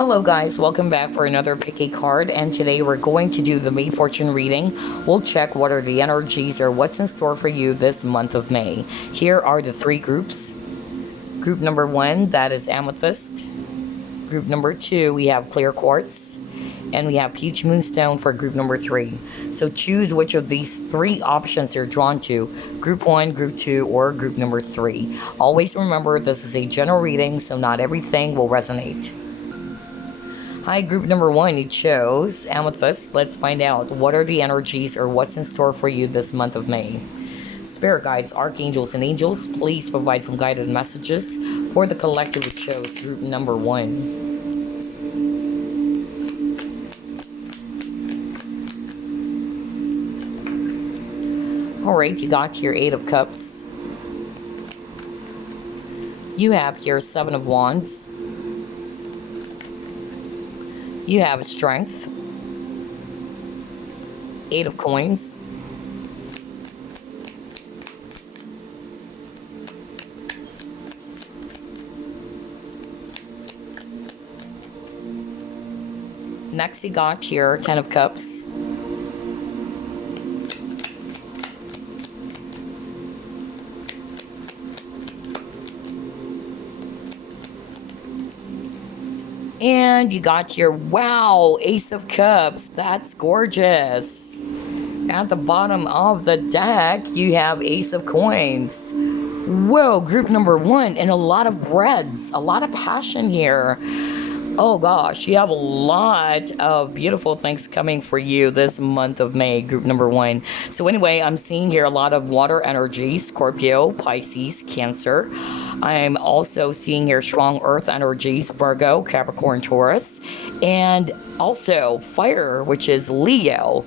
Hello guys, welcome back for another pick a card, and today we're going to do the May fortune reading. We'll check what are the energies or what's in store for you this month of May. Here are the three groups. Group number 1, that is Amethyst. Group number 2, we have Clear Quartz. And we have Peach Moonstone for group number 3. So choose which of these three options you're drawn to. Group 1, group 2, or group number 3. Always remember this is a general reading, so not everything will resonate. Hi, group number 1, you chose Amethyst. Let's find out what are the energies or what's in store for you this month of May. Spirit guides, archangels, and angels, please provide some guided messages for the collective who chose group number 1. Alright, you got your 8 of Cups. You have your 7 of Wands. You have Strength. 8 of Coins. Next, you got your 10 of Cups. And you got your, wow, Ace of Cups. That's gorgeous. At the bottom of the deck, you have Ace of Coins. Whoa, group number 1, and a lot of reds, a lot of passion here. Oh gosh, you have a lot of beautiful things coming for you this month of May, group number 1. So anyway, I'm seeing here a lot of water energy, Scorpio, Pisces, Cancer. I'm also seeing here strong earth energies, Virgo, Capricorn, Taurus, and also fire, which is Leo.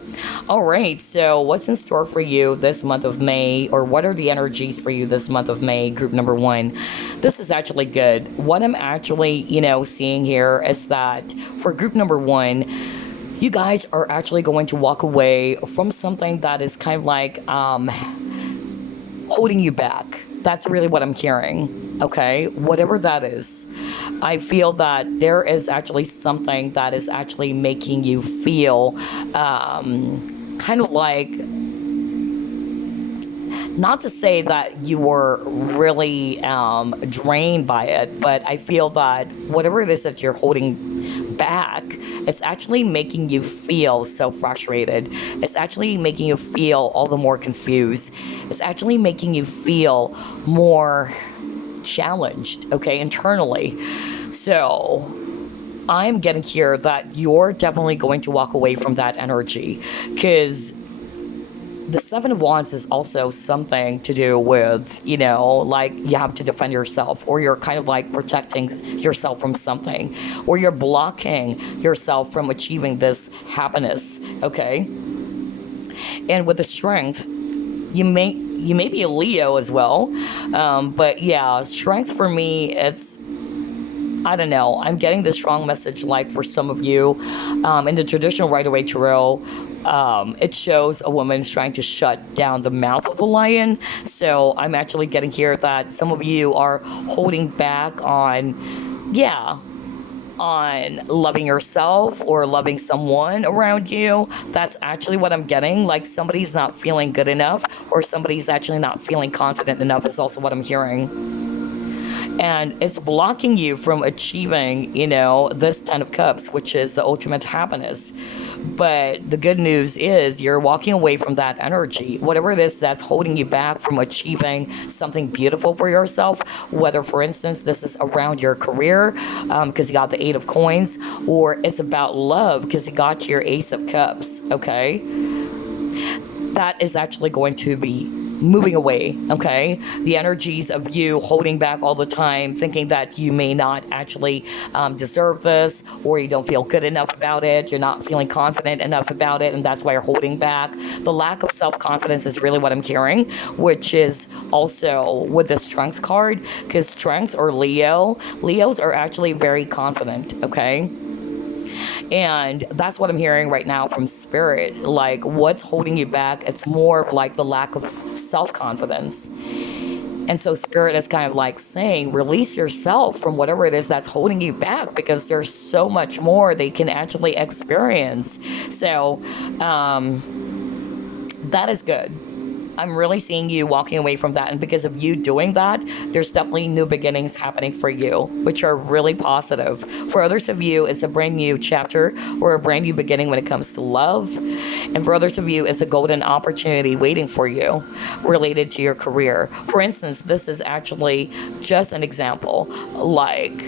All right, so what's in store for you this month of May, or what are the energies for you this month of May, group number 1? This is actually good. What I'm actually, seeing here is that for group number 1, you guys are actually going to walk away from something that is kind of like holding you back. That's really what I'm hearing, okay? Whatever that is. I feel that there is actually something that is actually making you feel kind of like, not to say that you were really drained by it, but I feel that whatever it is that you're holding back, it's actually making you feel so frustrated. It's actually making you feel all the more confused. It's actually making you feel more challenged, okay, internally. So I'm getting here that you're definitely going to walk away from that energy, because the 7 of Wands is also something to do with, like you have to defend yourself, or you're kind of like protecting yourself from something, or you're blocking yourself from achieving this happiness, okay? And with the Strength, you may be a Leo as well, but yeah, Strength for me, it's, I don't know, I'm getting this strong message, like for some of you, in the traditional Rider-Waite Tarot, it shows a woman's trying to shut down the mouth of the lion. So I'm actually getting here that some of you are holding back on, on loving yourself or loving someone around you. That's actually what I'm getting. Like somebody's not feeling good enough, or somebody's actually not feeling confident enough is also what I'm hearing. And it's blocking you from achieving, this 10 of Cups, which is the ultimate happiness. But the good news is you're walking away from that energy. Whatever it is that's holding you back from achieving something beautiful for yourself, whether, for instance, this is around your career, because you got the 8 of Coins, or it's about love, because you got your Ace of Cups, okay? That is actually going to be moving away, okay? The energies of you holding back all the time, thinking that you may not actually deserve this, or you don't feel good enough about it, you're not feeling confident enough about it, and that's why you're holding back. The lack of self-confidence is really what I'm hearing, which is also with the Strength card, because Strength or Leos are actually very confident, okay? And that's what I'm hearing right now from Spirit. Like, what's holding you back? It's more like the lack of self-confidence. And so Spirit is kind of like saying, release yourself from whatever it is that's holding you back, because there's so much more they can actually experience. So that is good. I'm really seeing you walking away from that. And because of you doing that, there's definitely new beginnings happening for you, which are really positive. For others of you, it's a brand new chapter or a brand new beginning when it comes to love. And for others of you, it's a golden opportunity waiting for you related to your career. For instance, this is actually just an example. Like,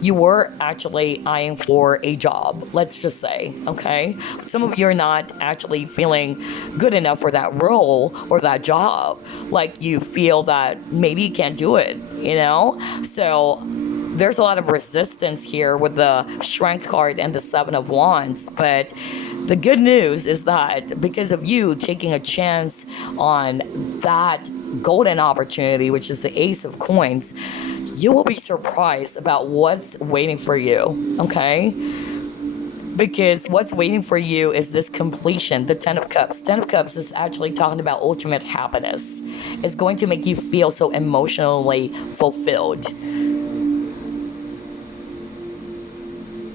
you were actually eyeing for a job, let's just say, okay? Some of you are not actually feeling good enough for that role or that job. Like, you feel that maybe you can't do it, you know? So there's a lot of resistance here with the Strength card and the Seven of Wands. But the good news is that because of you taking a chance on that golden opportunity, which is the Ace of Coins, you will be surprised about what's waiting for you, okay? Because what's waiting for you is this completion, the Ten of Cups. Ten of Cups is actually talking about ultimate happiness. It's going to make you feel so emotionally fulfilled.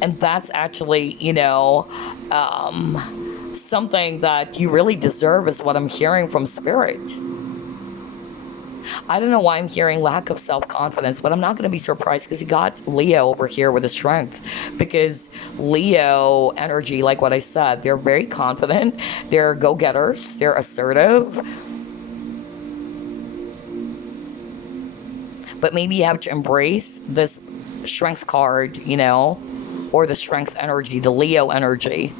And that's actually, you know, something that you really deserve, is what I'm hearing from Spirit. I don't know why I'm hearing lack of self-confidence, but I'm not going to be surprised because you got Leo over here with the Strength. Because Leo energy, like what I said, they're very confident, they're go-getters, they're assertive. But maybe you have to embrace this Strength card, you know, or the Strength energy, the Leo energy.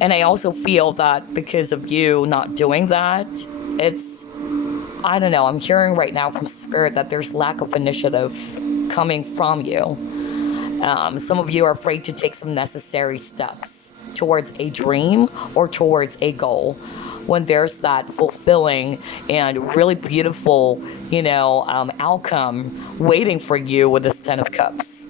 And I also feel that because of you not doing that, it's, I don't know, I'm hearing right now from Spirit that there's lack of initiative coming from you. Some of you are afraid to take some necessary steps towards a dream or towards a goal, when there's that fulfilling and really beautiful, you know, outcome waiting for you with this Ten of Cups.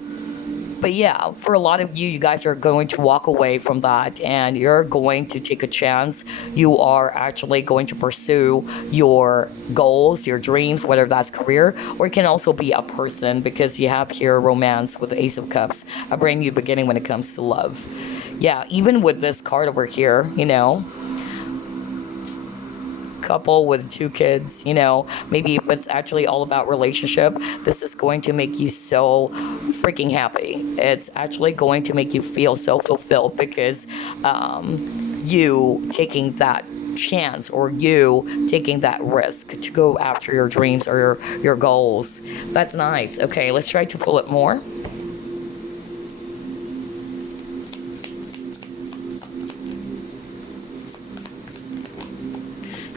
But yeah, for a lot of you, you guys are going to walk away from that and you're going to take a chance. You are actually going to pursue your goals, your dreams, whether that's career, or it can also be a person, because you have here romance with the Ace of Cups, a brand new beginning when it comes to love. Yeah, even with this card over here, you know, couple with 2 kids, you know, maybe if it's actually all about relationship, this is going to make you so freaking happy. It's actually going to make you feel so fulfilled, because you taking that chance, or you taking that risk to go after your dreams or your goals. That's nice. Okay, let's try to pull it more.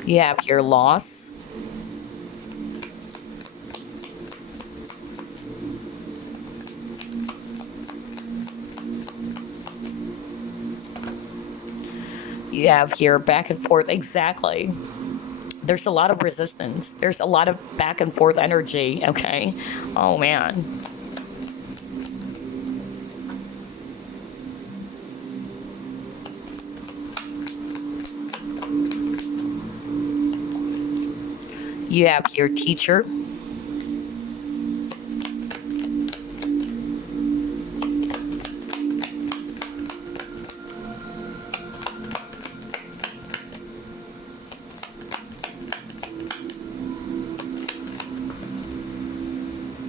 You have your loss. You have here back and forth. Exactly. There's a lot of resistance. There's a lot of back and forth energy. Okay. Oh, man. You have your teacher.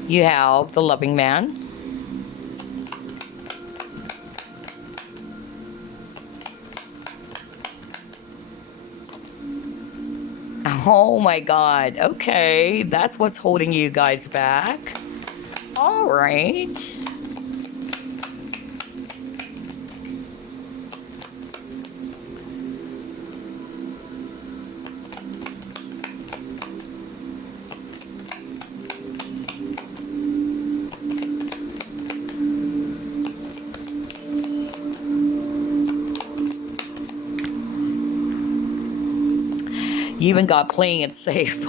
You have the loving man. Oh my God. Okay. That's what's holding you guys back. All right. You even got playing it safe.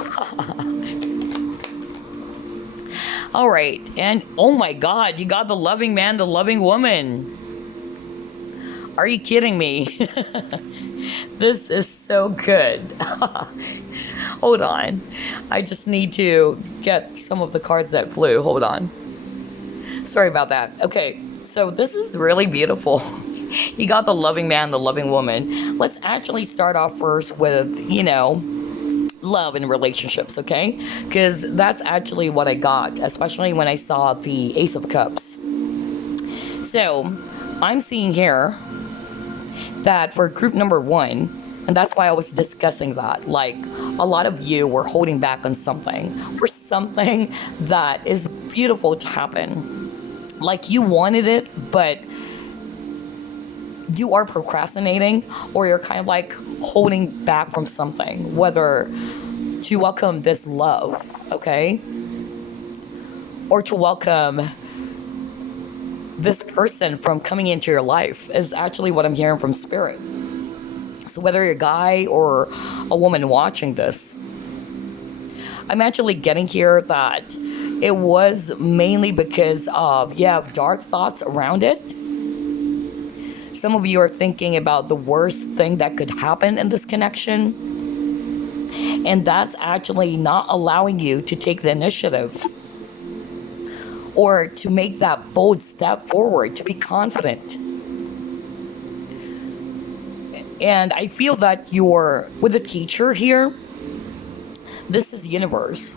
All right. And oh my God, you got the loving man, the loving woman. Are you kidding me? This is so good. Hold on. I just need to get some of the cards that flew. Hold on. Sorry about that. Okay, so this is really beautiful. You got the loving man, the loving woman. Let's actually start off first with, love and relationships, okay? Because that's actually what I got, especially when I saw the Ace of Cups. So, I'm seeing here that for group number 1, and that's why I was discussing that, like a lot of you were holding back on something, or something that is beautiful to happen. Like you wanted it, but you are procrastinating, or you're kind of like holding back from something, whether to welcome this love, okay? Or to welcome this person from coming into your life is actually what I'm hearing from Spirit. So whether you're a guy or a woman watching this, I'm actually getting here that it was mainly because of, you have dark thoughts around it. Some of you are thinking about the worst thing that could happen in this connection. And that's actually not allowing you to take the initiative or to make that bold step forward, to be confident. And I feel that you're with a teacher here. This is universe,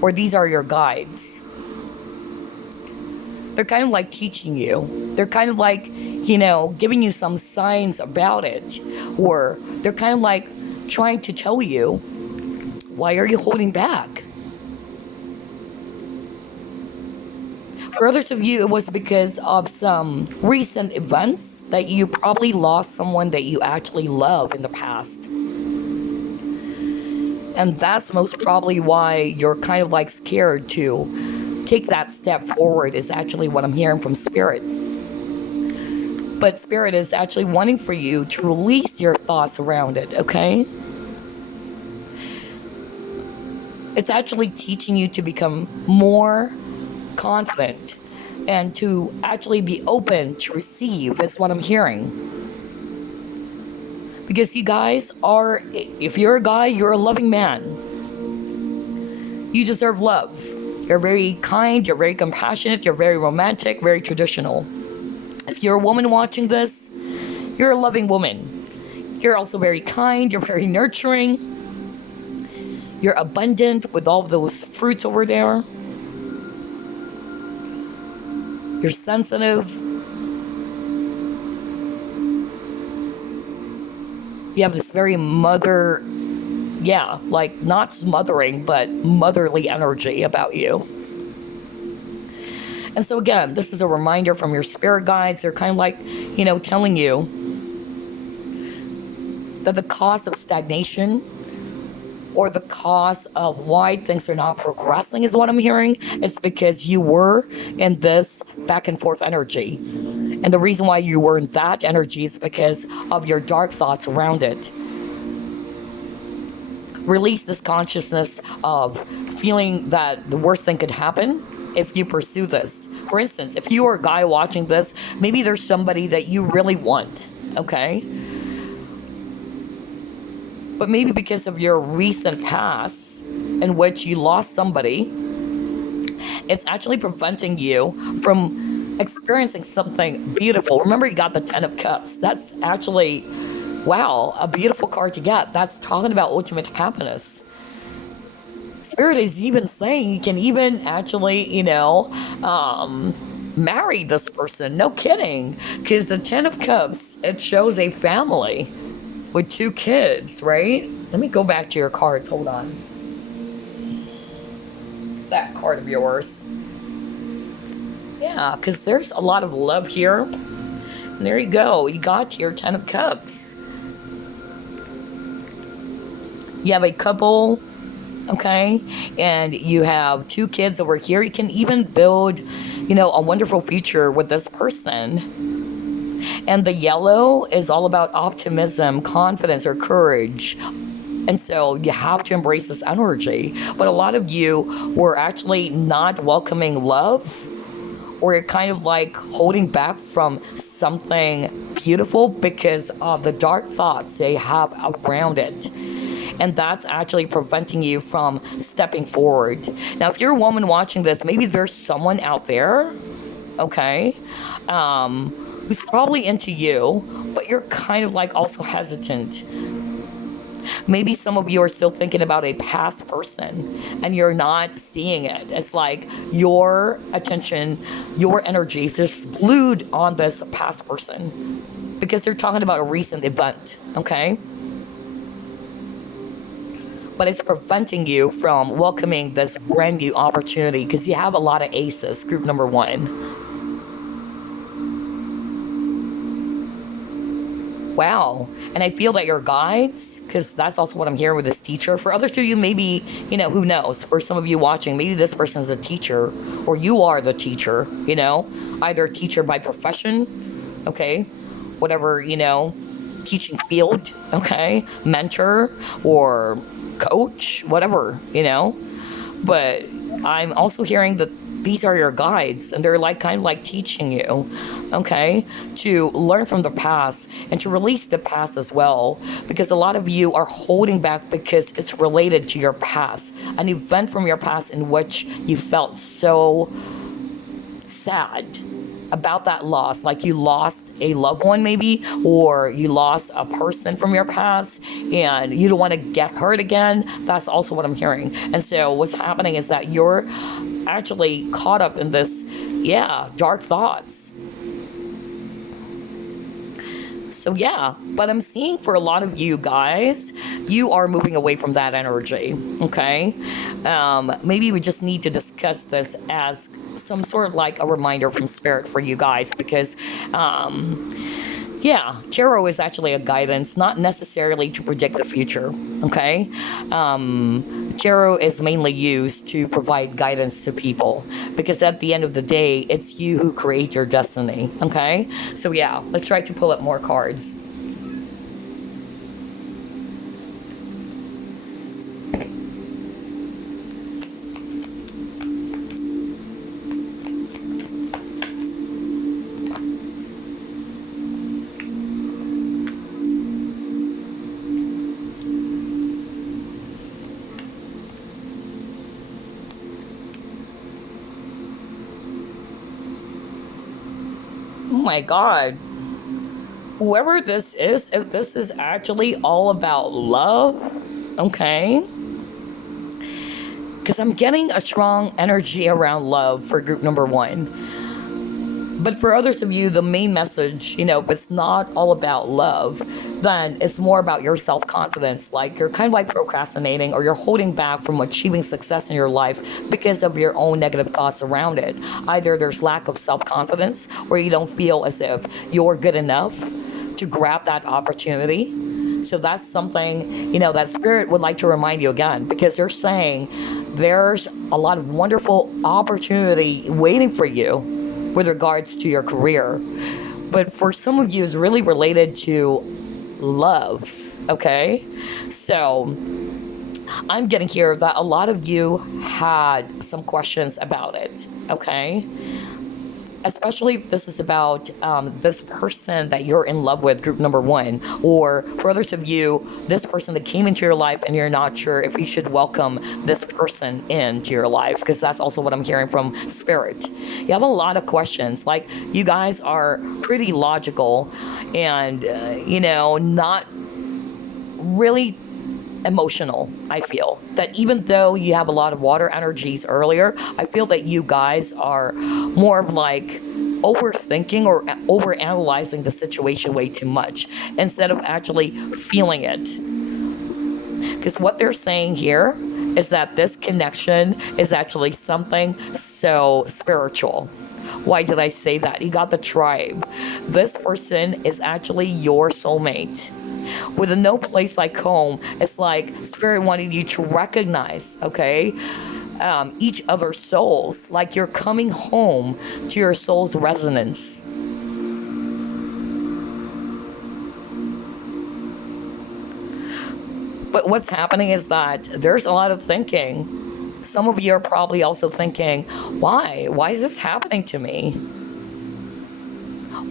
or these are your guides. They're kind of like teaching you. They're kind of like, giving you some signs about it. Or they're kind of like trying to tell you, why are you holding back? For others of you, it was because of some recent events that you probably lost someone that you actually love in the past. And that's most probably why you're kind of like scared to take that step forward, is actually what I'm hearing from Spirit. But Spirit is actually wanting for you to release your thoughts around it, okay? It's actually teaching you to become more confident and to actually be open to receive, is what I'm hearing. Because you guys are, if you're a guy, you're a loving man. You deserve love. You're very kind, you're very compassionate, you're very romantic, very traditional. If you're a woman watching this, you're a loving woman. You're also very kind, you're very nurturing. You're abundant with all of those fruits over there. You're sensitive. You have this very like not smothering, but motherly energy about you. And so again, this is a reminder from your spirit guides. They're kind of like, telling you that the cause of stagnation or the cause of why things are not progressing is what I'm hearing. It's because you were in this back and forth energy. And the reason why you were in that energy is because of your dark thoughts around it. Release this consciousness of feeling that the worst thing could happen if you pursue this. For instance, if you are a guy watching this, maybe there's somebody that you really want, okay? But maybe because of your recent past in which you lost somebody, it's actually preventing you from experiencing something beautiful. Remember, you got the 10 of Cups. That's actually, wow, a beautiful card to get. That's talking about ultimate happiness. Spirit is even saying you can even actually, marry this person. No kidding. Because the 10 of Cups, it shows a family with 2 kids, right? Let me go back to your cards. Hold on. It's that card of yours. Yeah, because there's a lot of love here. And there you go. You got your 10 of Cups. You have a couple, okay? And you have 2 kids over here. You can even build, a wonderful future with this person. And the yellow is all about optimism, confidence, or courage. And so you have to embrace this energy. But a lot of you were actually not welcoming love, or you're kind of like holding back from something beautiful because of the dark thoughts they have around it. And that's actually preventing you from stepping forward. Now, if you're a woman watching this, maybe there's someone out there, okay, who's probably into you, but you're kind of like also hesitant. Maybe some of you are still thinking about a past person and you're not seeing it. It's like your attention, your energy is just glued on this past person because they're talking about a recent event, okay? But it's preventing you from welcoming this brand new opportunity because you have a lot of aces, group number 1. Wow. And I feel that your guides, because that's also what I'm hearing with this teacher. For others of you, maybe, you know, who knows? For some of you watching, maybe this person is a teacher or you are the teacher, you know, either a teacher by profession, okay, whatever, you know, teaching field, okay, mentor or coach, whatever, you know. But I'm also hearing that these are your guides and they're like kind of like teaching you, okay, to learn from the past and to release the past as well, because a lot of you are holding back because it's related to your past, an event from your past in which you felt so sad about that loss, like you lost a loved one maybe, or you lost a person from your past and you don't want to get hurt again. That's also what I'm hearing. And so what's happening is that you're actually caught up in this, dark thoughts. So yeah, but I'm seeing for a lot of you guys, you are moving away from that energy, okay? Maybe we just need to discuss this as some sort of like a reminder from spirit for you guys because, tarot is actually a guidance, not necessarily to predict the future, okay? Tarot is mainly used to provide guidance to people because at the end of the day, it's you who create your destiny, okay? So yeah, let's try to pull up more cards. Oh my God. Whoever this is, if this is actually all about love, okay? Because I'm getting a strong energy around love for group number 1. But for others of you, the main message, you know, if it's not all about love, then it's more about your self-confidence. Like you're kind of like procrastinating or you're holding back from achieving success in your life because of your own negative thoughts around it. Either there's lack of self-confidence or you don't feel as if you're good enough to grab that opportunity. So that's something, you know, that spirit would like to remind you again, because they're saying there's a lot of wonderful opportunity waiting for you with regards to your career. But for some of you, it's really related to love, okay? So I'm getting here that a lot of you had some questions about it, okay? Especially if this is about this person that you're in love with, group number 1, or for others of you, this person that came into your life and you're not sure if you should welcome this person into your life, because that's also what I'm hearing from spirit. You have a lot of questions. Like, you guys are pretty logical and, not really emotional. I feel that even though you have a lot of water energies earlier, I feel that you guys are more of like overthinking or overanalyzing the situation way too much instead of actually feeling it. Because what they're saying here is that this connection is actually something so spiritual. Why did I say that? You got the tribe. This person is actually your soulmate. With a no place like home, it's like spirit wanted you to recognize, okay, each other's souls, like you're coming home to your soul's resonance. But what's happening is that there's a lot of thinking. Some of you are probably also thinking, why? Why is this happening to me?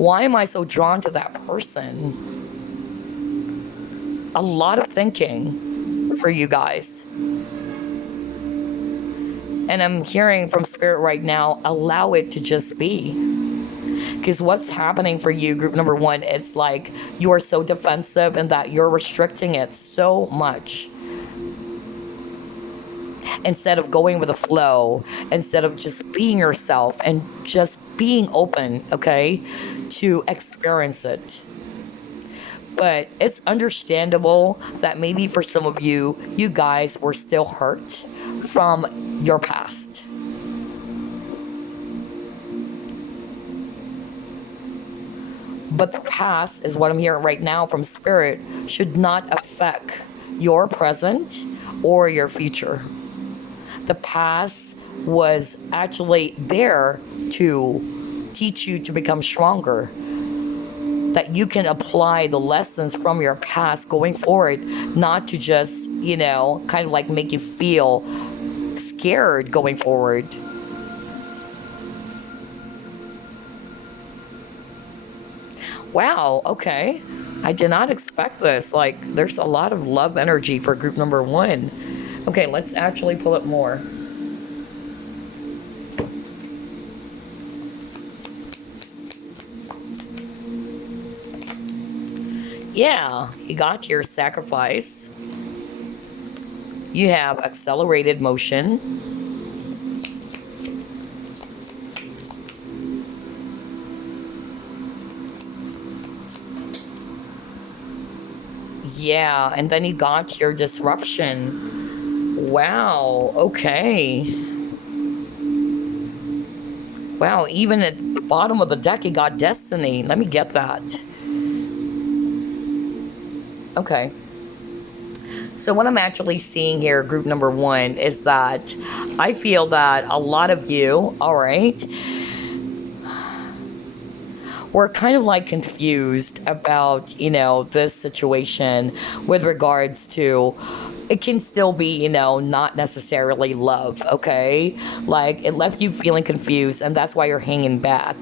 Why am I so drawn to that person? A lot of thinking for you guys. And I'm hearing from Spirit right now, allow it to just be. Because what's happening for you, group number one, it's like you are so defensive and that you're restricting it so much. Instead of going with the flow, instead of just being yourself and just being open, okay, to experience it. But it's understandable that maybe for some of you, you guys were still hurt from your past. But the past is what I'm hearing right now from Spirit should not affect your present or your future. The past was actually there to teach you to become stronger. That you can apply the lessons from your past going forward, not to just, kind of like make you feel scared going forward. Wow, okay. I did not expect this. Like, there's a lot of love energy for group number one. Okay, let's actually pull it more. Yeah, you got your sacrifice. You have accelerated motion. Yeah, and then you got your disruption. Wow, okay. Wow, even at the bottom of the deck, you got destiny. Let me get that. Okay. So what I'm actually seeing here, group number one, is that I feel that a lot of you, all right, we're kind of like confused about, this situation with regards to, it can still be, not necessarily love, okay? Like, it left you feeling confused, and that's why you're hanging back.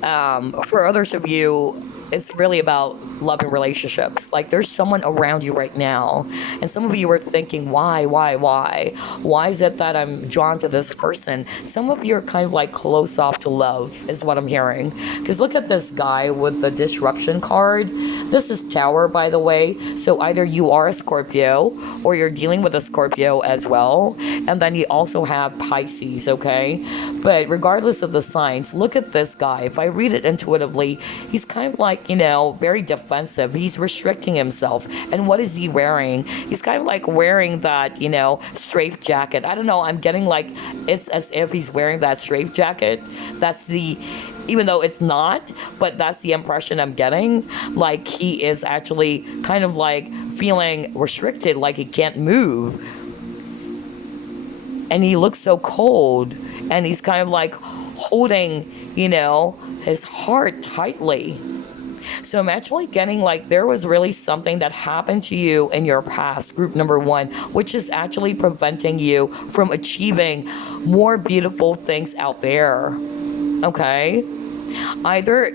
For others of you, it's really about love and relationships. Like, there's someone around you right now, and some of you are thinking, why? Why is it that I'm drawn to this person? Some of you are kind of like close off to love, is what I'm hearing. Because look at this guy with the disruption card. This is Tower, by the way. So either you are a Scorpio, or you're dealing with a Scorpio as well. And then you also have Pisces, okay? But regardless of the signs, look at this guy. If I read it intuitively, he's kind of like, very defensive. He's restricting himself. And what is he wearing? He's kind of like wearing that, strafe jacket. I don't know. I'm getting like, it's as if he's wearing that strafe jacket. Even though it's not, but that's the impression I'm getting. Like, he is actually kind of like feeling restricted, like he can't move. And he looks so cold. And he's kind of like holding, his heart tightly. So I'm actually getting like there was really something that happened to you in your past, group number one, which is actually preventing you from achieving more beautiful things out there. Okay? Either,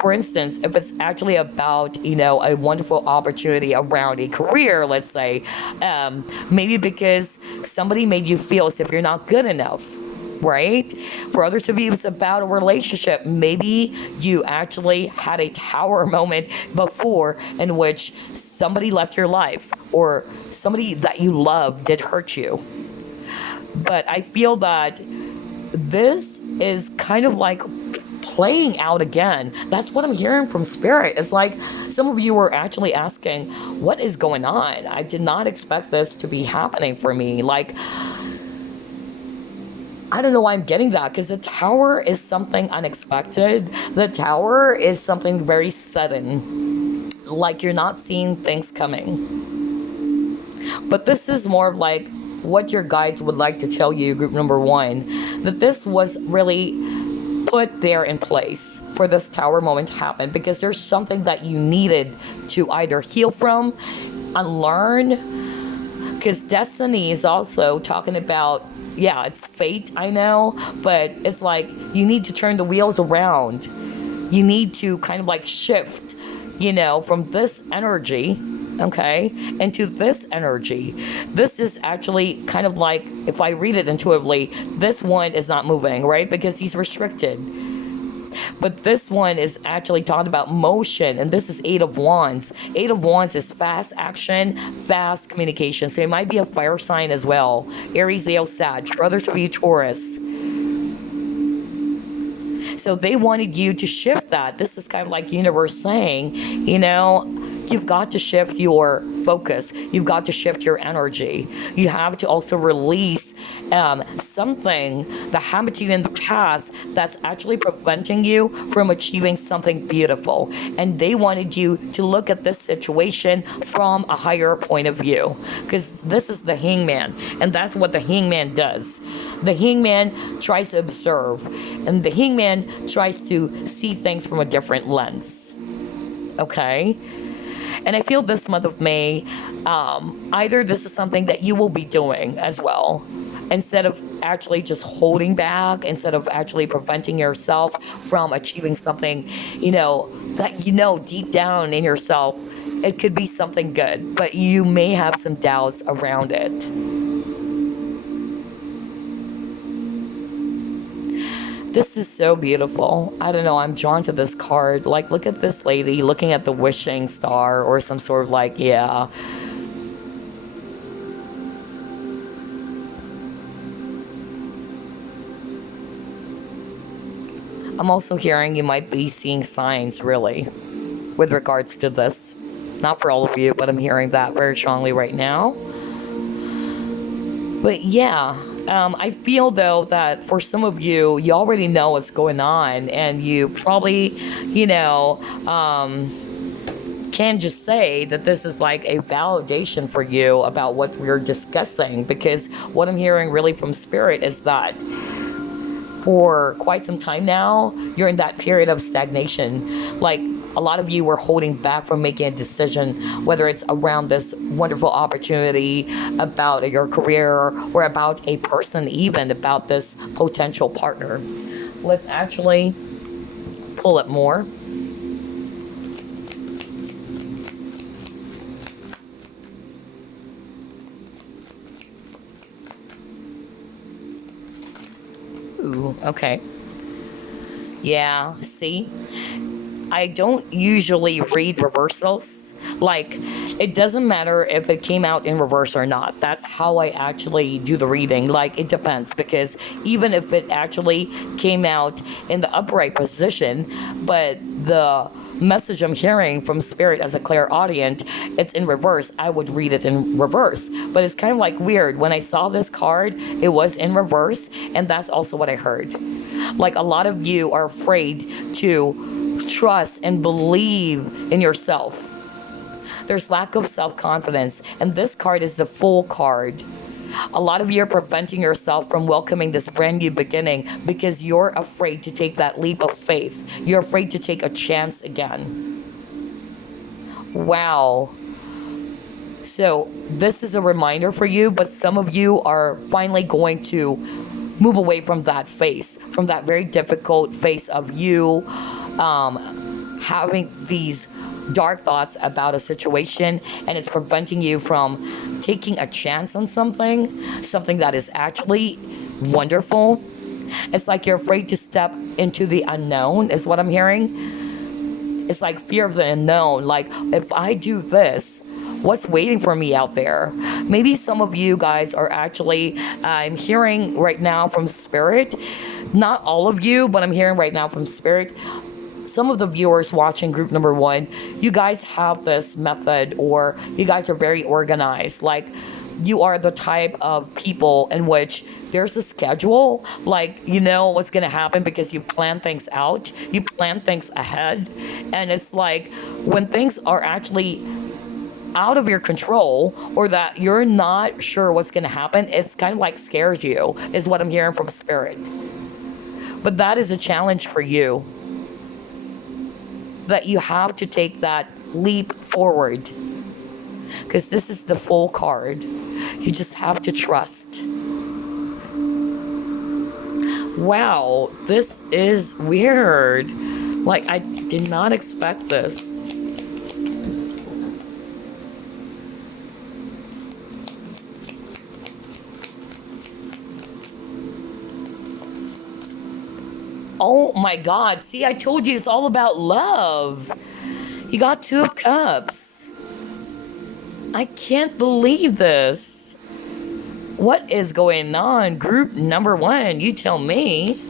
for instance, if it's actually about, a wonderful opportunity around a career, let's say, maybe because somebody made you feel as if you're not good enough. Right? For others of you, it's about a relationship. Maybe you actually had a tower moment before in which somebody left your life or somebody that you love did hurt you. But I feel that this is kind of like playing out again. That's what I'm hearing from Spirit. It's like some of you were actually asking, what is going on? I did not expect this to be happening for me. Like, I don't know why I'm getting that, because the tower is something unexpected. The tower is something very sudden, like you're not seeing things coming. But this is more of like what your guides would like to tell you, group number one, that this was really put there in place for this tower moment to happen, because there's something that you needed to either heal from, unlearn, because destiny is also talking about, yeah, it's fate, I know, but it's like you need to turn the wheels around. you need to kind of like shift, from this energy, okay, into this energy. This is actually kind of like, if I read it intuitively, this one is not moving, right? Because he's restricted. But this one is actually talking about motion, and this is Eight of Wands. Eight of Wands is fast action, fast communication. So it might be a fire sign as well. Aries, Leo, Sag. For others to be Taurus. So they wanted you to shift that. This is kind of like universe saying, you've got to shift your focus. You've got to shift your energy. You have to also release something that happened to you in the past that's actually preventing you from achieving something beautiful. And they wanted you to look at this situation from a higher point of view, because this is the hangman, and that's what the hangman does. The hangman tries to observe, and the hangman tries to see things from a different lens. Okay? And I feel this month of May, either this is something that you will be doing as well, instead of actually just holding back, instead of actually preventing yourself from achieving something, that deep down in yourself, it could be something good, but you may have some doubts around it. This is so beautiful. I don't know, I'm drawn to this card. Like, look at this lady looking at the wishing star or some sort of like, yeah. I'm also hearing you might be seeing signs, really, with regards to this. Not for all of you, but I'm hearing that very strongly right now. But yeah. I feel, though, that for some of you, you already know what's going on, and you probably, can just say that this is like a validation for you about what we're discussing, because what I'm hearing really from Spirit is that for quite some time now, you're in that period of stagnation. Like, a lot of you were holding back from making a decision, whether it's around this wonderful opportunity, about your career, or about a person, even about this potential partner. Let's actually pull it more. Ooh, okay. Yeah, see? I don't usually read reversals. Like, it doesn't matter if it came out in reverse or not. That's how I actually do the reading. Like, it depends, because even if it actually came out in the upright position, but the message I'm hearing from Spirit as a clairaudient, it's in reverse, I would read it in reverse. But it's kind of like weird. When I saw this card, it was in reverse, and that's also what I heard. Like, a lot of you are afraid to trust and believe in yourself. There's lack of self-confidence, and this card is the Fool card. A lot of you are preventing yourself from welcoming this brand new beginning because you're afraid to take that leap of faith. You're afraid to take a chance again. Wow. So this is a reminder for you, but some of you are finally going to move away from that phase, from that very difficult phase of you having these dark thoughts about a situation, and it's preventing you from taking a chance on something that is actually wonderful. It's like you're afraid to step into the unknown, is what I'm hearing. It's like fear of the unknown. Like, if I do this, what's waiting for me out there? Maybe some of you guys are actually, I'm hearing right now from Spirit, not all of you, but I'm hearing right now from Spirit, some of the viewers watching group number 1, you guys have this method, or you guys are very organized. Like, you are the type of people in which there's a schedule, like, you know what's going to happen because you plan things out, you plan things ahead. And it's like when things are actually out of your control, or that you're not sure what's going to happen, it's kind of like scares you, is what I'm hearing from Spirit. But that is a challenge for you, that you have to take that leap forward, because this is the Fool card. You just have to trust. Wow, this is weird. Like, I did not expect this. Oh my God. See, I told you it's all about love. You got Two of Cups. I can't believe this. What is going on? Group number one, you tell me.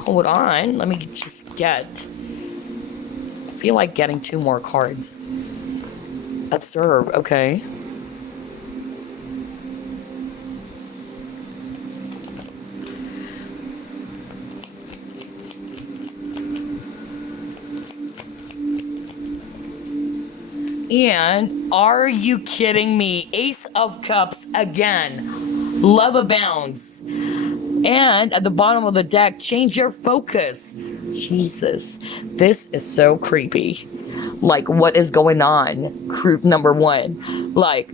Hold on. Let me just get. I feel like getting 2 more cards. Observe. Okay. And are you kidding me? Ace of Cups again. Love abounds. And at the bottom of the deck, change your focus. Jesus, this is so creepy. Like, what is going on? Group number one. Like,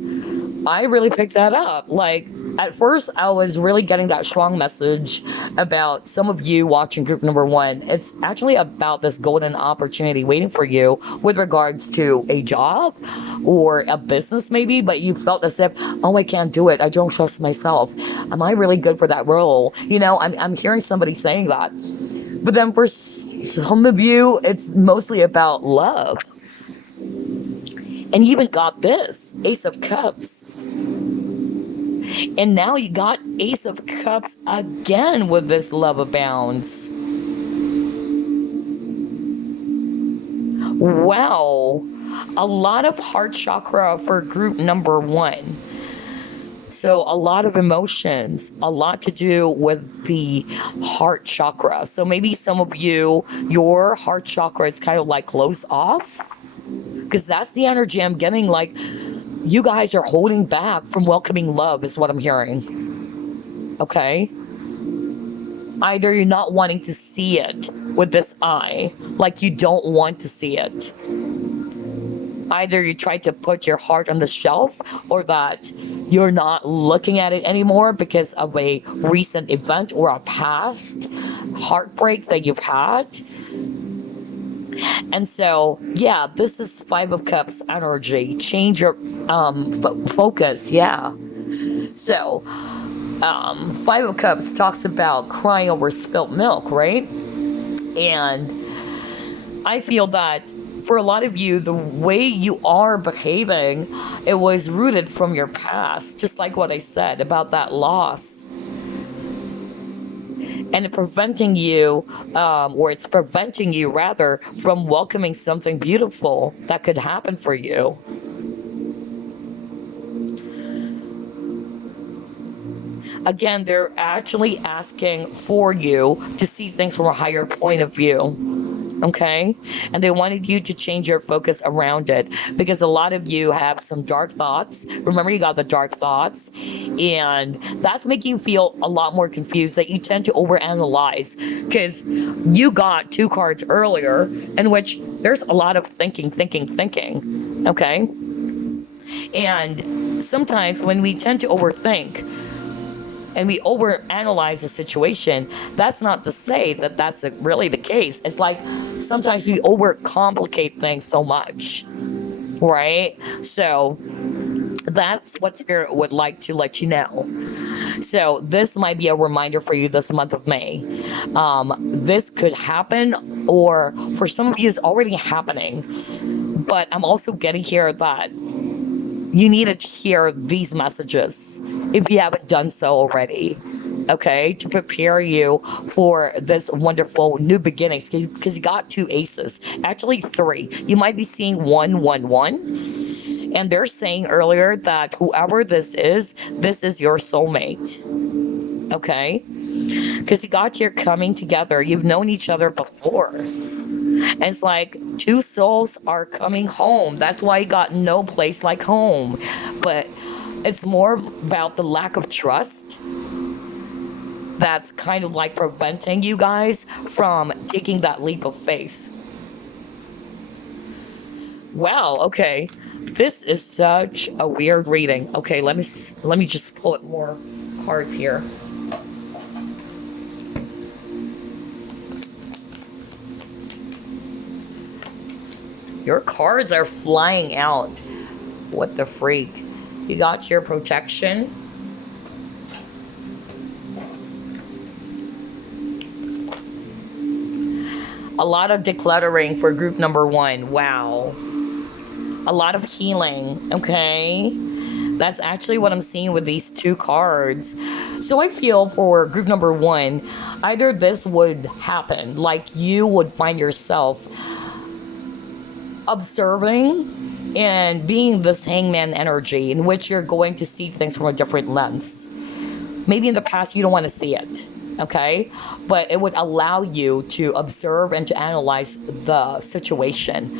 I really picked that up. Like, at first, I was really getting that strong message about some of you watching group number one. It's actually about this golden opportunity waiting for you with regards to a job or a business, maybe, but you felt as if, oh, I can't do it. I don't trust myself. Am I really good for that role? You know, I'm hearing somebody saying that. But then for some of you, it's mostly about love. And you even got this, Ace of Cups. And now you got Ace of Cups again with this love abounds. Wow. A lot of heart chakra for group number one. So a lot of emotions, a lot to do with the heart chakra. So maybe some of you, your heart chakra is kind of like closed off. Because that's the energy I'm getting, like you guys are holding back from welcoming love is what I'm hearing. Okay? Either you're not wanting to see it with this eye, like you don't want to see it. Either you try to put your heart on the shelf or that you're not looking at it anymore because of a recent event or a past heartbreak that you've had. And so, yeah, this is Five of Cups energy. Change your focus, yeah. So, Five of Cups talks about crying over spilt milk, right? And I feel that for a lot of you, the way you are behaving, it was rooted from your past, just like what I said about that loss. And it's preventing you rather, from welcoming something beautiful that could happen for you. Again, they're actually asking for you to see things from a higher point of view. Okay? And they wanted you to change your focus around it because a lot of you have some dark thoughts. Remember, you got the dark thoughts, and that's making you feel a lot more confused, that you tend to overanalyze because you got 2 cards earlier in which there's a lot of thinking. Okay? And sometimes when we tend to overthink, and we overanalyze a situation, that's not to say that that's really the case. It's like sometimes we overcomplicate things so much, right? So that's what Spirit would like to let you know. So this might be a reminder for you this month of May. This could happen, or for some of you, it's already happening. But I'm also getting here that you need to hear these messages if you haven't done so already, okay, to prepare you for this wonderful new beginnings, because you got 2 aces, actually 3. You might be seeing 1, 1, 1, and they're saying earlier that whoever this is your soulmate, okay, because you got your coming together. You've known each other before. And it's like 2 souls are coming home. That's why you got no place like home. But it's more about the lack of trust that's kind of like preventing you guys from taking that leap of faith. Wow, okay. This is such a weird reading. Okay, let me just pull up more cards here. Your cards are flying out. What the freak? You got your protection. A lot of decluttering for group number 1. Wow. A lot of healing. Okay. That's actually what I'm seeing with these 2 cards. So I feel for group number 1, either this would happen, like you would find yourself observing and being this hangman energy in which you're going to see things from a different lens. Maybe in the past you don't want to see it, okay? But it would allow you to observe and to analyze the situation,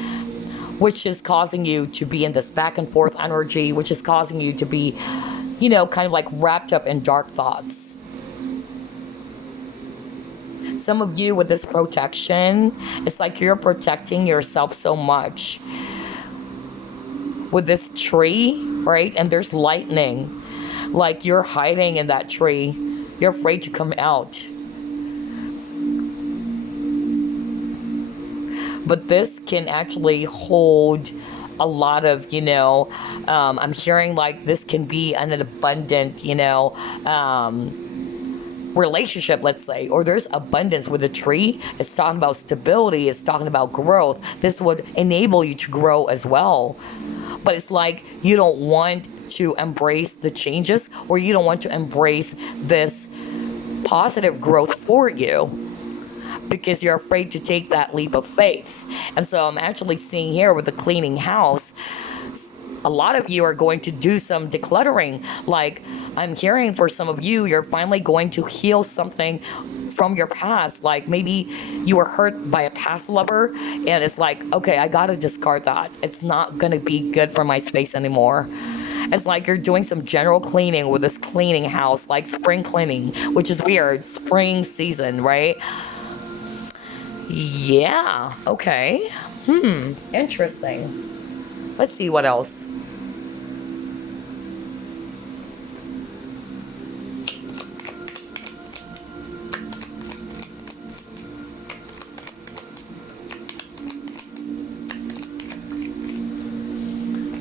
which is causing you to be in this back and forth energy, which is causing you to be, you know, kind of like wrapped up in dark thoughts. Some of you with this protection, it's like you're protecting yourself so much. With this tree, right? And there's lightning. Like you're hiding in that tree. You're afraid to come out. But this can actually hold a lot of, you know, I'm hearing like this can be an abundant, you know, relationship, let's say, or there's abundance with a tree. It's talking about stability. It's talking about growth. This would enable you to grow as well. But it's like you don't want to embrace the changes, or you don't want to embrace this positive growth for you because you're afraid to take that leap of faith. And so I'm actually seeing here with the cleaning house, a lot of you are going to do some decluttering. Like I'm hearing for some of you, you're finally going to heal something from your past. Like maybe you were hurt by a past lover and it's like, okay, I gotta discard that. It's not gonna be good for my space anymore. It's like you're doing some general cleaning with this cleaning house, like spring cleaning, which is weird. Spring season, right? Yeah, okay. Interesting. Let's see what else.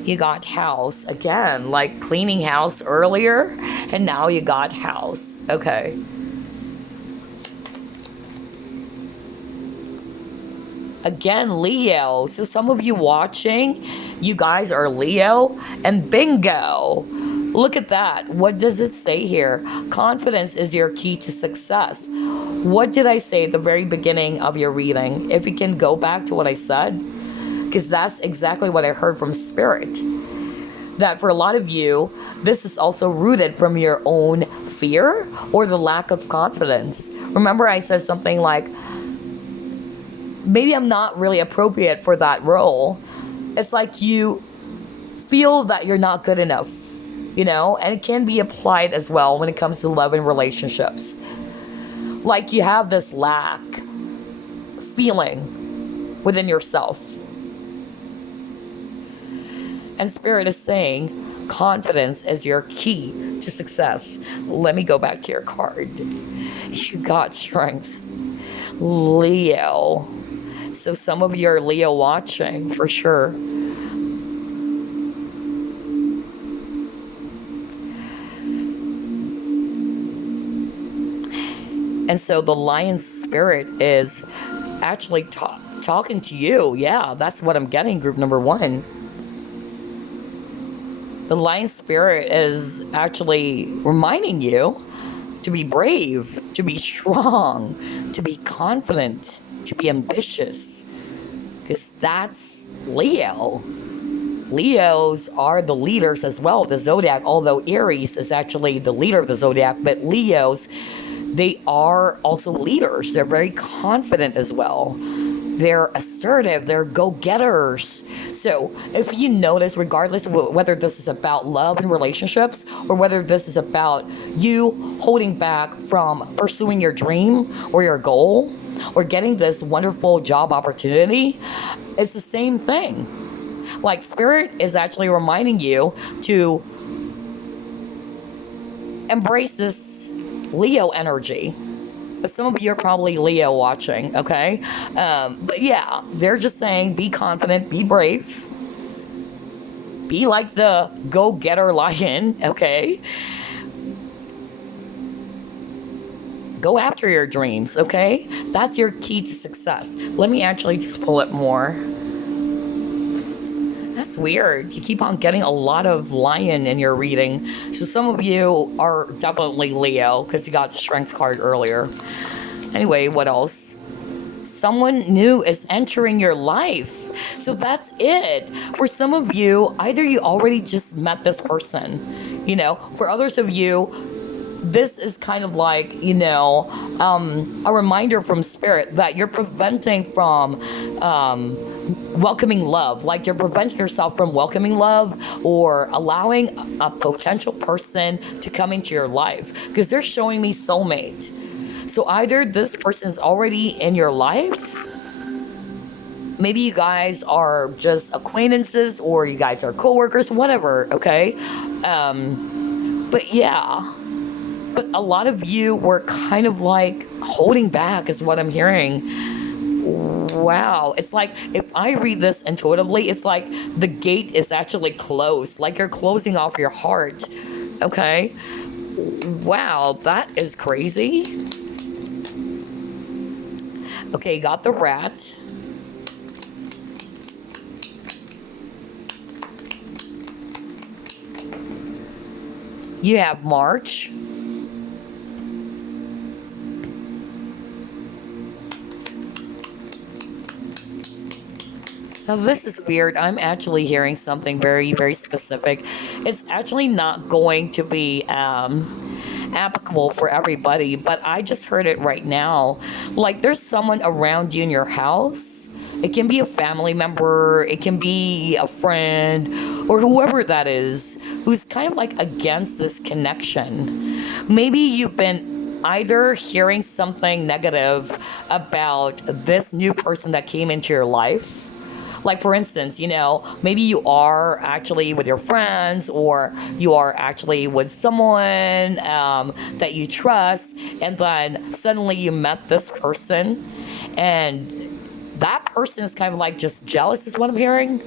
You got house again, like cleaning house earlier, and now you got house. Okay. Again, Leo. So some of you watching, you guys are Leo, and bingo. Look at that. What does it say here? Confidence is your key to success. What did I say at the very beginning of your reading? If you can go back to what I said, because that's exactly what I heard from Spirit. That for a lot of you, this is also rooted from your own fear or the lack of confidence. Remember I said something like, maybe I'm not really appropriate for that role. It's like you feel that you're not good enough, you know? And it can be applied as well when it comes to love and relationships. Like you have this lack feeling within yourself. And Spirit is saying, confidence is your key to success. Let me go back to your card. You got strength. Leo. So some of you are Leo watching, for sure. And so the lion spirit is actually talking to you. Yeah, that's what I'm getting, group number 1. The lion spirit is actually reminding you to be brave, to be strong, to be confident, to be ambitious. Because that's Leo. Leos are the leaders as well of the zodiac, although Aries is actually the leader of the zodiac, but Leos, they are also leaders. They're very confident as well. They're assertive, they're go-getters. So if you notice, regardless of whether this is about love and relationships or whether this is about you holding back from pursuing your dream or your goal or getting this wonderful job opportunity, it's the same thing. Like Spirit is actually reminding you to embrace this Leo energy. but some of you are probably Leo watching, okay? But yeah, they're just saying be confident, be brave, be like the go-getter lion, okay? Go after your dreams, okay? That's your key to success. Let me actually just pull it more. That's weird. You keep on getting a lot of lion in your reading. So some of you are definitely Leo because you got the strength card earlier. Anyway, what else? Someone new is entering your life. So that's it. For some of you, either you already just met this person, you know, for others of you, this is kind of like, you know, a reminder from spirit that you're preventing from welcoming love. Like you're preventing yourself from welcoming love or allowing a potential person to come into your life because they're showing me soulmate. So either this person is already in your life, maybe you guys are just acquaintances or you guys are co-workers, whatever, okay? But yeah. But a lot of you were kind of like holding back is what I'm hearing. Wow. It's like if I read this intuitively, it's like the gate is actually closed. Like you're closing off your heart. Okay. Wow. That is crazy. Okay. Got the rat. You have March. Now this is weird. I'm actually hearing something very, very specific. It's actually not going to be applicable for everybody, but I just heard it right now. Like there's someone around you in your house. It can be a family member, it can be a friend, or whoever that is, who's kind of like against this connection. Maybe you've been either hearing something negative about this new person that came into your life. Like for instance, you know, maybe you are actually with your friends or you are actually with someone that you trust, and then suddenly you met this person and that person is kind of like just jealous is what I'm hearing.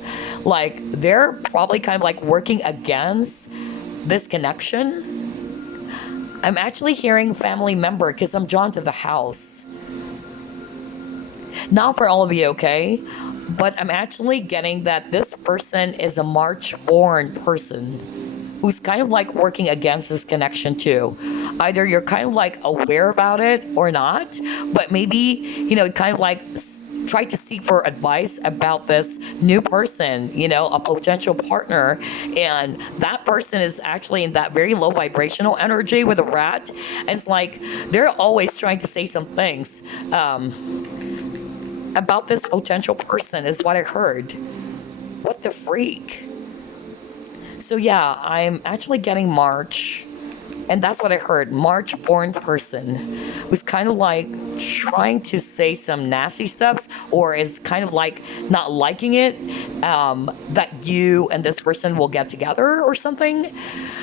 Like they're probably kind of like working against this connection. I'm actually hearing family member because I'm drawn to the house. Not for all of you, okay? But I'm actually getting that this person is a March-born person who's kind of like working against this connection too. Either you're kind of like aware about it or not, but maybe, you know, kind of like try to seek for advice about this new person, you know, a potential partner. And that person is actually in that very low vibrational energy with a rat. And it's like they're always trying to say some things. About this potential person is what I heard. What the freak? So yeah, I'm actually getting March. And that's what I heard. March-born person who's kind of like trying to say some nasty stuff or is kind of like not liking it that you and this person will get together or something.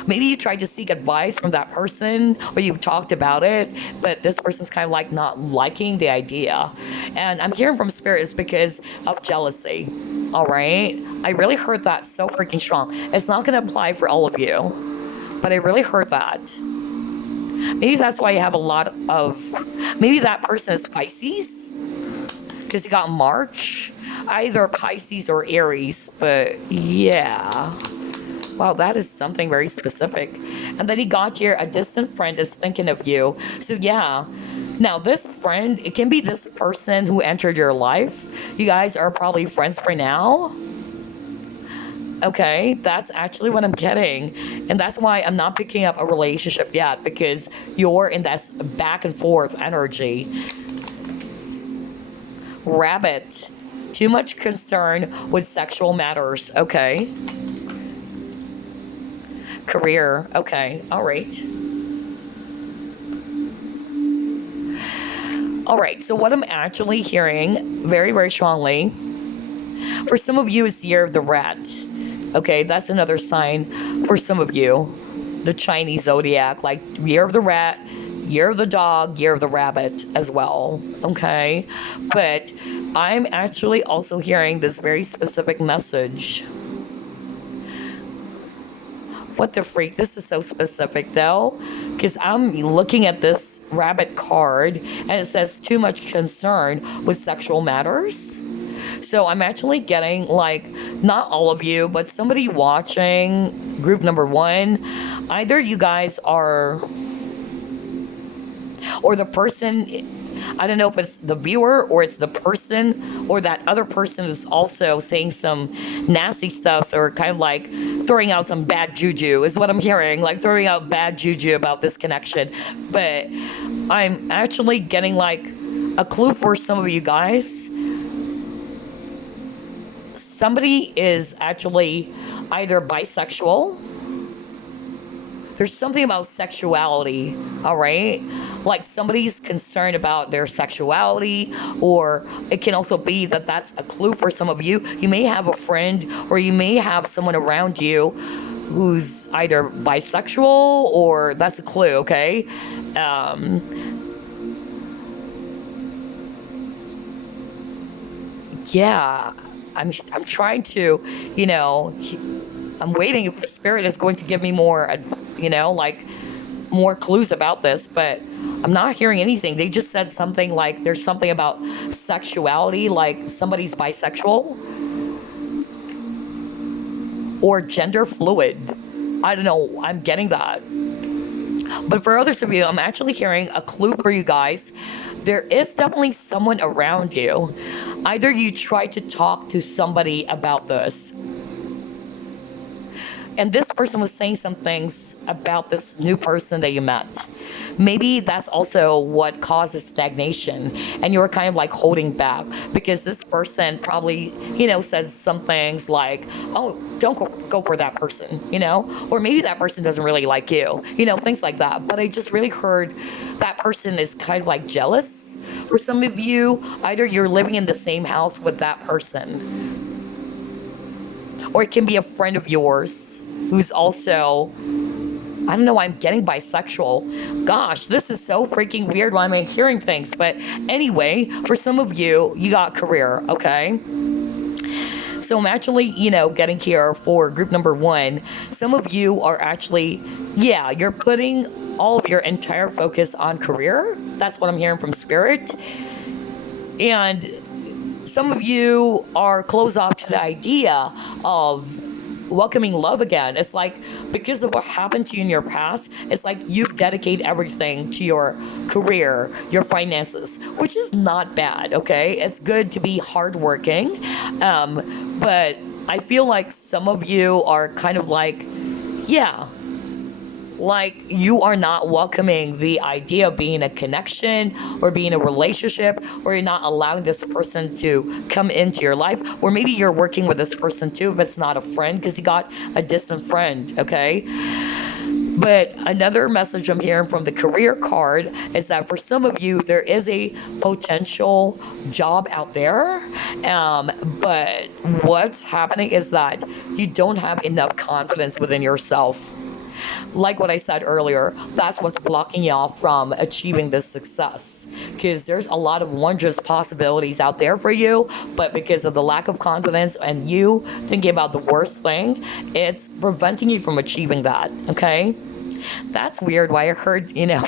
Maybe you tried to seek advice from that person or you've talked about it, but this person's kind of like not liking the idea. And I'm hearing from spirit is because of jealousy. All right? I really heard that so freaking strong. It's not going to apply for all of you. But I really heard that. Maybe that's why you have a lot of... Maybe that person is Pisces. Because you got March. Either Pisces or Aries. But yeah. Wow, that is something very specific. And then he got here, a distant friend is thinking of you. So yeah. Now this friend, it can be this person who entered your life. You guys are probably friends for now. Okay, that's actually what I'm getting. And that's why I'm not picking up a relationship yet, because you're in that back and forth energy. Rabbit. Too much concern with sexual matters. Okay. Career. Okay, all right. All right, so what I'm actually hearing very, very strongly, for some of you, it's the year of the rat. Okay, that's another sign for some of you. The Chinese zodiac, like year of the rat, year of the dog, year of the rabbit as well, okay? But I'm actually also hearing this very specific message. What the freak? This is so specific though, because I'm looking at this rabbit card and it says too much concern with sexual matters. So I'm actually getting like, not all of you, but somebody watching group number one, either you guys are, or the person, I don't know if it's the viewer or it's the person, or that other person is also saying some nasty stuff or kind of like throwing out some bad juju is what I'm hearing, like throwing out bad juju about this connection. But I'm actually getting like a clue for some of you guys. Somebody is actually either bisexual. There's something about sexuality, all right? Like somebody's concerned about their sexuality, or it can also be that that's a clue for some of you. You may have a friend or you may have someone around you who's either bisexual, or that's a clue, okay? Yeah, I'm trying to, you know, I'm waiting if the spirit is going to give me more, you know, like more clues about this, but I'm not hearing anything. They just said something like there's something about sexuality, like somebody's bisexual or gender fluid. I don't know. I'm getting that. But for others of you, I'm actually hearing a clue for you guys. There is definitely someone around you. Either you try to talk to somebody about this, and this person was saying some things about this new person that you met. Maybe that's also what causes stagnation, and you're kind of like holding back because this person probably, you know, says some things like, oh, don't go for that person, you know, or maybe that person doesn't really like you, you know, things like that. But I just really heard that person is kind of like jealous. For some of you, either you're living in the same house with that person, or it can be a friend of yours who's also, I don't know why I'm getting bisexual. Gosh, this is so freaking weird when I'm hearing things. But anyway, for some of you, you got career, okay? So I'm actually, you know, getting here for group number one. Some of you are actually, yeah, you're putting all of your entire focus on career. That's what I'm hearing from Spirit. And some of you are closed off to the idea of welcoming love again. It's like because of what happened to you in your past, it's like you've dedicated everything to your career, your finances, which is not bad, okay? It's good to be hardworking. But I feel like some of you are kind of like, yeah, like you are not welcoming the idea of being a connection or being a relationship, or you're not allowing this person to come into your life, or maybe you're working with this person too if it's not a friend, because you got a distant friend, okay? But another message I'm hearing from the career card is that for some of you, there is a potential job out there. But what's happening is that you don't have enough confidence within yourself. Like what I said earlier, that's what's blocking you off from achieving this success. Because there's a lot of wondrous possibilities out there for you, but because of the lack of confidence and you thinking about the worst thing, it's preventing you from achieving that, okay? That's weird why I heard, you know,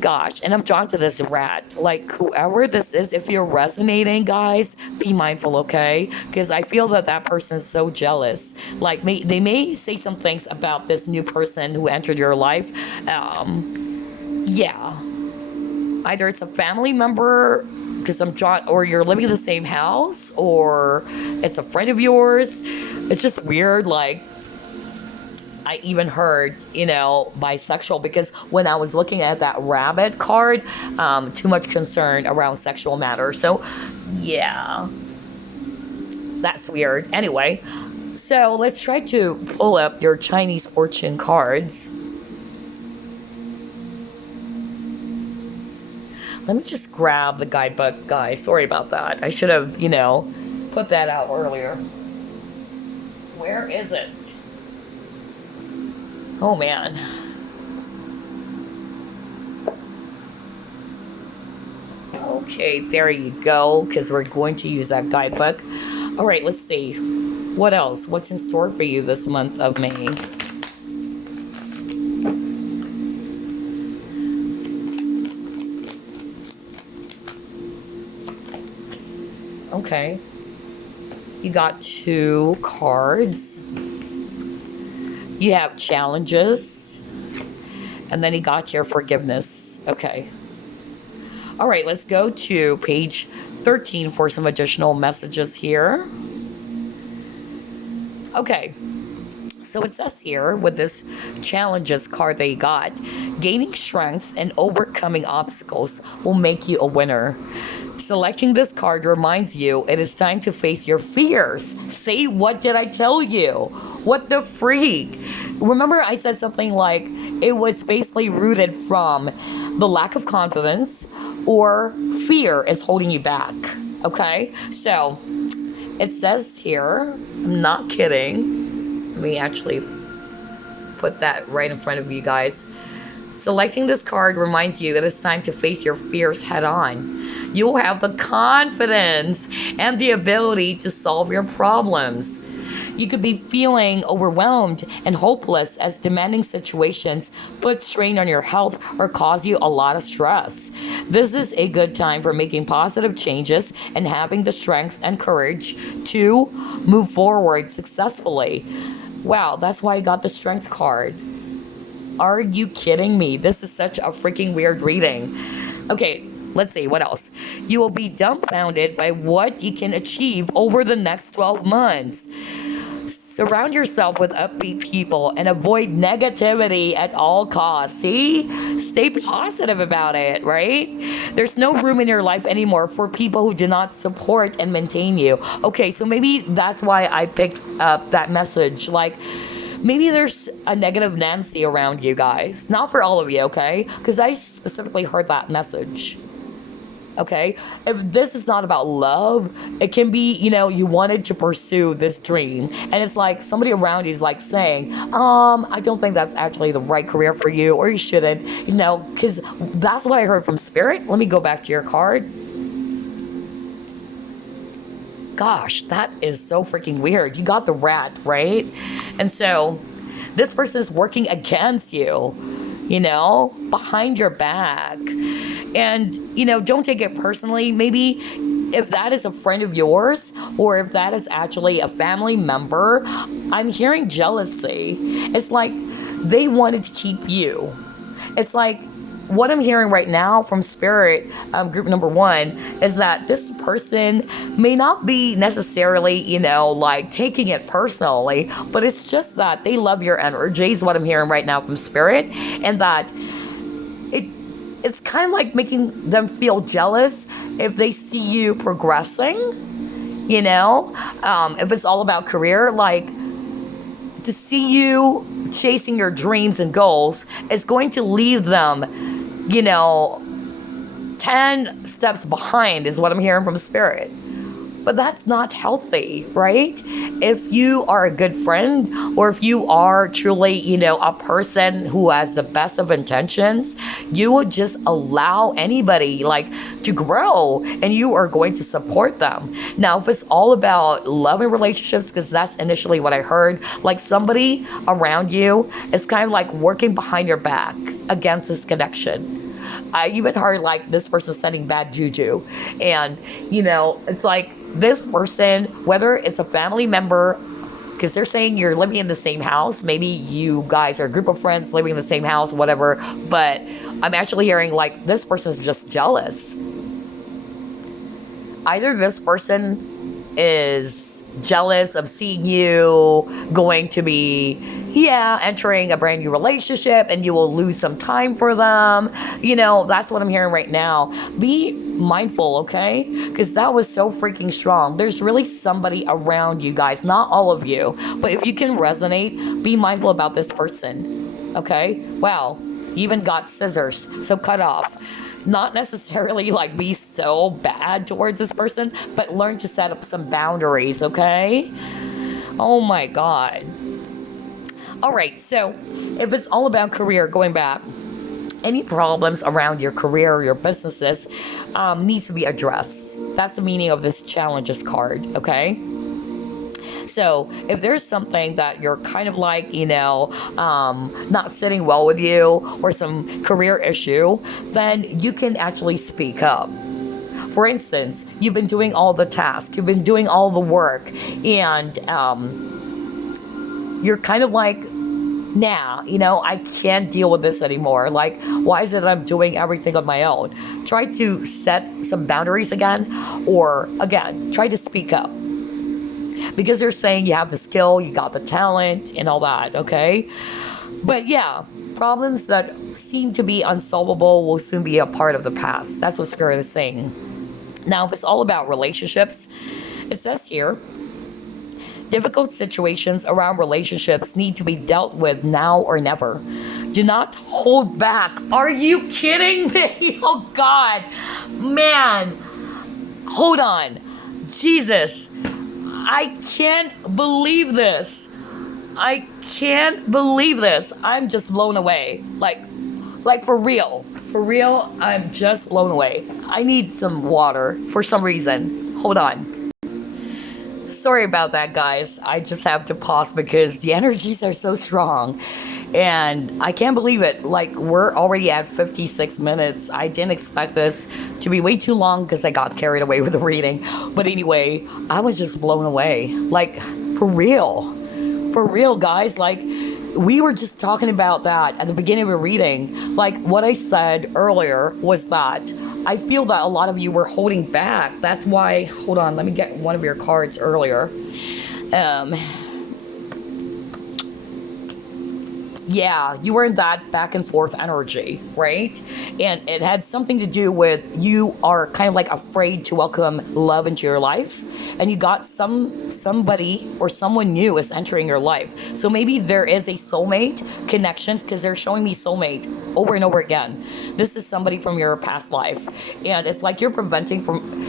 gosh, and I'm drawn to this rat. Like, whoever this is, if you're resonating, guys, be mindful, okay? Because I feel that that person is so jealous. Like, they may say some things about this new person who entered your life. Yeah. Either it's a family member, because I'm drawn, or you're living in the same house, or it's a friend of yours. It's just weird, like, I even heard, you know, bisexual, because when I was looking at that rabbit card, too much concern around sexual matters. So, yeah, that's weird. Anyway, so let's try to pull up your Chinese fortune cards. Let me just grab the guidebook, guys. Sorry about that. I should have, you know, put that out earlier. Where is it? Oh, man. Okay, there you go, because we're going to use that guidebook. All right, let's see. What else? What's in store for you this month of May? Okay. You got 2 cards. You have challenges. And then you got your forgiveness. Okay. All right, let's go to page 13 for some additional messages here. Okay. So it says here with this challenges card that you got, gaining strength and overcoming obstacles will make you a winner. Selecting this card reminds you it is time to face your fears. See, what did I tell you? What the freak? Remember I said something like it was basically rooted from the lack of confidence or fear is holding you back. Okay? So it says here, I'm not kidding. Let me actually put that right in front of you guys. Selecting this card reminds you that it's time to face your fears head on. You will have the confidence and the ability to solve your problems. You could be feeling overwhelmed and hopeless as demanding situations put strain on your health or cause you a lot of stress. This is a good time for making positive changes and having the strength and courage to move forward successfully. Wow, that's why I got the strength card. Are you kidding me? This is such a freaking weird reading. Okay, let's see, what else? You will be dumbfounded by what you can achieve over the next 12 months. Surround yourself with upbeat people and avoid negativity at all costs. See? Stay positive about it, right? There's no room in your life anymore for people who do not support and maintain you. Okay, so maybe that's why I picked up that message. Like, maybe there's a negative Nancy around you guys. Not for all of you, okay? Because I specifically heard that message. Okay, if this is not about love, it can be, you wanted to pursue this dream and it's like somebody around you is like saying, I don't think that's actually the right career for you, or you shouldn't, because that's what I heard from Spirit. Let me go back to your card. Gosh, that is so freaking weird. You got the rat, right? And so this person is working against you, behind your back. And, don't take it personally. Maybe if that is a friend of yours or if that is actually a family member, I'm hearing jealousy. It's like they wanted to keep you. It's like what I'm hearing right now from Spirit, group number 1, is that this person may not be necessarily, like taking it personally, but it's just that they love your energy is what I'm hearing right now from Spirit, and that it's kind of like making them feel jealous if they see you progressing, if it's all about career, like to see you chasing your dreams and goals is going to leave them, 10 steps behind is what I'm hearing from Spirit. But that's not healthy, right? If you are a good friend, or if you are truly, a person who has the best of intentions, you will just allow anybody to grow and you are going to support them. Now, if it's all about love and relationships, because that's initially what I heard, like somebody around you is kind of like working behind your back against this connection. I even heard this person sending bad juju. And, it's like this person, whether it's a family member, because they're saying you're living in the same house. Maybe you guys are a group of friends living in the same house, whatever. But I'm actually hearing this person's just jealous. Either this person is jealous of seeing you going to be, entering a brand new relationship and you will lose some time for them. That's what I'm hearing right now. Be mindful, okay? Because that was so freaking strong. There's really somebody around you guys, not all of you, but if you can resonate, be mindful about this person, okay? Wow, you even got scissors, so cut off. Not necessarily be so bad towards this person, but learn to set up some boundaries, okay? Oh my God. All right, so if it's all about career, going back, any problems around your career or your businesses needs to be addressed. That's the meaning of this challenges card, okay? So if there's something that you're kind of like, not sitting well with you, or some career issue, then you can actually speak up. For instance, you've been doing all the tasks, you've been doing all the work, and you're kind of like, nah, I can't deal with this anymore. Like, why is it that I'm doing everything on my own? Try to set some boundaries again, or again, try to speak up. Because they're saying you have the skill, you got the talent, and all that, okay? But yeah, problems that seem to be unsolvable will soon be a part of the past. That's what Spirit is saying. Now, if it's all about relationships, it says here, difficult situations around relationships need to be dealt with now or never. Do not hold back. Are you kidding me? Oh, God. Man. Hold on. Jesus. I can't believe this. I can't believe this. I'm just blown away. Like for real. For real, I'm just blown away. I need some water for some reason. Hold on. Sorry about that, guys. I just have to pause because the energies are so strong. And I can't believe it. Like, we're already at 56 minutes. I didn't expect this to be way too long because I got carried away with the reading. But anyway, I was just blown away. Like, for real. For real, guys. Like, we were just talking about that at the beginning of the reading. Like, what I said earlier was that I feel that a lot of you were holding back. That's why, hold on, let me get one of your cards earlier. Yeah, you were in that back and forth energy, right? And it had something to do with you are kind of like afraid to welcome love into your life, and you got somebody or someone new is entering your life. So maybe there is a soulmate connections, because they're showing me soulmate over and over again. This is somebody from your past life, and it's like you're preventing from,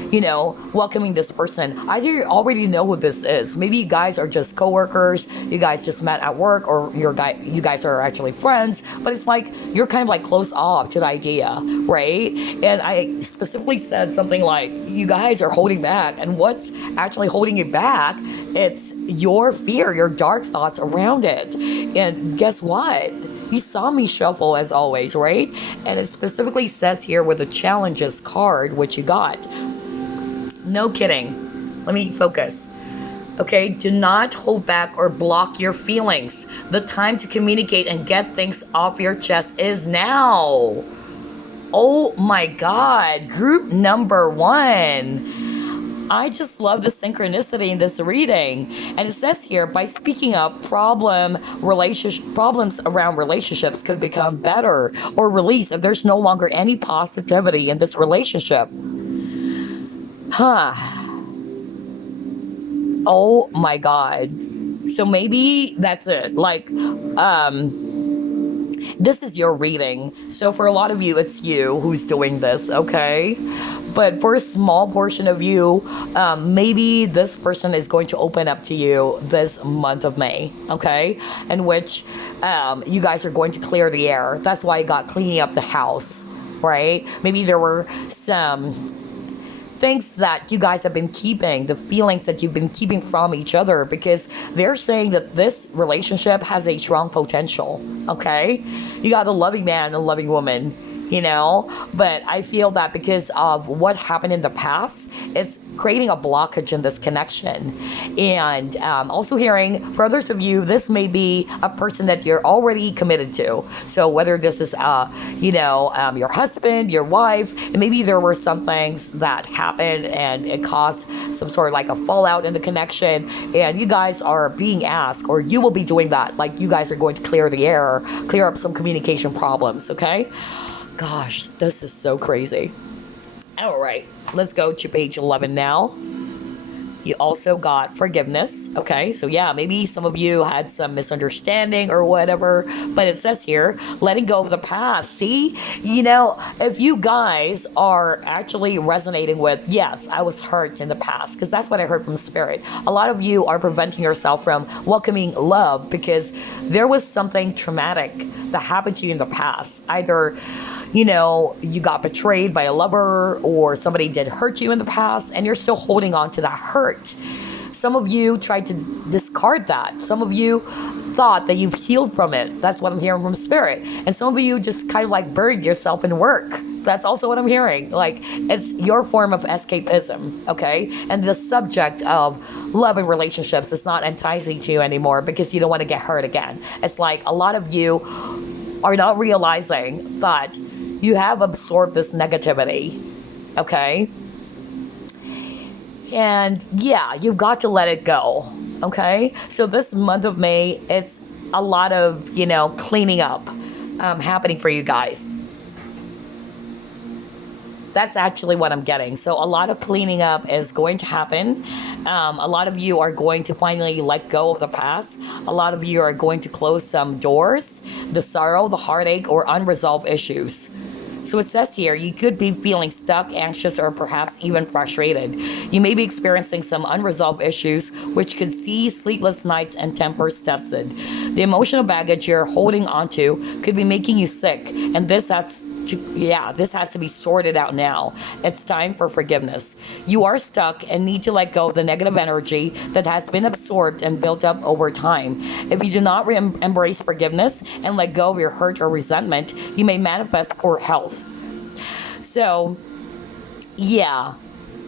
welcoming this person. Either you already know who this is. Maybe you guys are just coworkers, you guys just met at work, or you guys are actually friends, but it's like you're kind of like close off to the idea, right? And I specifically said something like, you guys are holding back, and what's actually holding you back? It's your fear, your dark thoughts around it. And guess what? You saw me shuffle as always, right? And it specifically says here with the challenges card, which you got. No kidding. Let me focus. Okay, do not hold back or block your feelings. The time to communicate and get things off your chest is now. Oh my God, group number 1. I just love the synchronicity in this reading. And it says here, by speaking up, problems around relationships could become better or release if there's no longer any positivity in this relationship. Oh my God. So maybe that's it. Like, this is your reading. So for a lot of you, it's you who's doing this, okay? But for a small portion of you, maybe this person is going to open up to you this month of May, okay? In which you guys are going to clear the air. That's why I got cleaning up the house, right? Maybe there were some things that you guys have been keeping, the feelings that you've been keeping from each other, because they're saying that this relationship has a strong potential, okay? You got a loving man and a loving woman, but I feel that because of what happened in the past, it's creating a blockage in this connection. And also hearing, for others of you, this may be a person that you're already committed to. So whether this is, your husband, your wife, and maybe there were some things that happened and it caused some sort of like a fallout in the connection, and you guys are being asked, or you will be doing that, like you guys are going to clear the air, clear up some communication problems, okay? Gosh, this is so crazy. All right, let's go to page 11 now. You also got forgiveness. Okay, so yeah, maybe some of you had some misunderstanding or whatever, but it says here, letting go of the past. See, if you guys are actually resonating with, yes, I was hurt in the past, because that's what I heard from Spirit. A lot of you are preventing yourself from welcoming love because there was something traumatic that happened to you in the past. Either you got betrayed by a lover or somebody did hurt you in the past and you're still holding on to that hurt. Some of you tried to discard that. Some of you thought that you've healed from it. That's what I'm hearing from Spirit. And some of you just kind of like buried yourself in work. That's also what I'm hearing. Like, it's your form of escapism, okay? And the subject of love and relationships is not enticing to you anymore because you don't want to get hurt again. It's like a lot of you are not realizing that you have absorbed this negativity, okay? And yeah, you've got to let it go, okay? So this month of May, it's a lot of, cleaning up happening for you guys. That's actually what I'm getting. So a lot of cleaning up is going to happen. A lot of you are going to finally let go of the past. A lot of you are going to close some doors, the sorrow, the heartache, or unresolved issues. So it says here, you could be feeling stuck, anxious, or perhaps even frustrated. You may be experiencing some unresolved issues, which could see sleepless nights and tempers tested. The emotional baggage you're holding onto could be making you sick, and this has to be sorted out now. It's time for forgiveness. You are stuck and need to let go of the negative energy that has been absorbed and built up over time. If you do not embrace forgiveness and let go of your hurt or resentment, you may manifest poor health. So, yeah,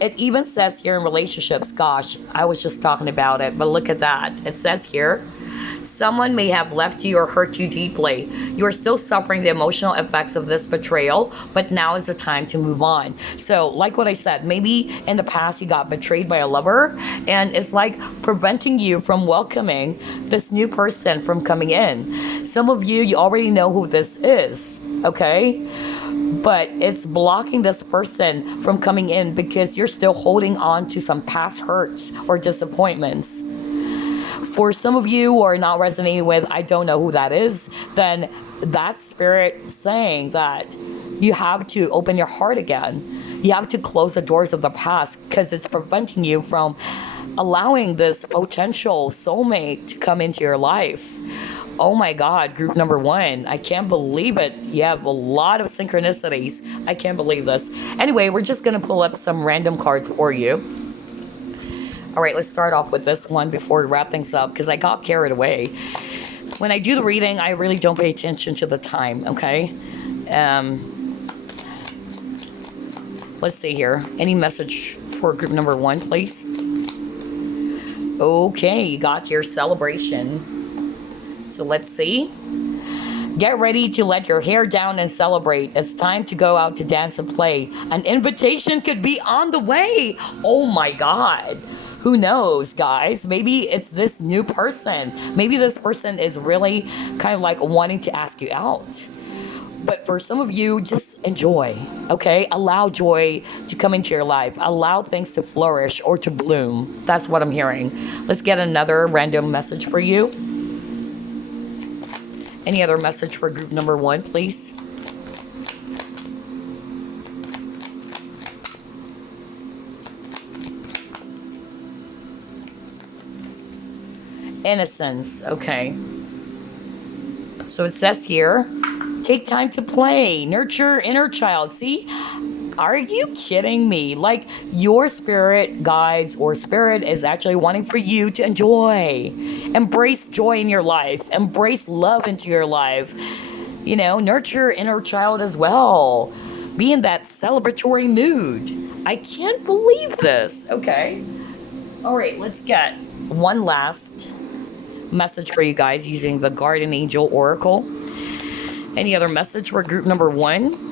it even says here in relationships, gosh, I was just talking about it, but look at that. It says here, someone may have left you or hurt you deeply. You are still suffering the emotional effects of this betrayal, but now is the time to move on. So, like what I said, maybe in the past you got betrayed by a lover, and it's like preventing you from welcoming this new person from coming in. Some of you already know who this is, okay? But it's blocking this person from coming in because you're still holding on to some past hurts or disappointments. For some of you who are not resonating with, I don't know who that is, then that's Spirit saying that you have to open your heart again. You have to close the doors of the past because it's preventing you from allowing this potential soulmate to come into your life. Oh my God, group number 1. I can't believe it. You have a lot of synchronicities. I can't believe this. Anyway, we're just going to pull up some random cards for you. All right, let's start off with this one before we wrap things up because I got carried away. When I do the reading, I really don't pay attention to the time, okay? Let's see here. Any message for group number 1, please? Okay, you got your celebration. So let's see. Get ready to let your hair down and celebrate. It's time to go out to dance and play. An invitation could be on the way. Oh my God. Who knows, guys? Maybe it's this new person. Maybe this person is really kind of like wanting to ask you out. But for some of you, just enjoy, okay? Allow joy to come into your life. Allow things to flourish or to bloom. That's what I'm hearing. Let's get another random message for you. Any other message for group number 1, please? Innocence, okay. So it says here, take time to play, nurture inner child. See, are you kidding me? Like your spirit guides or spirit is actually wanting for you to enjoy, embrace joy in your life, embrace love into your life, nurture inner child as well. Be in that celebratory mood. I can't believe this. Okay. All right, let's get one last message for you guys using the Guardian Angel Oracle. Any other message for group number 1?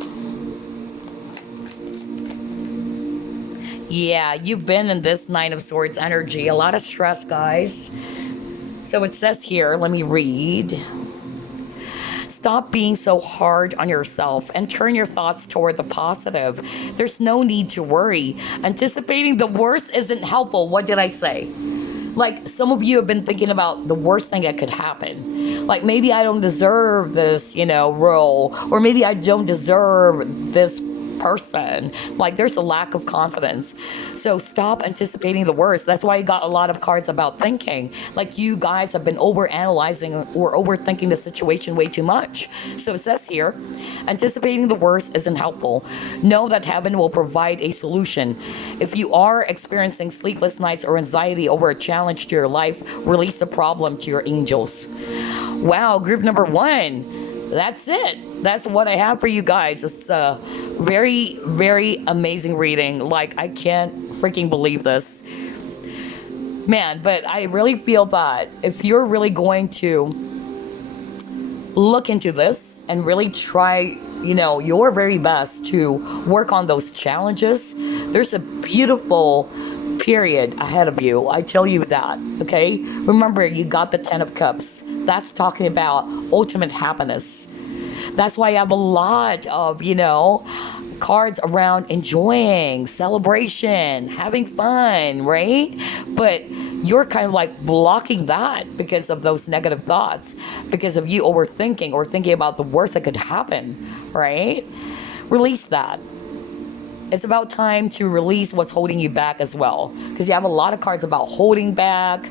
Yeah, you've been in this Nine of Swords energy. A lot of stress, guys. So it says here, let me read. stop being so hard on yourself and turn your thoughts toward the positive. There's no need to worry. Anticipating the worst isn't helpful. What did I say? Like, some of you have been thinking about the worst thing that could happen. Like, maybe I don't deserve this, role, or maybe I don't deserve this person. Like, there's a lack of confidence. So stop anticipating the worst. That's why you got a lot of cards about thinking. Like, you guys have been over analyzing or overthinking the situation way too much. So it says here, anticipating the worst isn't helpful. Know that heaven will provide a solution. If you are experiencing sleepless nights or anxiety over a challenge to your life, release the problem to your angels. Wow, group number 1. That's it. That's what I have for you guys. It's a very, very amazing reading. Like, I can't freaking believe this. Man, but I really feel that if you're really going to look into this and really try, your very best to work on those challenges, there's a beautiful period ahead of you. I tell you that, okay? Remember, you got the 10 of Cups. That's talking about ultimate happiness. That's why I have a lot of, cards around enjoying, celebration, having fun, right? But you're kind of like blocking that because of those negative thoughts, because of you overthinking or thinking about the worst that could happen, right? Release that. It's about time to release what's holding you back as well, because you have a lot of cards about holding back.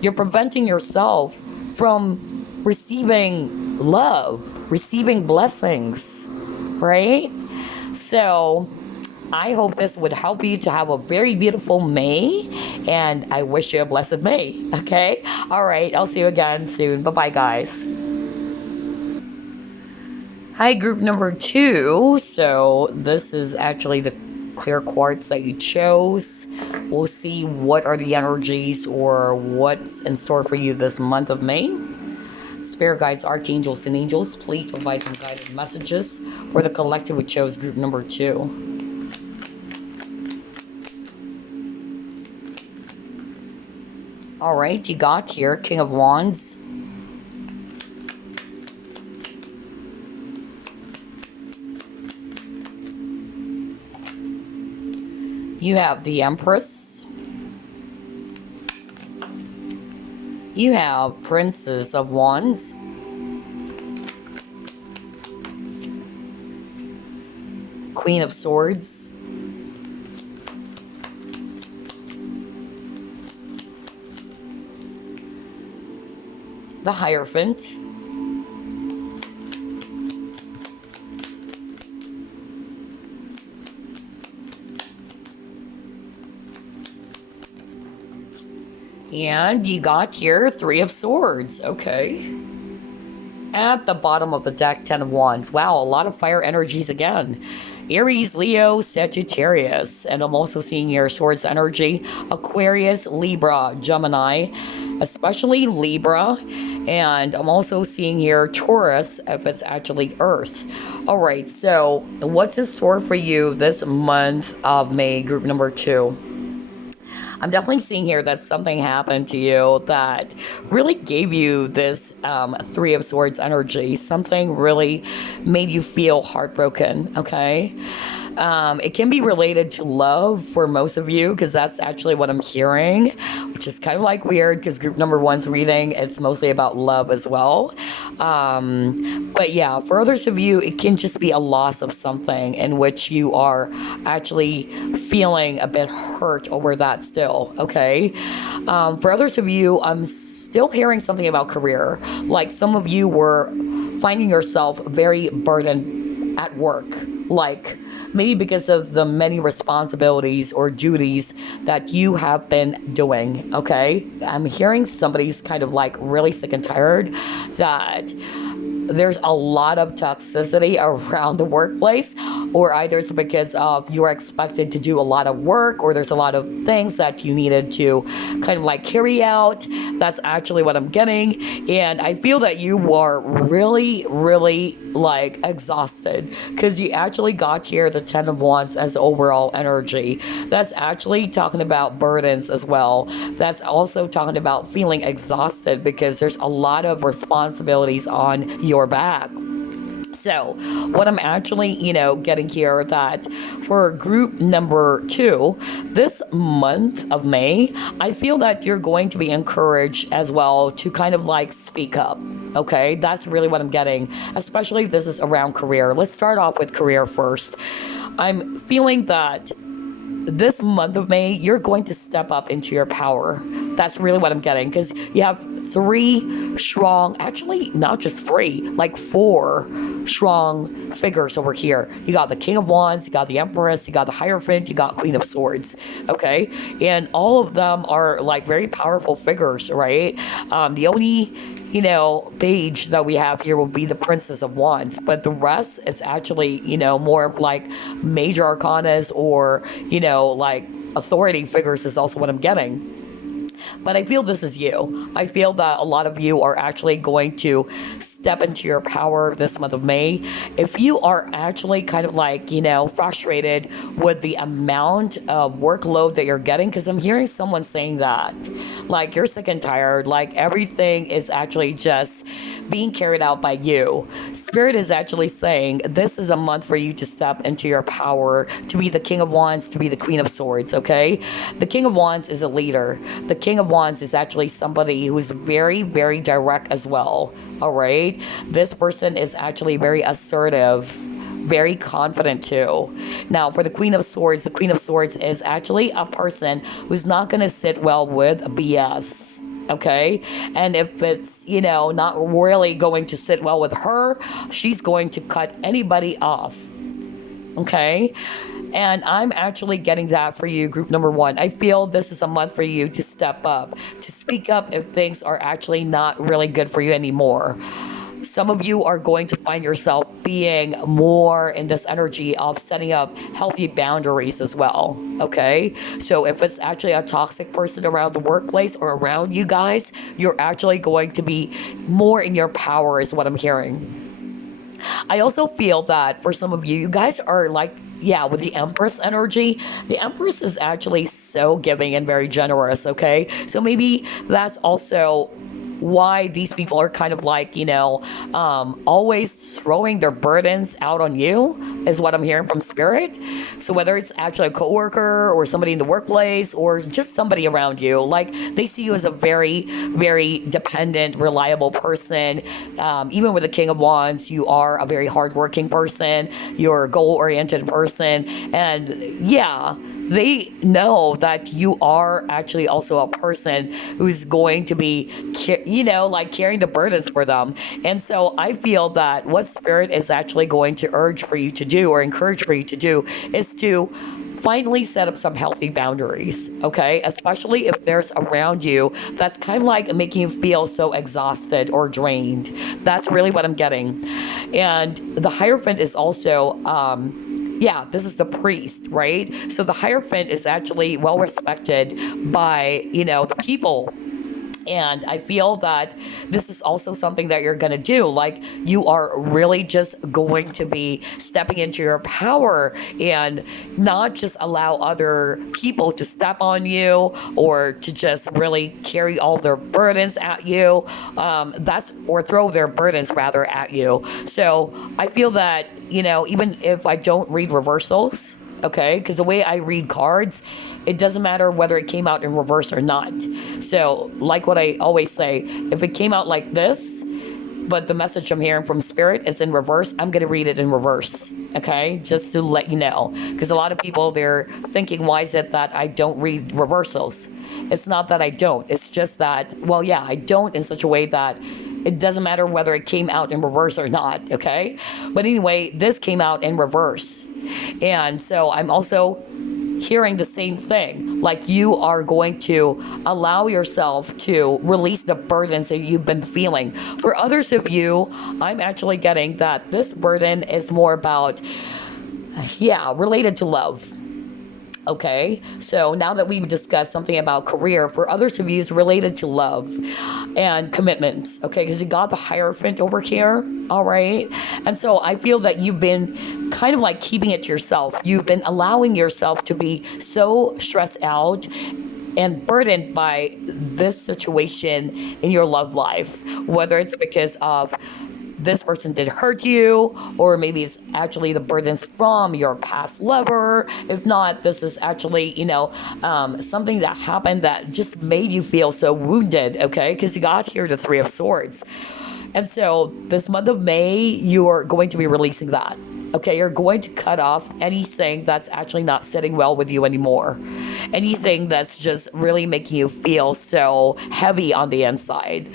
You're preventing yourself from receiving love, receiving blessings, right? So I hope this would help you to have a very beautiful May, and I wish you a blessed May, okay? All right, I'll see you again soon. Bye-bye, guys. Hi, group number 2. So this is actually the clear quartz that you chose. We'll see what are the energies or what's in store for you this month of May. Spirit guides, archangels, and angels, please provide some guided messages for the collective who chose group number 2. All right, you got here King of Wands. You have the Empress. You have Princess of Wands. Queen of Swords. The Hierophant. And you got here Three of Swords. Okay. At the bottom of the deck, 10 of Wands. Wow, a lot of fire energies again. Aries, Leo, Sagittarius. And I'm also seeing here Swords energy. Aquarius, Libra, Gemini. Especially Libra. And I'm also seeing here Taurus, if it's actually Earth. Alright, so what's in store for you this month of May, group number 2? I'm definitely seeing here that something happened to you that really gave you this Three of Swords energy. Something really made you feel heartbroken, okay? It can be related to love for most of you, because that's actually what I'm hearing, which is kind of like weird because group number 1's reading, it's mostly about love as well. But yeah, for others of you, it can just be a loss of something in which you are actually feeling a bit hurt over that still, okay? For others of you, I'm still hearing something about career. Like, some of you were finding yourself very burdened at work, like maybe because of the many responsibilities or duties that you have been doing, okay? I'm hearing somebody's kind of like really sick and tired that there's a lot of toxicity around the workplace, or either it's because of you're expected to do a lot of work, or there's a lot of things that you needed to kind of like carry out. That's actually what I'm getting. And I feel that you are really, really like exhausted, because you actually got here the 10 of Wands as overall energy. That's actually talking about burdens as well. That's also talking about feeling exhausted because there's a lot of responsibilities on your your back. So, what I'm actually, getting here that for group number 2, this month of May, I feel that you're going to be encouraged as well to kind of like speak up. Okay, that's really what I'm getting, especially if this is around career. Let's start off with career first. I'm feeling that this month of May, you're going to step up into your power. That's really what I'm getting, because you have 3 strong, actually not just 3, like 4 strong figures over here. You got the King of Wands, you got the Empress, you got the Hierophant, you got Queen of Swords. Okay, and all of them are like very powerful figures, right? The only page that we have here will be the Princess of Wands, but the rest is actually more of like major arcanas or like authority figures is also what I'm getting. But I feel this is you. I feel that a lot of you are actually going to step into your power this month of May. If you are actually kind of like, frustrated with the amount of workload that you're getting, because I'm hearing someone saying that, like you're sick and tired, like everything is actually just being carried out by you. Spirit is actually saying this is a month for you to step into your power, to be the King of Wands, to be the Queen of Swords, okay? The King of Wands is a leader. The King of Wands is actually somebody who's very, very direct as well, all right? This person is actually very assertive, very confident too. Now, for the Queen of Swords is actually a person who's not going to sit well with BS. Okay, and if it's not really going to sit well with her, she's going to cut anybody off. Okay, and I'm actually getting that for you, group number 1. I feel this is a month for you to step up, to speak up if things are actually not really good for you anymore. Some of you are going to find yourself being more in this energy of setting up healthy boundaries as well, okay? So if it's actually a toxic person around the workplace or around you guys, you're actually going to be more in your power is what I'm hearing. I also feel that for some of you, you guys are like, with the Empress energy, the Empress is actually so giving and very generous, okay? So maybe that's also why these people are kind of like, always throwing their burdens out on you is what I'm hearing from Spirit. So whether it's actually a coworker or somebody in the workplace or just somebody around you, like they see you as a very, very dependent, reliable person. Even with the King of Wands, you are a very hardworking person. You're a goal-oriented person. And they know that you are actually also a person who's going to be, carrying the burdens for them. And so I feel that what Spirit is actually going to urge for you to do or encourage for you to do is to finally set up some healthy boundaries, okay? Especially if there's around you that's kind of like making you feel so exhausted or drained. That's really what I'm getting. And the Hierophant is also, this is the priest, right? So the Hierophant is actually well respected by, the people. And I feel that this is also something that you're going to do. Like you are really just going to be stepping into your power and not just allow other people to step on you or to just really carry all their burdens at you. Or throw their burdens rather at you. So I feel that, even if I don't read reversals, okay, because the way I read cards, it doesn't matter whether it came out in reverse or not. So like what I always say, if it came out like this, but the message I'm hearing from Spirit is in reverse, I'm going to read it in reverse, okay? Just to let you know. Because a lot of people, they're thinking, why is it that I don't read reversals? It's not that I don't. It's just that, I don't in such a way that it doesn't matter whether it came out in reverse or not, okay? But anyway, this came out in reverse. And so I'm also hearing the same thing, like you are going to allow yourself to release the burdens that you've been feeling. For others of you, I'm actually getting that this burden is more about, related to love. Okay, so now that we've discussed something about career, for others of you, it's related to love and commitments, okay, because you got the Hierophant over here, all right? And so I feel that you've been kind of like keeping it to yourself. You've been allowing yourself to be so stressed out and burdened by this situation in your love life, whether it's because of this person did hurt you, or maybe it's actually the burdens from your past lover. If not, this is actually, something that happened that just made you feel so wounded, okay? Because you got here the Three of Swords. And so this month of May, you're going to be releasing that. Okay, you're going to cut off anything that's actually not sitting well with you anymore. Anything that's just really making you feel so heavy on the inside.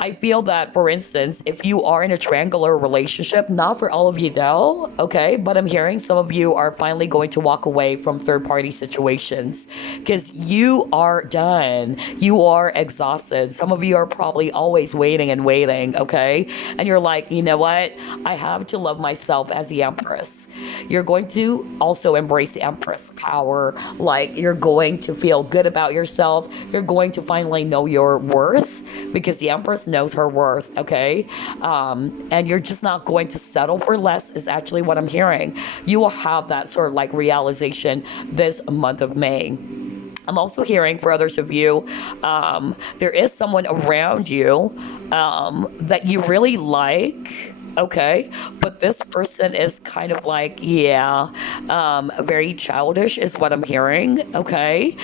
I feel that, for instance, if you are in a triangular relationship, not for all of you though, okay, but I'm hearing some of you are finally going to walk away from third-party situations because you are done. You are exhausted. Some of you are probably always waiting and waiting, okay? And you're like, you know what? I have to love myself as the Empress. You're going to also embrace the Empress power. Like, you're going to feel good about yourself. You're going to finally know your worth because the Empress knows her worth, okay? And you're just not going to settle for less is actually what I'm hearing. You will have that sort of like realization this month of May. I'm also hearing for others of you, there is someone around you that you really like, okay? But this person is kind of like, very childish is what I'm hearing, okay?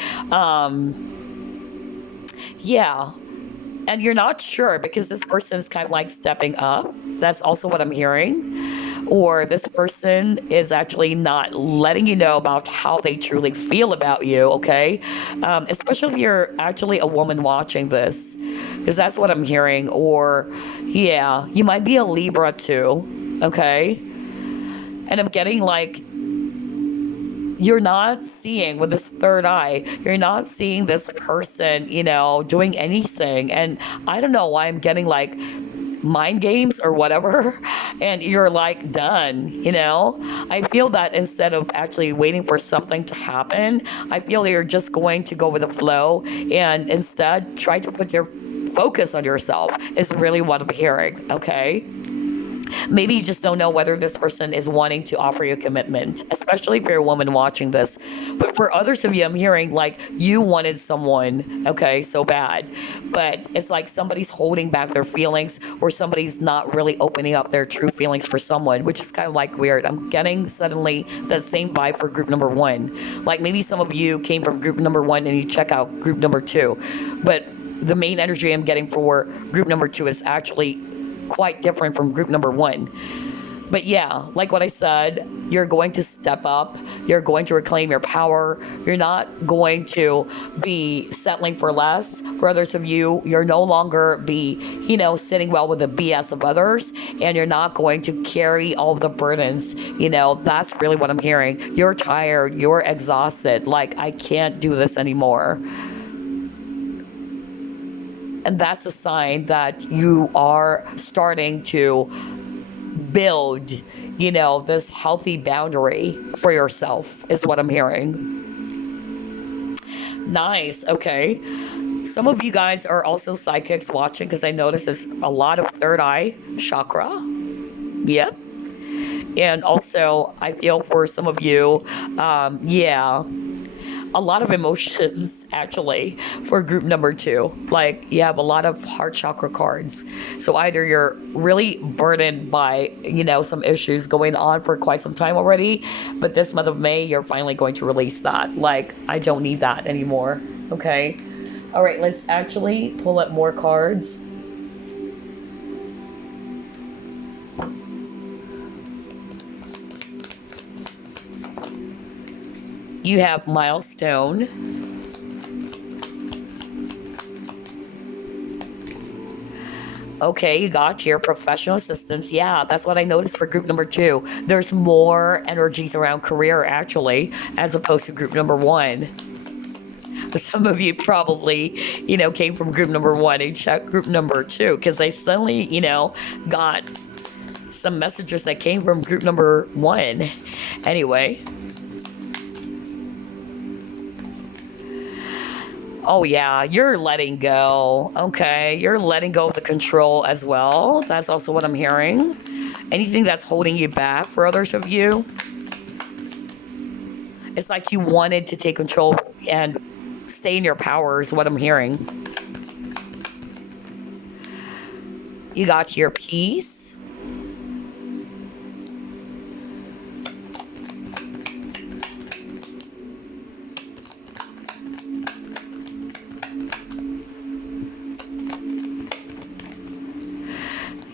And you're not sure because this person is kind of like stepping up. That's also what I'm hearing. Or this person is actually not letting you know about how they truly feel about you, okay? Especially if you're actually a woman watching this, because that's what I'm hearing. Or, you might be a Libra too, okay? And I'm getting like, you're not seeing with this third eye, you're not seeing this person, doing anything. And I don't know why I'm getting like mind games or whatever. And you're like done, I feel that instead of actually waiting for something to happen, I feel you're just going to go with the flow and instead try to put your focus on yourself is really what I'm hearing, okay? Maybe you just don't know whether this person is wanting to offer you a commitment, especially if you're a woman watching this. But for others of you, I'm hearing like you wanted someone, okay, so bad. But it's like somebody's holding back their feelings or somebody's not really opening up their true feelings for someone, which is kind of like weird. I'm getting suddenly that same vibe for group number one. Like maybe some of you came from group number one and you check out group number two. But the main energy I'm getting for group number two is actually quite different from group number one. But like what I said, you're going to step up. You're going to reclaim your power. You're not going to be settling for less. For others of you, you're no longer be, sitting well with the BS of others. And you're not going to carry all of the burdens. That's really what I'm hearing. You're tired. You're exhausted. Like, I can't do this anymore. And that's a sign that you are starting to build, this healthy boundary for yourself is what I'm hearing. Nice. Okay. Some of you guys are also psychics watching because I notice there's a lot of third eye chakra. Yep. And also I feel for some of you, a lot of emotions actually for group number two. Like you have a lot of heart chakra cards. So either you're really burdened by, some issues going on for quite some time already, but this month of May, you're finally going to release that. Like, I don't need that anymore. Okay. All right, let's actually pull up more cards. You have Milestone. Okay, you got your professional assistance. Yeah, that's what I noticed for group number two. There's more energies around career, actually, as opposed to group number one. But some of you probably, came from group number one and checked group number two, because I suddenly, got some messages that came from group number one. Anyway. Oh yeah, you're letting go. Okay, you're letting go of the control as well. That's also what I'm hearing. Anything that's holding you back for others of you. It's like you wanted to take control and stay in your power is what I'm hearing. You got your peace.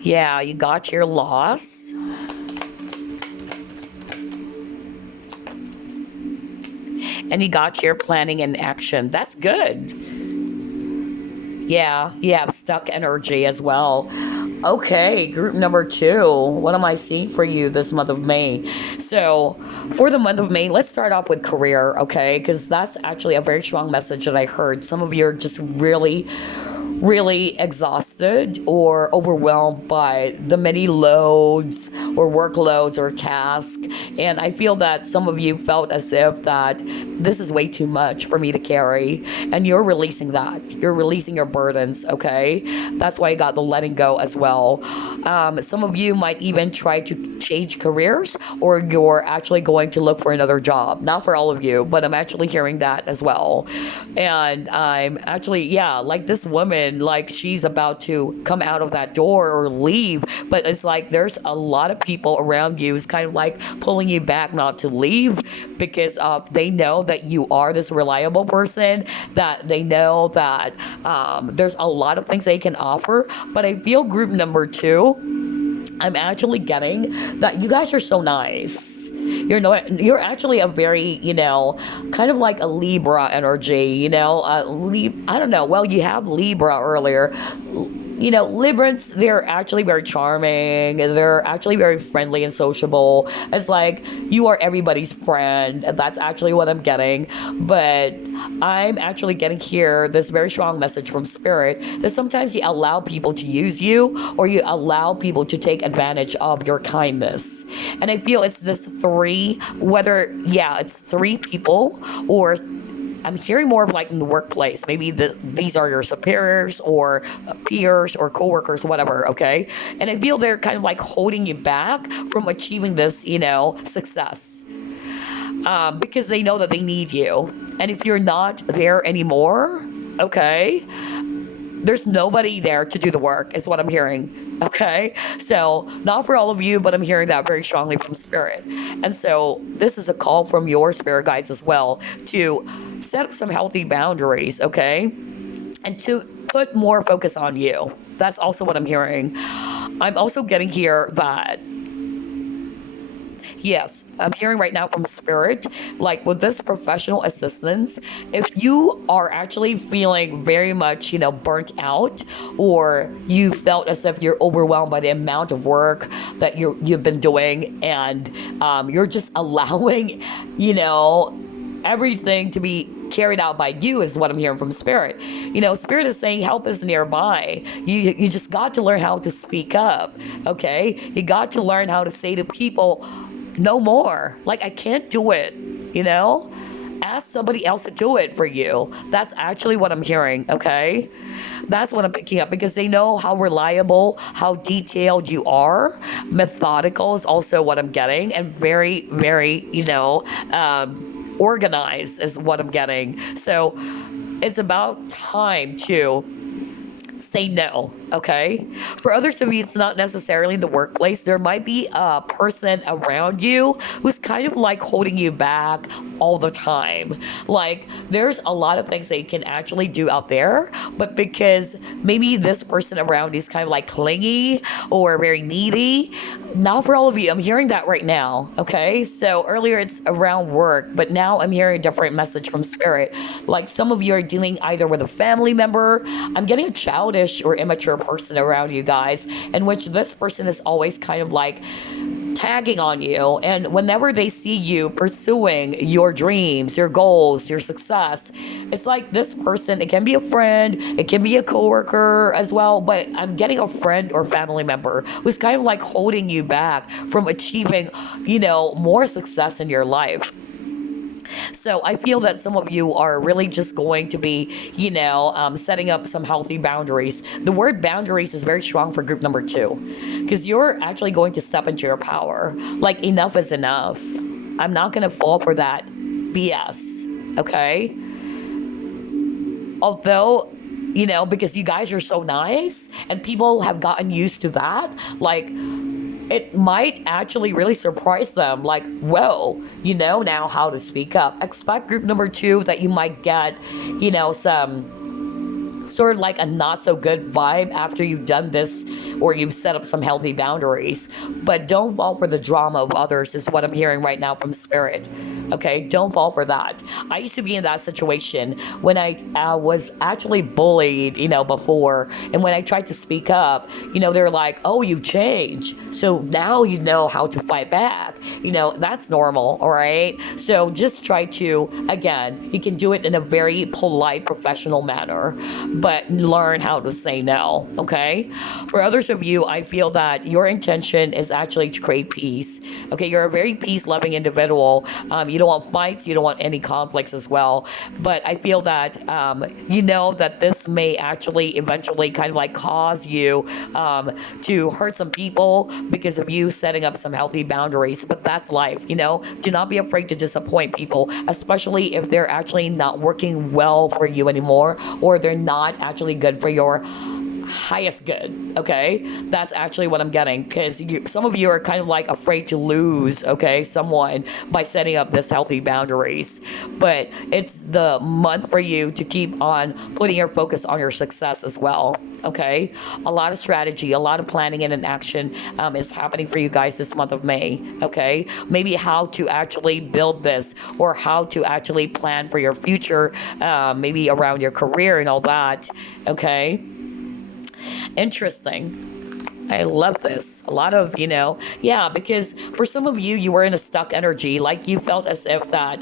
Yeah, you got your loss. And you got your planning and action. That's good. Yeah, you have stuck energy as well. Okay, group number 2. What am I seeing for you this month of May? So, for the month of May, let's start off with career, okay? Because that's actually a very strong message that I heard. Some of you are just really exhausted or overwhelmed by the many loads or workloads or tasks, and I feel that some of you felt as if that this is way too much for me to carry, and you're releasing that. You're releasing your burdens, okay? That's why you got the letting go as well. Some of you might even try to change careers, or you're actually going to look for another job. Not for all of you, but I'm actually hearing that as well. And I'm actually, yeah, like this woman, like she's about to come out of that door or leave, but it's like there's a lot of people around you who's kind of like pulling you back not to leave, because they know that you are this reliable person, that they know that there's a lot of things they can offer. But I feel group number 2, I'm actually getting that you guys are so nice. You're actually a very, kind of like a Libra energy, I don't know. Well, you have Libra earlier. Librans, they're actually very charming. They're actually very friendly and sociable. It's like you are everybody's friend. That's actually what I'm getting. But I'm actually getting here this very strong message from Spirit that sometimes you allow people to use you, or you allow people to take advantage of your kindness. And I feel it's this 3, it's 3 people, or I'm hearing more of like in the workplace. Maybe these are your superiors or peers or coworkers, whatever, okay? And I feel they're kind of like holding you back from achieving this, success. Because they know that they need you. And if you're not there anymore, okay, there's nobody there to do the work, is what I'm hearing. Okay? So, not for all of you, but I'm hearing that very strongly from Spirit. And so, this is a call from your spirit guides as well to set up some healthy boundaries, okay? And to put more focus on you. That's also what I'm hearing. I'm also getting here that, yes, I'm hearing right now from Spirit, like with this professional assistance, if you are actually feeling very much, burnt out, or you felt as if you're overwhelmed by the amount of work that you've been doing, and you're just allowing, everything to be carried out by you, is what I'm hearing from Spirit. Spirit is saying help is nearby. You just got to learn how to speak up, okay? You got to learn how to say to people, no more. Like, I can't do it, Ask somebody else to do it for you. That's actually what I'm hearing, okay? That's what I'm picking up, because they know how reliable, how detailed you are. Methodical is also what I'm getting, and very, very, organized is what I'm getting. So it's about time to say no, okay? For others of you, it's not necessarily the workplace. There might be a person around you who's kind of like holding you back all the time. Like, there's a lot of things that you can actually do out there, but because maybe this person around you is kind of like clingy or very needy, not for all of you. I'm hearing that right now, okay? So earlier it's around work, but now I'm hearing a different message from Spirit. Like, some of you are dealing either with a family member. I'm getting a childish or immature person around you guys, in which this person is always kind of like tagging on you, and whenever they see you pursuing your dreams, your goals, your success, it's like this person, it can be a friend, it can be a coworker as well, but I'm getting a friend or family member who's kind of like holding you back from achieving, more success in your life. So I feel that some of you are really just going to be, setting up some healthy boundaries. The word boundaries is very strong for group number 2, because you're actually going to step into your power. Like, enough is enough. I'm not going to fall for that BS, okay? Although, because you guys are so nice and people have gotten used to that, like, it might actually really surprise them. Like, whoa, you know now how to speak up. Expect group number 2 that you might get, some sort of like a not so good vibe after you've done this or you've set up some healthy boundaries. But don't fall for the drama of others, is what I'm hearing right now from Spirit. Okay, don't fall for that. I used to be in that situation when I was actually bullied, before. And when I tried to speak up, they're like, oh, you changed. So now you know how to fight back. That's normal, all right? So just try to, again, you can do it in a very polite, professional manner, but learn how to say no, okay? For others of you, I feel that your intention is actually to create peace, okay? You're a very peace-loving individual. You don't want fights, you don't want any conflicts as well, but I feel that that this may actually eventually kind of like cause you to hurt some people because of you setting up some healthy boundaries. But that's life. Do not be afraid to disappoint people, especially if they're actually not working well for you anymore, or they're not actually good for your highest good. Okay, that's actually what I'm getting, because some of you are kind of like afraid to lose, okay, someone by setting up this healthy boundaries. But it's the month for you to keep on putting your focus on your success as well. Okay, a lot of strategy, a lot of planning and action is happening for you guys this month of May. Okay, maybe how to actually build this, or how to actually plan for your future, maybe around your career and all that. Okay, interesting. I love this. A lot of, because for some of you, you were in a stuck energy, like you felt as if that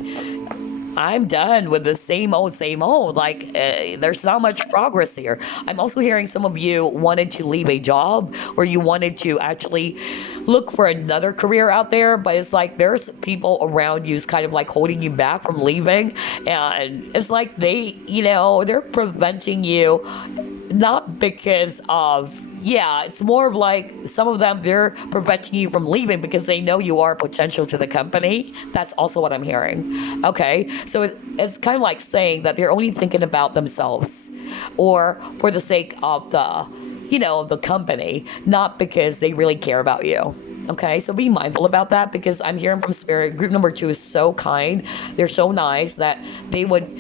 I'm done with the same old, like there's not much progress here. I'm also hearing some of you wanted to leave a job, or you wanted to actually look for another career out there, but it's like there's people around you is kind of like holding you back from leaving, and it's like they're preventing you, not because of, it's more of like some of them, they're preventing you from leaving because they know you are potential to the company. That's also what I'm hearing. Okay, so it's kind of like saying that they're only thinking about themselves, or for the sake of the company, not because they really care about you. Okay, so be mindful about that, because I'm hearing from Spirit, group number 2 is so kind. They're so nice that they would,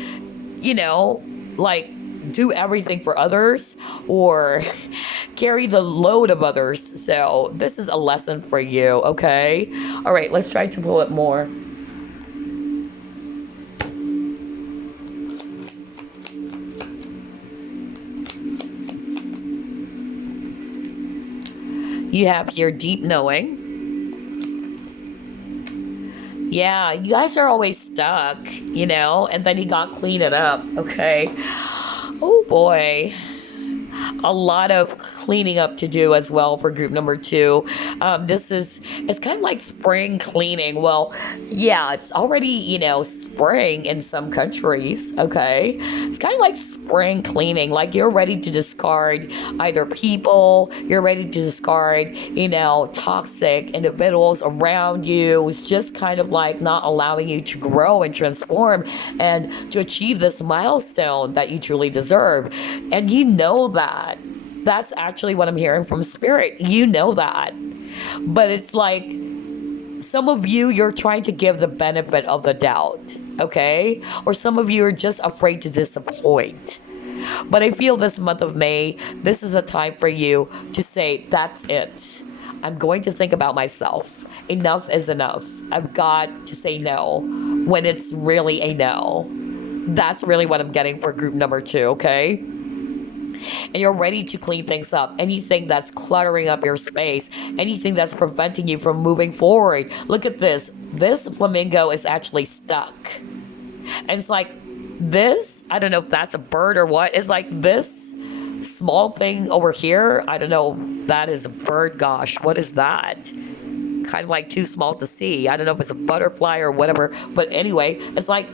do everything for others, or carry the load of others. So this is a lesson for you, okay? All right, let's try to pull it more. You have here deep knowing. Yeah, you guys are always stuck, and then you got to clean it up, okay? Oh boy. A lot of cleaning up to do as well for group number 2. It's kind of like spring cleaning. Well, yeah, it's already, spring in some countries, okay? It's kind of like spring cleaning, like you're ready to discard either people, you're ready to discard, toxic individuals around you. It's just kind of like not allowing you to grow and transform and to achieve this milestone that you truly deserve. And that. That's actually what I'm hearing from Spirit. That. But it's like some of you, you're trying to give the benefit of the doubt, okay? Or some of you are just afraid to disappoint. But I feel this month of May, this is a time for you to say, that's it. I'm going to think about myself. Enough is enough. I've got to say no when it's really a no. That's really what I'm getting for group number 2, okay? And you're ready to clean things up. Anything that's cluttering up your space, anything that's preventing you from moving forward. Look at this. This flamingo is actually stuck. And it's like this, I don't know if that's a bird or what. It's like this small thing over here. I don't know. That is a bird. Gosh, what is that? Kind of like too small to see. I don't know if it's a butterfly or whatever. But anyway, it's like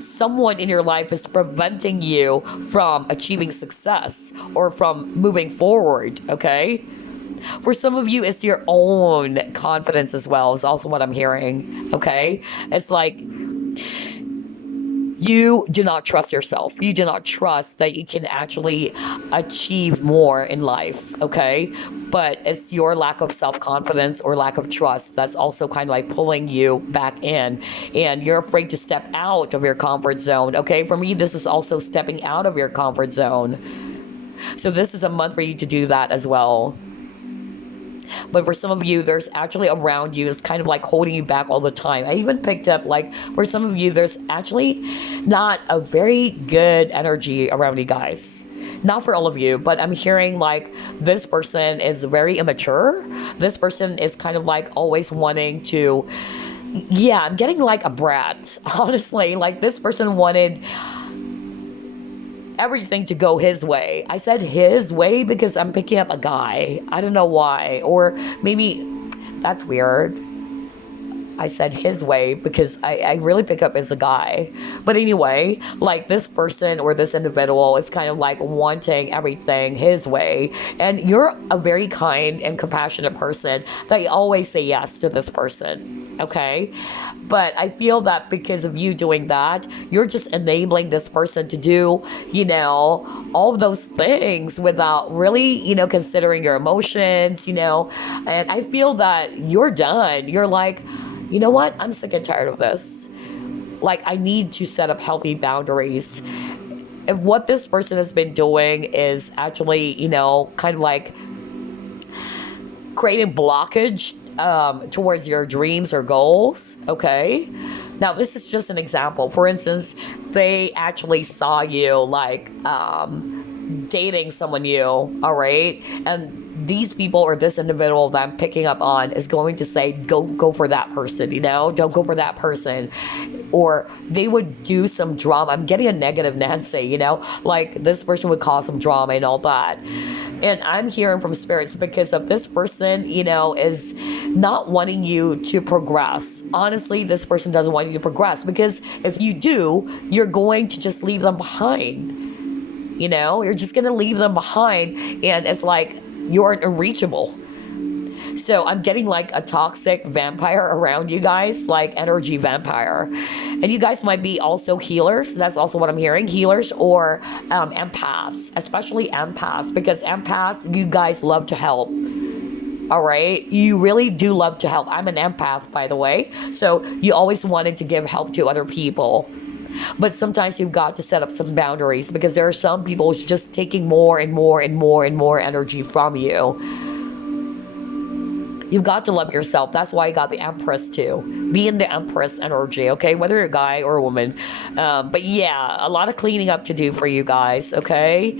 someone in your life is preventing you from achieving success or from moving forward, okay? For some of you, it's your own confidence as well, is also what I'm hearing, okay? It's like you do not trust yourself. You do not trust that you can actually achieve more in life, okay? But it's your lack of self-confidence or lack of trust that's also kind of like pulling you back in. And you're afraid to step out of your comfort zone, okay? For me, this is also stepping out of your comfort zone. So this is a month for you to do that as well. But for some of you, there's actually around you, it's kind of like holding you back all the time. I even picked up like for some of you, there's actually not a very good energy around you guys. Not for all of you, but I'm hearing like this person is very immature. This person is kind of like always wanting to, yeah, I'm getting like a brat, honestly. Like this person wanted everything to go his way. I said his way because I'm picking up a guy. I don't know why. Or maybe that's weird. I said his way because I really pick up as a guy. But anyway, like this person or this individual is kind of like wanting everything his way. And you're a very kind and compassionate person that you always say yes to this person. Okay? But I feel that because of you doing that, you're just enabling this person to do, all of those things without really, considering your emotions, And I feel that you're done. You're like, you know what? I'm sick and tired of this. Like, I need to set up healthy boundaries. If what this person has been doing is actually, kind of like creating blockage towards your dreams or goals, okay? Now, this is just an example. For instance, they actually saw you like dating someone new, all right? And these people or this individual that I'm picking up on is going to say, go for that person, don't go for that person. Or they would do some drama. I'm getting a negative Nancy, like this person would cause some drama and all that. And I'm hearing from spirits because of this person, is not wanting you to progress. Honestly, this person doesn't want you to progress because if you do, you're going to just leave them behind. You're just going to leave them behind. And it's like you're unreachable. So I'm getting like a toxic vampire around you guys, like energy vampire. And you guys might be also healers. That's also what I'm hearing. Healers or empaths, especially empaths, because empaths, you guys love to help. All right. You really do love to help. I'm an empath, by the way. So you always wanted to give help to other people. But sometimes you've got to set up some boundaries because there are some people who's just taking more and more and more and more energy from you. You've got to love yourself. That's why you got the Empress too. Be in the Empress energy, okay? Whether you're a guy or a woman. But yeah, a lot of cleaning up to do for you guys, okay?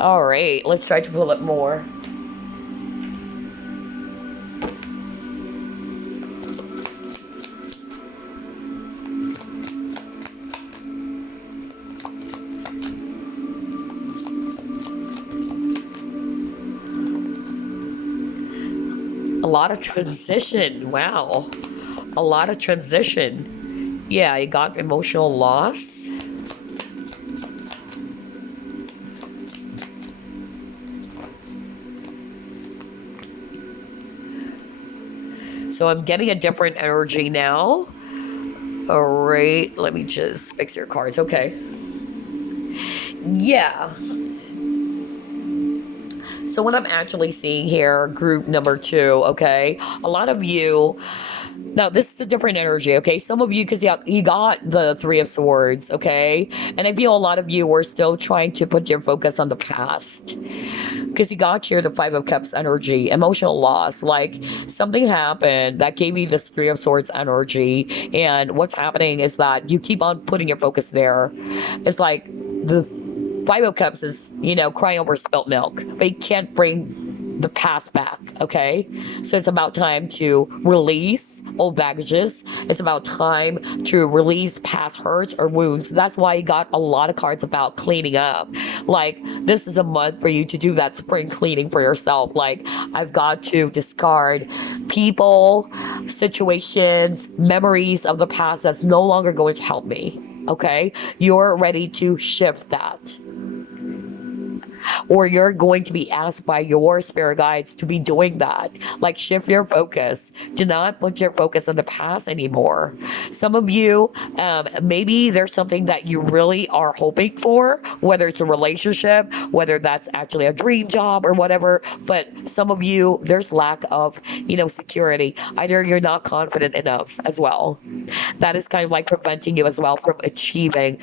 All right, let's try to pull up more. A lot of transition. Wow. A lot of transition. Yeah, you got emotional loss. So I'm getting a different energy now. All right, let me just fix your cards. Okay. Yeah. So what I'm actually seeing here, group number 2, okay? A lot of you, now this is a different energy, okay? Some of you, because you got the 3 of Swords, okay? And I feel a lot of you were still trying to put your focus on the past. Because you got here the 5 of Cups energy, emotional loss. Like something happened that gave you this 3 of Swords energy. And what's happening is that you keep on putting your focus there. It's like the 5 of Cups is, crying over spilt milk. But you can't bring the past back, okay? So it's about time to release old baggages. It's about time to release past hurts or wounds. That's why you got a lot of cards about cleaning up. Like, this is a month for you to do that spring cleaning for yourself. Like, I've got to discard people, situations, memories of the past that's no longer going to help me, okay? You're ready to shift that. Or you're going to be asked by your spirit guides to be doing that. Like, shift your focus. Do not put your focus on the past anymore. Some of you, maybe there's something that you really are hoping for, whether it's a relationship, whether that's actually a dream job or whatever. But some of you, there's lack of, security. Either you're not confident enough as well. That is kind of like preventing you as well from achieving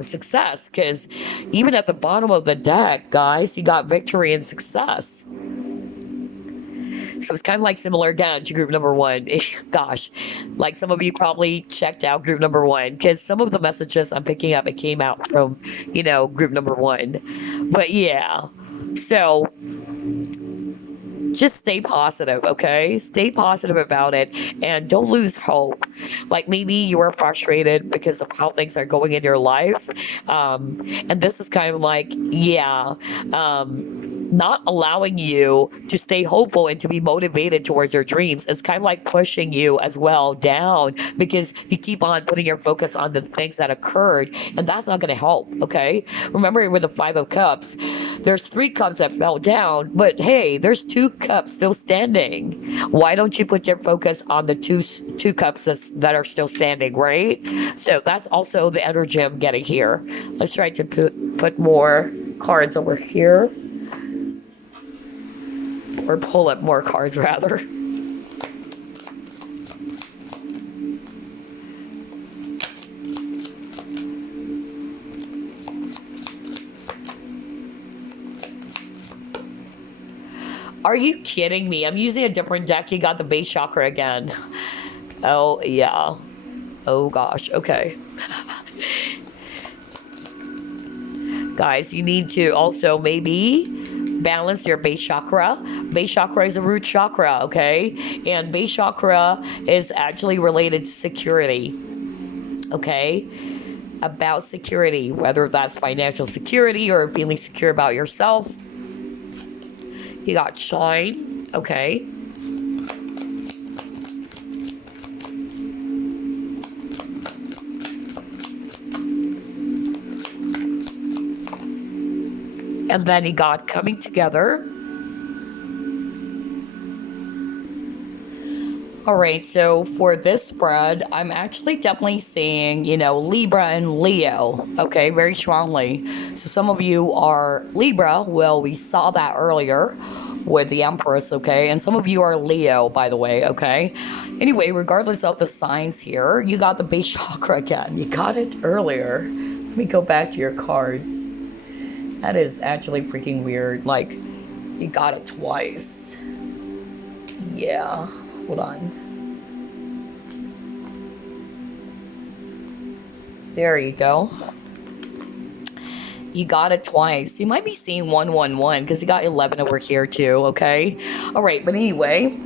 success. Because even at the bottom of the deck, guys, you got victory and success. So it's kind of like similar again to group number one. Gosh, like some of you probably checked out group number one because some of the messages I'm picking up, it came out from, group number one. But yeah, so just stay positive, okay? Stay positive about it and don't lose hope. Like maybe you are frustrated because of how things are going in your life. And this is kind of like, yeah, not allowing you to stay hopeful and to be motivated towards your dreams. It's kind of like pushing you as well down because you keep on putting your focus on the things that occurred, and that's not going to help, okay? Remember with the Five of Cups, there's 3 cups that fell down, but hey, there's 2 cups still standing. Why don't you put your focus on the two cups that are still standing, right? So that's also the energy I'm getting here. Let's try to put more cards over here. Or pull up more cards, rather. Are you kidding me? I'm using a different deck. You got the base chakra again. Oh, yeah. Oh, gosh. Okay. Guys, you need to also maybe balance your base chakra. Base chakra is a root chakra, okay? And base chakra is actually related to security, okay? About security, whether that's financial security or feeling secure about yourself. You got shine, okay? And then you got coming together. All right, so for this spread, I'm actually definitely seeing, Libra and Leo, okay, very strongly. So some of you are Libra. Well, we saw that earlier with the Empress, okay? And some of you are Leo, by the way, okay? Anyway, regardless of the signs here, you got the base chakra again. You got it earlier. Let me go back to your cards. That is actually freaking weird. Like, you got it twice. Yeah. Hold on. There you go. You got it twice. You might be seeing 111 because you got 11 over here too, okay? All right, but anyway,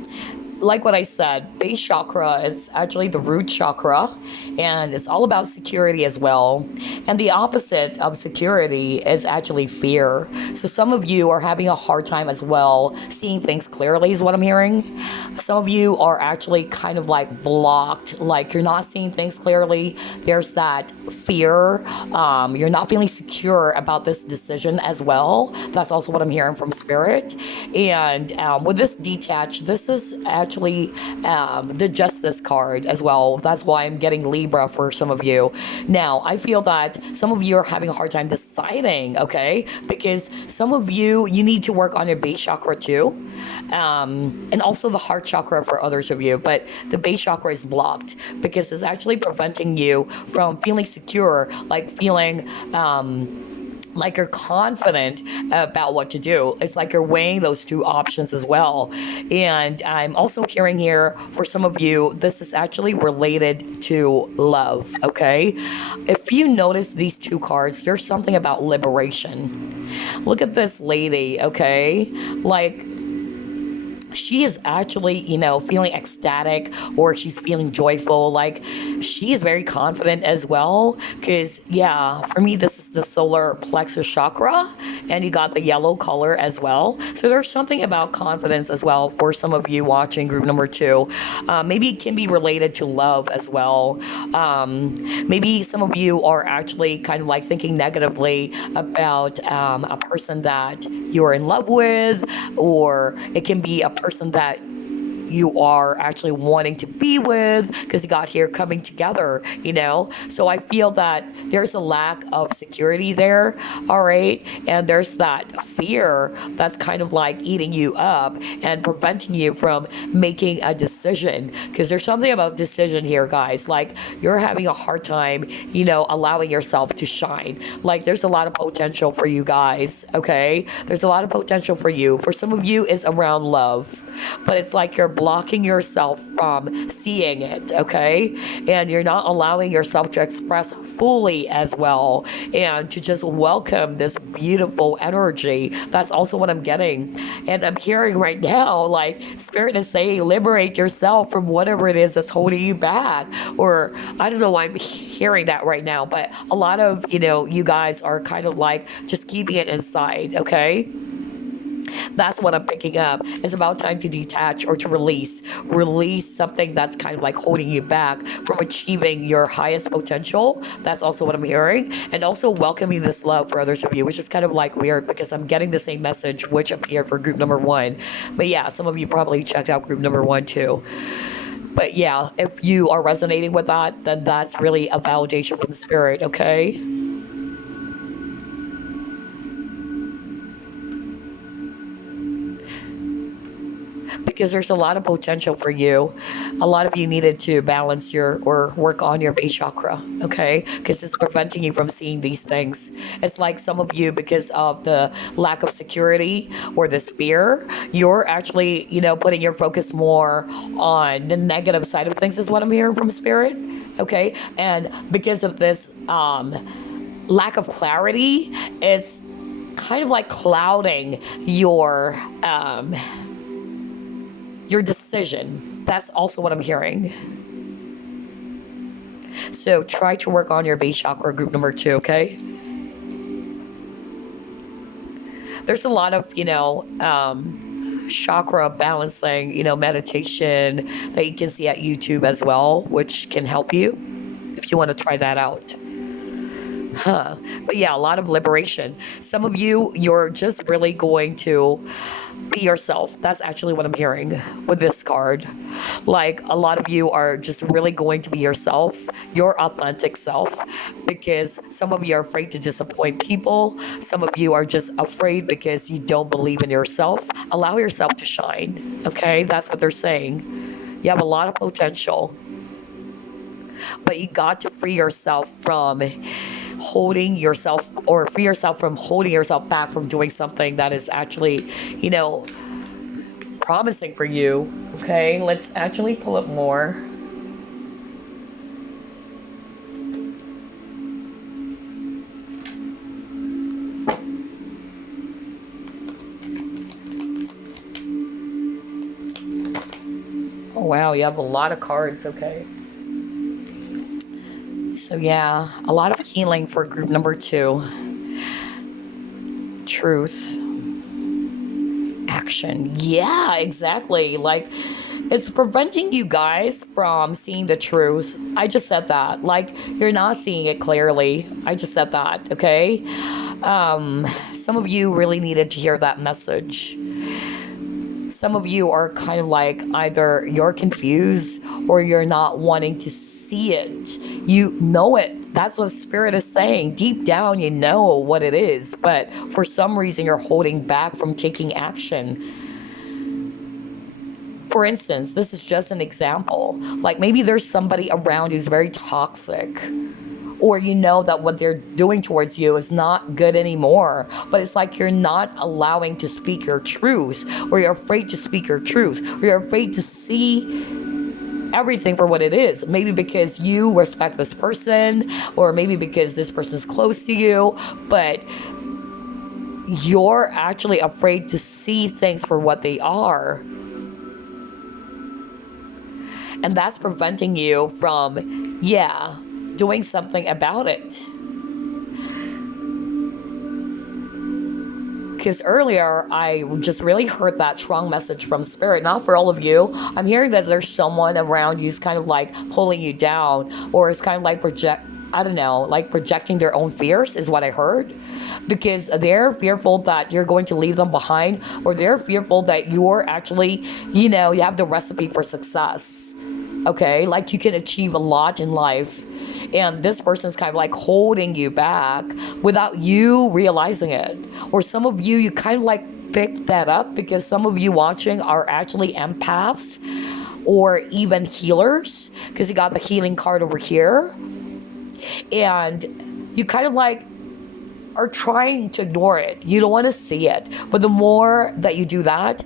like what I said, base chakra is actually the root chakra, and it's all about security as well. And the opposite of security is actually fear. So some of you are having a hard time as well seeing things clearly is what I'm hearing. Some of you are actually kind of like blocked, like you're not seeing things clearly. There's that fear. You're not feeling secure about this decision as well. That's also what I'm hearing from spirit. And with this detached, this is actually the Justice card as well. That's why I'm getting Libra for some of you. Now, I feel that some of you are having a hard time deciding, okay? Because some of you need to work on your base chakra too. And also the heart chakra for others of you. But the base chakra is blocked because it's actually preventing you from feeling secure, like feeling like you're confident about what to do. It's like you're weighing those 2 options as well. And I'm also hearing here for some of you, this is actually related to love, okay? If you notice these 2 cards, there's something about liberation. Look at this lady, okay? Like, she is actually, feeling ecstatic, or she's feeling joyful. Like, she is very confident as well. Because, yeah, for me, this is the solar plexus chakra. And you got the yellow color as well. So there's something about confidence as well for some of you watching group number 2. Maybe it can be related to love as well. Maybe some of you are actually kind of like thinking negatively about a person that you're in love with, or it can be a person that you are actually wanting to be with, because you got here coming together, So I feel that there's a lack of security there, all right? And there's that fear that's kind of like eating you up and preventing you from making a decision, because there's something about decision here, guys. Like, you're having a hard time, allowing yourself to shine. Like, there's a lot of potential for you guys, okay? There's a lot of potential for you. For some of you, it's around love, but it's like you're blocking yourself from seeing it, okay? And you're not allowing yourself to express fully as well, and to just welcome this beautiful energy. That's also what I'm getting. And I'm hearing right now, like, Spirit is saying, liberate yourself from whatever it is that's holding you back. Or I don't know why I'm hearing that right now, but a lot of, you guys are kind of like just keeping it inside, okay? That's what I'm picking up. It's about time to detach or to release something that's kind of like holding you back from achieving your highest potential. That's also what I'm hearing. And also welcoming this love for others of you, which is kind of like weird, because I'm getting the same message which appeared for group number 1. But yeah, some of you probably checked out group number 1 too. But yeah, if you are resonating with that, then that's really a validation from Spirit, okay? Because there's a lot of potential for you. A lot of you needed to balance or work on your base chakra, okay? Because it's preventing you from seeing these things. It's like some of you, because of the lack of security or this fear, you're actually, putting your focus more on the negative side of things, is what I'm hearing from Spirit, okay? And because of this lack of clarity, it's kind of like clouding your decision. That's also what I'm hearing. So try to work on your base chakra, group number 2, okay? There's a lot of, chakra balancing, meditation that you can see at YouTube as well, which can help you if you want to try that out. But yeah, a lot of liberation. Some of you, you're just really going to be yourself. That's actually what I'm hearing with this card. Like, a lot of you are just really going to be yourself, your authentic self, because some of you are afraid to disappoint people. Some of you are just afraid because you don't believe in yourself. Allow yourself to shine, okay? That's what they're saying. You have a lot of potential, but you got to free yourself from holding yourself, or free yourself from holding yourself back from doing something that is actually, promising for you. Okay, let's actually pull up more. Oh wow, you have a lot of cards. Okay. So yeah, a lot of healing for group number 2. Truth. Action. Yeah, exactly. Like, it's preventing you guys from seeing the truth. I just said that. Like, you're not seeing it clearly. I just said that, okay? Some of you really needed to hear that message. Some of you are kind of like, either you're confused or you're not wanting to see it. You know it. That's what Spirit is saying. Deep down, you know what it is. But for some reason, you're holding back from taking action. For instance, this is just an example. Like, maybe there's somebody around who's very toxic, or you know that what they're doing towards you is not good anymore, but it's like you're not allowing to speak your truth, or you're afraid to speak your truth, or you're afraid to see everything for what it is. Maybe because you respect this person, or maybe because this person's close to you, but you're actually afraid to see things for what they are. And that's preventing you from, doing something about it. Because earlier, I just really heard that strong message from Spirit. Not for all of you. I'm hearing that there's someone around you who's kind of like pulling you down, or is kind of like I don't know, like projecting their own fears is what I heard. Because they're fearful that you're going to leave them behind, or they're fearful that you're actually, you have the recipe for success. Okay, like you can achieve a lot in life. And this person's kind of like holding you back without you realizing it. Or some of you kind of like pick that up because some of you watching are actually empaths or even healers, because you got the healing card over here. And you kind of like are trying to ignore it. You don't want to see it. But the more that you do that,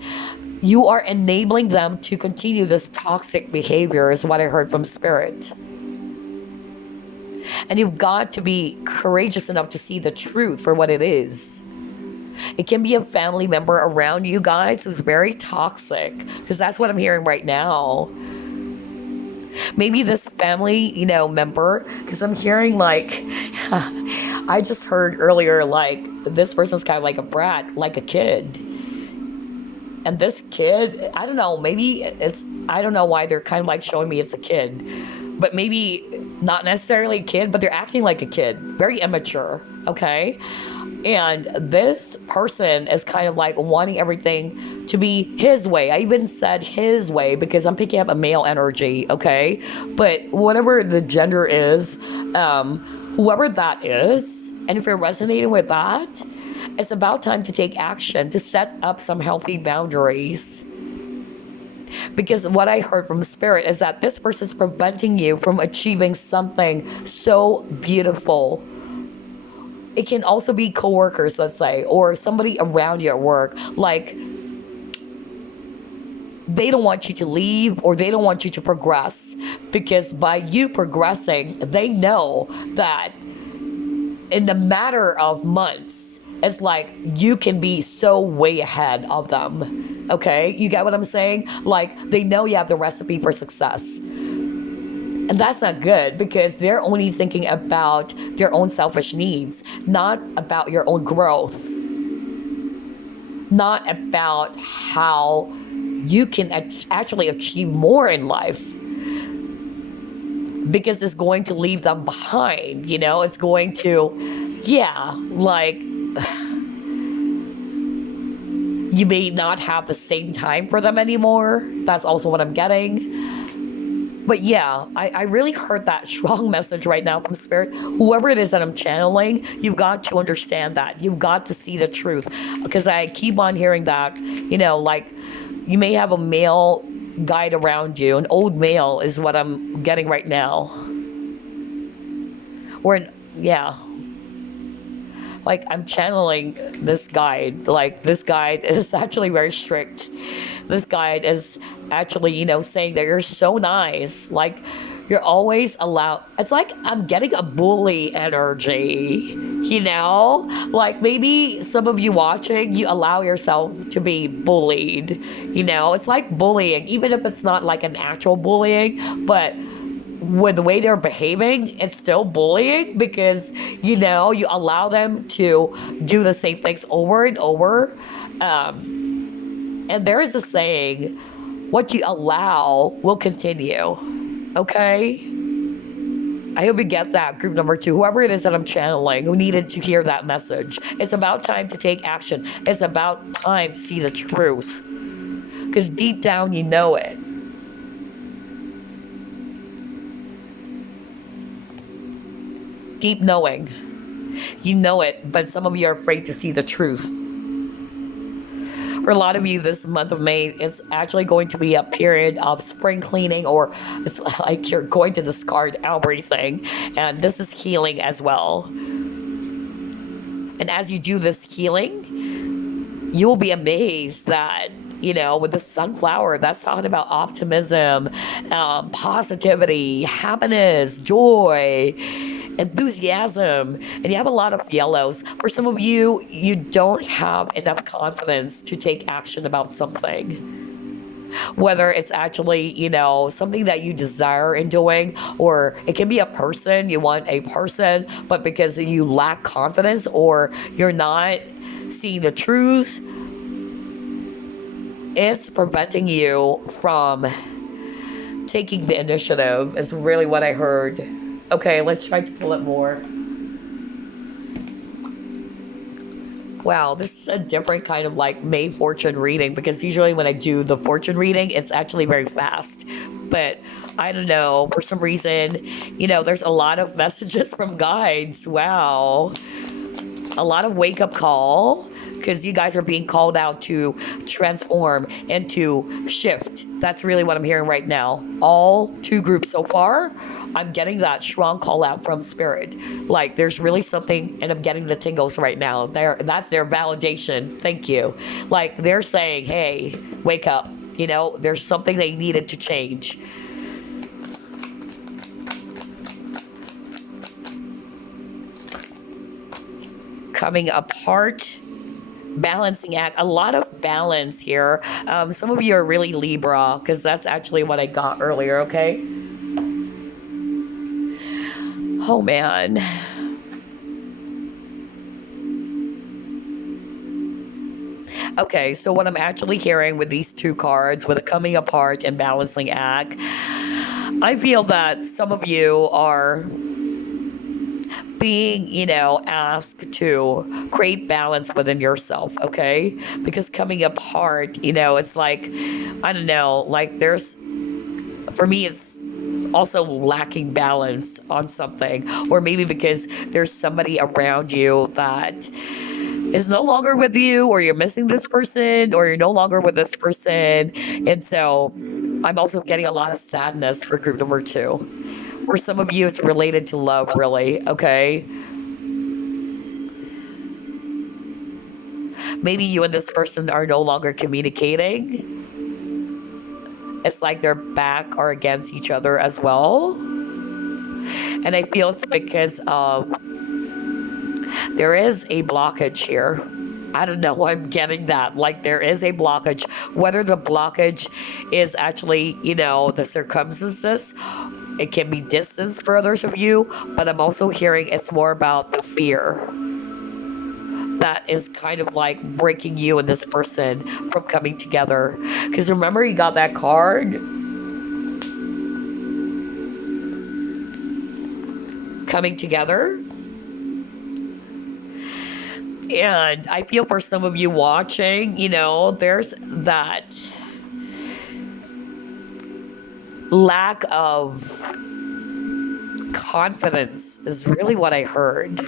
you are enabling them to continue this toxic behavior, is what I heard from Spirit. And you've got to be courageous enough to see the truth for what it is. It can be a family member around you guys who's very toxic, because that's what I'm hearing right now. Maybe this family, member, because I'm hearing like, I just heard earlier, like, this person's kind of like a brat, like a kid. And this kid, I don't know, maybe I don't know why they're kind of like showing me it's a kid. But maybe not necessarily a kid, but they're acting like a kid. Very immature, okay? And this person is kind of like wanting everything to be his way. I even said his way because I'm picking up a male energy, okay? But whatever the gender is, whoever that is, and if you're resonating with that, it's about time to take action, to set up some healthy boundaries. Because what I heard from Spirit is that this person is preventing you from achieving something so beautiful. It can also be coworkers, let's say, or somebody around you at work. Like, they don't want you to leave, or they don't want you to progress. Because by you progressing, they know that in a matter of months, it's like you can be so way ahead of them. Okay? You get what I'm saying? Like, they know you have the recipe for success. And that's not good, because they're only thinking about their own selfish needs, not about your own growth. Not about how you can actually achieve more in life. Because it's going to leave them behind, It's going to, like, you may not have the same time for them anymore. That's also what I'm getting. But I really heard that strong message right now from Spirit. Whoever it is that I'm channeling, you've got to understand that. You've got to see the truth. Because I keep on hearing that, like, you may have a male guide around you. An old male is what I'm getting right now. Like, I'm channeling this guide. Like, this guide is actually very strict. This guide is actually, saying that you're so nice. Like, you're always allowed. It's like I'm getting a bully energy, Like, maybe some of you watching, you allow yourself to be bullied, It's like bullying, even if it's not like an actual bullying, but with the way they're behaving, it's still bullying, because, you allow them to do the same things over and over. And there is a saying, what you allow will continue. Okay? I hope you get that, group number 2. Whoever it is that I'm channeling who needed to hear that message. It's about time to take action. It's about time to see the truth. Because deep down, you know it. Deep knowing. You know it, but some of you are afraid to see the truth. For a lot of you, this month of May, it's actually going to be a period of spring cleaning, or it's like you're going to discard everything. And this is healing as well. And as you do this healing, you will be amazed that, with the sunflower, that's talking about optimism, positivity, happiness, joy, enthusiasm, and you have a lot of yellows. For some of you, you don't have enough confidence to take action about something. Whether it's actually, something that you desire in doing, or it can be a person, you want a person, but because you lack confidence or you're not seeing the truth, it's preventing you from taking the initiative, is really what I heard. Okay, let's try to pull it more. Wow, this is a different kind of like May fortune reading, because usually when I do the fortune reading, it's actually very fast. But I don't know, for some reason, there's a lot of messages from guides. Wow. A lot of wake up call, because you guys are being called out to transform and to shift. That's really what I'm hearing right now. All two groups so far, I'm getting that strong call out from spirit. Like there's really something, and I'm getting the tingles right now. That's their validation. Thank you. Like they're saying, hey, wake up. There's something they needed to change. Coming apart, balancing act, a lot of balance here. Some of you are really Libra, because that's actually what I got earlier. Okay. Oh man. Okay, so what I'm actually hearing with these two cards, with the coming apart and balancing act, I feel that some of you are being, asked to create balance within yourself, okay? Because coming apart, it's like, I don't know, like for me, it's also lacking balance on something. Or maybe because there's somebody around you that is no longer with you, or you're missing this person, or you're no longer with this person. And so I'm also getting a lot of sadness for group number 2. For some of you, it's related to love, really, okay? Maybe you and this person are no longer communicating. It's like their back are against each other as well. And I feel it's because there is a blockage here. I don't know, I'm getting that. Like there is a blockage. Whether the blockage is actually, the circumstances, it can be distance for others of you, but I'm also hearing it's more about the fear that is kind of like breaking you and this person from coming together. Because remember, you got that card. Coming together. And I feel for some of you watching, there's that lack of confidence is really what I heard.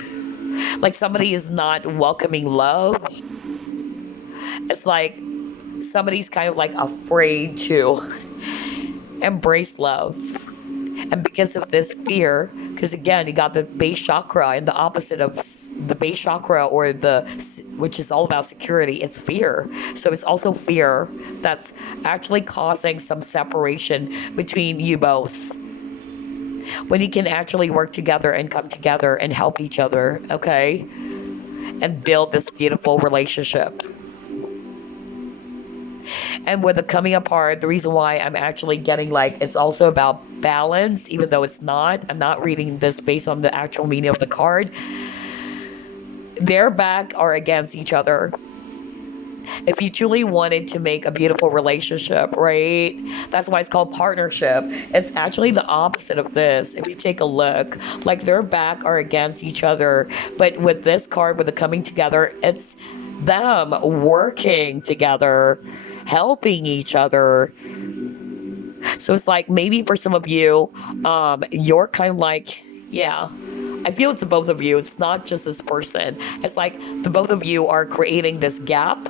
Like somebody is not welcoming love. It's like somebody's kind of like afraid to embrace love. And because of this fear, because again, you got the base chakra, and the opposite of the base chakra, or which is all about security, it's fear. So it's also fear that's actually causing some separation between you both. When you can actually work together and come together and help each other, okay? And build this beautiful relationship. And with the coming apart, the reason why I'm actually getting like it's also about balance, even though it's not. I'm not reading this based on the actual meaning of the card. Their back are against each other. If you truly wanted to make a beautiful relationship, right? That's why it's called partnership. It's actually the opposite of this. If you take a look, like their back are against each other. But with this card, with the coming together, it's them working together, helping each other. So it's like maybe for some of you, you're kind of like, yeah, I feel it's the both of you. It's not just this person. It's like the both of you are creating this gap,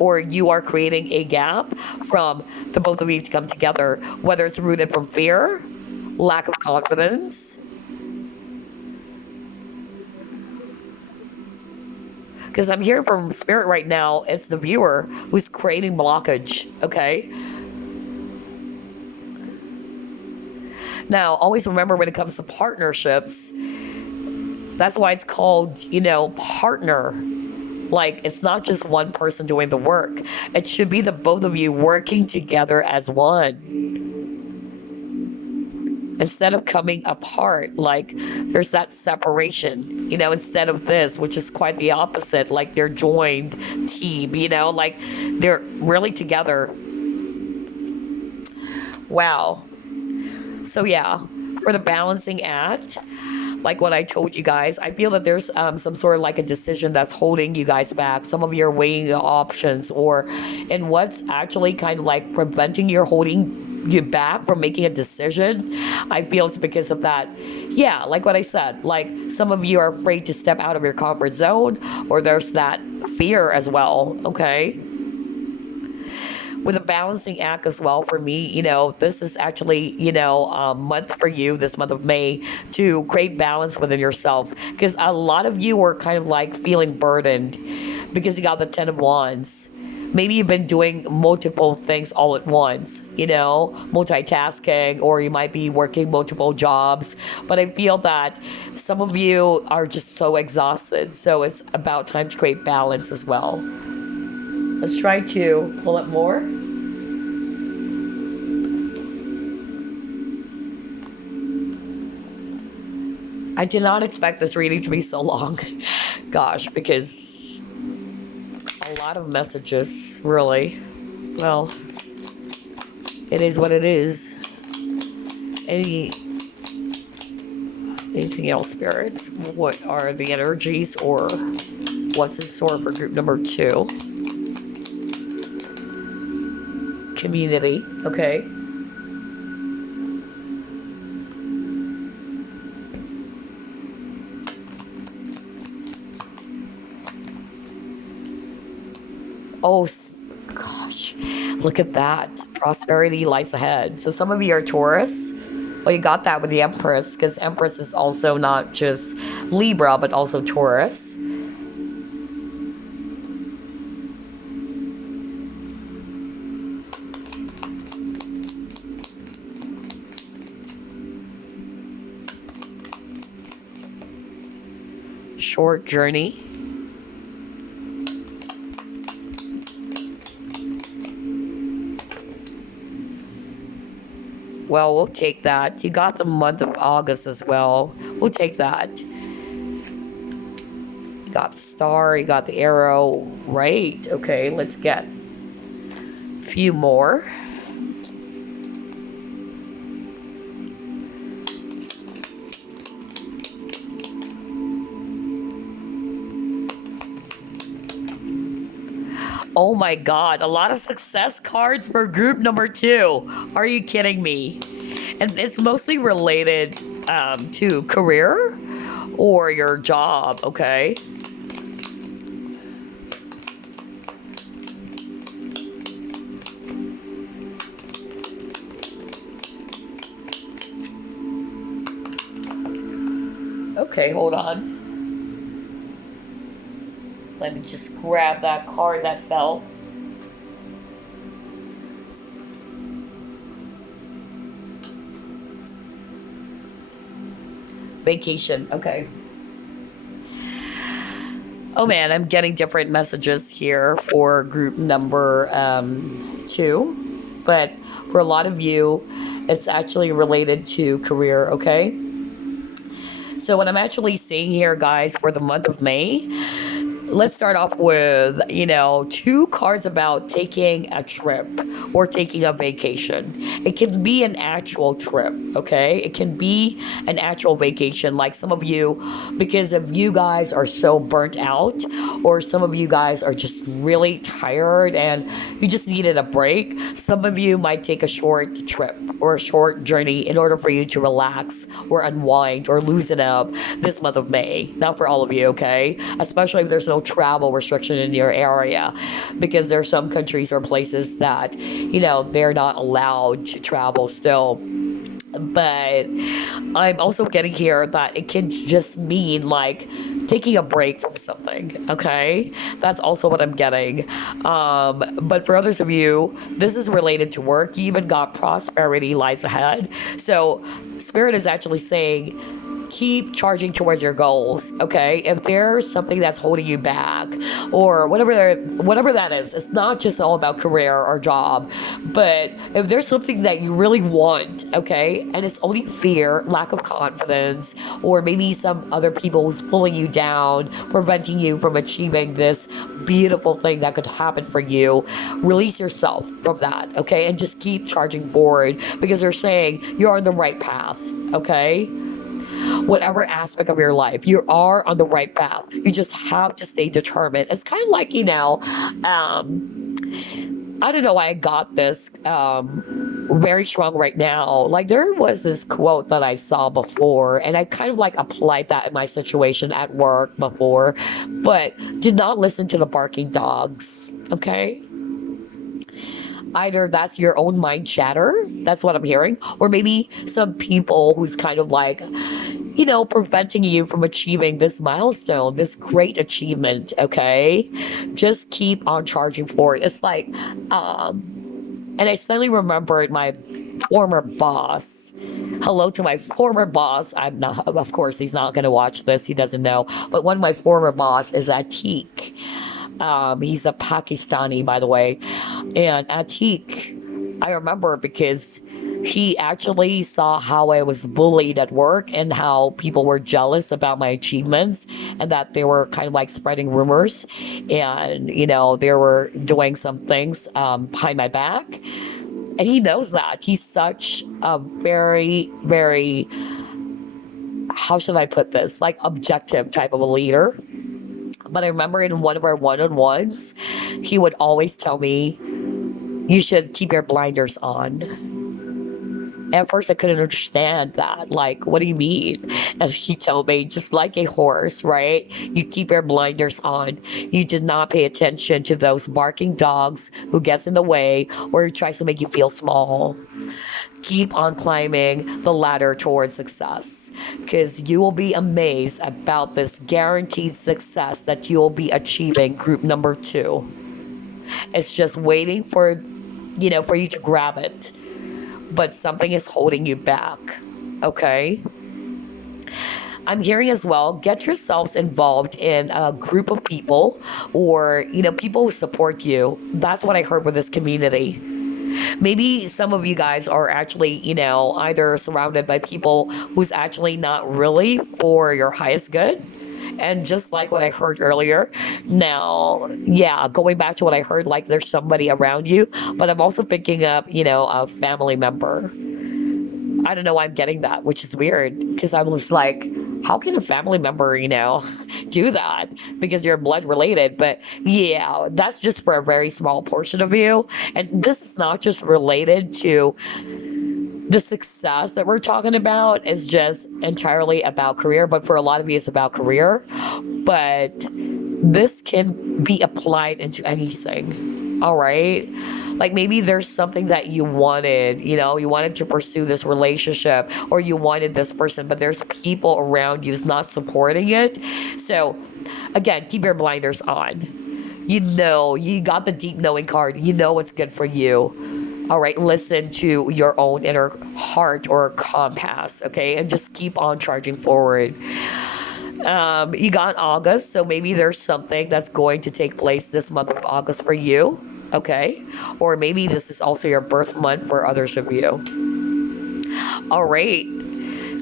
or you are creating a gap from the both of you to come together, whether it's rooted from fear, lack of confidence. Because I'm hearing from spirit right now, it's the viewer who's creating blockage, okay? Now, always remember when it comes to partnerships, that's why it's called, partner. Like, it's not just one person doing the work. It should be the both of you working together as one. Instead of coming apart, like, there's that separation, instead of this, which is quite the opposite. Like, they're joined team, like, they're really together. Wow. So, yeah, For the balancing act, like what I told you guys, I feel that there's some sort of like a decision that's holding you guys back. Some of you are weighing the options, or and what's actually kind of like preventing you, holding you back from making a decision. I feel it's because of that. Yeah, like what I said, like some of you are afraid to step out of your comfort zone, or there's that fear as well. Okay, with a balancing act as well for me, this is actually, a month for you, this month of May, to create balance within yourself, because a lot of you are kind of like feeling burdened because you got the 10 of Wands. Maybe you've been doing multiple things all at once, multitasking, or you might be working multiple jobs. But I feel that some of you are just so exhausted. So it's about time to create balance as well. Let's try to pull up more. I did not expect this reading to be so long. Gosh, because a lot of messages, really. Well, it is what it is. Anything else, Spirit? What are the energies, or what's in store for group number 2? Community, okay. Oh, gosh, look at that. Prosperity lies ahead. So some of you are Taurus. Well, you got that with the Empress, because Empress is also not just Libra, but also Taurus. Short journey. Well, we'll take that. You got the month of August as well. We'll take that. You got the star, you got the arrow. Right. Okay, let's get a few more. Oh my God, a lot of success cards for group number 2. Are you kidding me? And it's mostly related to career or your job, okay? Okay, hold on. Let me just grab that card that fell. Vacation, okay. Oh man, I'm getting different messages here for group number 2. But for a lot of you, it's actually related to career, okay? So what I'm actually seeing here, guys, for the month of May, let's start off with, 2 cards about taking a trip or taking a vacation. It can be an actual trip, okay? It can be an actual vacation, like some of you, because if you guys are so burnt out, or some of you guys are just really tired and you just needed a break, some of you might take a short trip or a short journey in order for you to relax or unwind or loosen up this month of May. Not for all of you, okay? Especially if there's no travel restriction in your area, because there are some countries or places that they're not allowed to travel still. But I'm also getting here that it can just mean like taking a break from something, okay? That's also what I'm getting. But for others of you, this is related to work. You even got prosperity lies ahead. So Spirit is actually saying keep charging towards your goals, okay? If there's something that's holding you back or whatever that is, it's not just all about career or job, but if there's something that you really want, okay, and it's only fear, lack of confidence, or maybe some other people who's pulling you down, preventing you from achieving this beautiful thing that could happen for you, release yourself from that, okay? And just keep charging forward, because they're saying you're on the right path, okay? Whatever aspect of your life, you are on the right path. You just have to stay determined. It's kind of like, I don't know why I got this very strong right now. Like, there was this quote that I saw before, and I kind of like applied that in my situation at work before, but did not listen to the barking dogs, okay? Either that's your own mind chatter, that's what I'm hearing, or maybe some people who's kind of like, preventing you from achieving this milestone, this great achievement, okay? Just keep on charging for it. It's like, and I suddenly remembered my former boss. Hello to my former boss. I'm not, of course, he's not going to watch this. He doesn't know. But one of my former boss is Atik. He's a Pakistani, by the way. And Atik, I remember because he actually saw how I was bullied at work and how people were jealous about my achievements, and that they were kind of like spreading rumors, and they were doing some things behind my back. And he knows that. He's such a very, very, how should I put this, like objective type of a leader. But I remember in one of our one-on-ones, he would always tell me, you should keep your blinders on. At first, I couldn't understand that. Like, what do you mean? And he told me, just like a horse, right? You keep your blinders on. You did not pay attention to those barking dogs who gets in the way or tries to make you feel small. Keep on climbing the ladder towards success, because you will be amazed about this guaranteed success that you'll be achieving. Group number 2. It's just waiting for you to grab it. But something is holding you back, okay? I'm hearing as well, get yourselves involved in a group of people, or, people who support you. That's what I heard with this community. Maybe some of you guys are actually, either surrounded by people who's actually not really for your highest good. And just like what I heard earlier, now, going back to what I heard, like there's somebody around you, but I'm also picking up, a family member. I don't know why I'm getting that, which is weird, because I was like, how can a family member, do that? Because you're blood related. But yeah, that's just for a very small portion of you. And this is not just related to the success that we're talking about, is just entirely about career, but for a lot of you, it's about career. But this can be applied into anything, all right? Like maybe there's something that you wanted, you wanted to pursue this relationship, or you wanted this person, but there's people around you who's not supporting it. So again, keep your blinders on. You got the deep knowing card. You know what's good for you. All right, listen to your own inner heart or compass, okay? And just keep on charging forward. You got August, so maybe there's something that's going to take place this month of August for you, okay? Or maybe this is also your birth month for others of you. All right.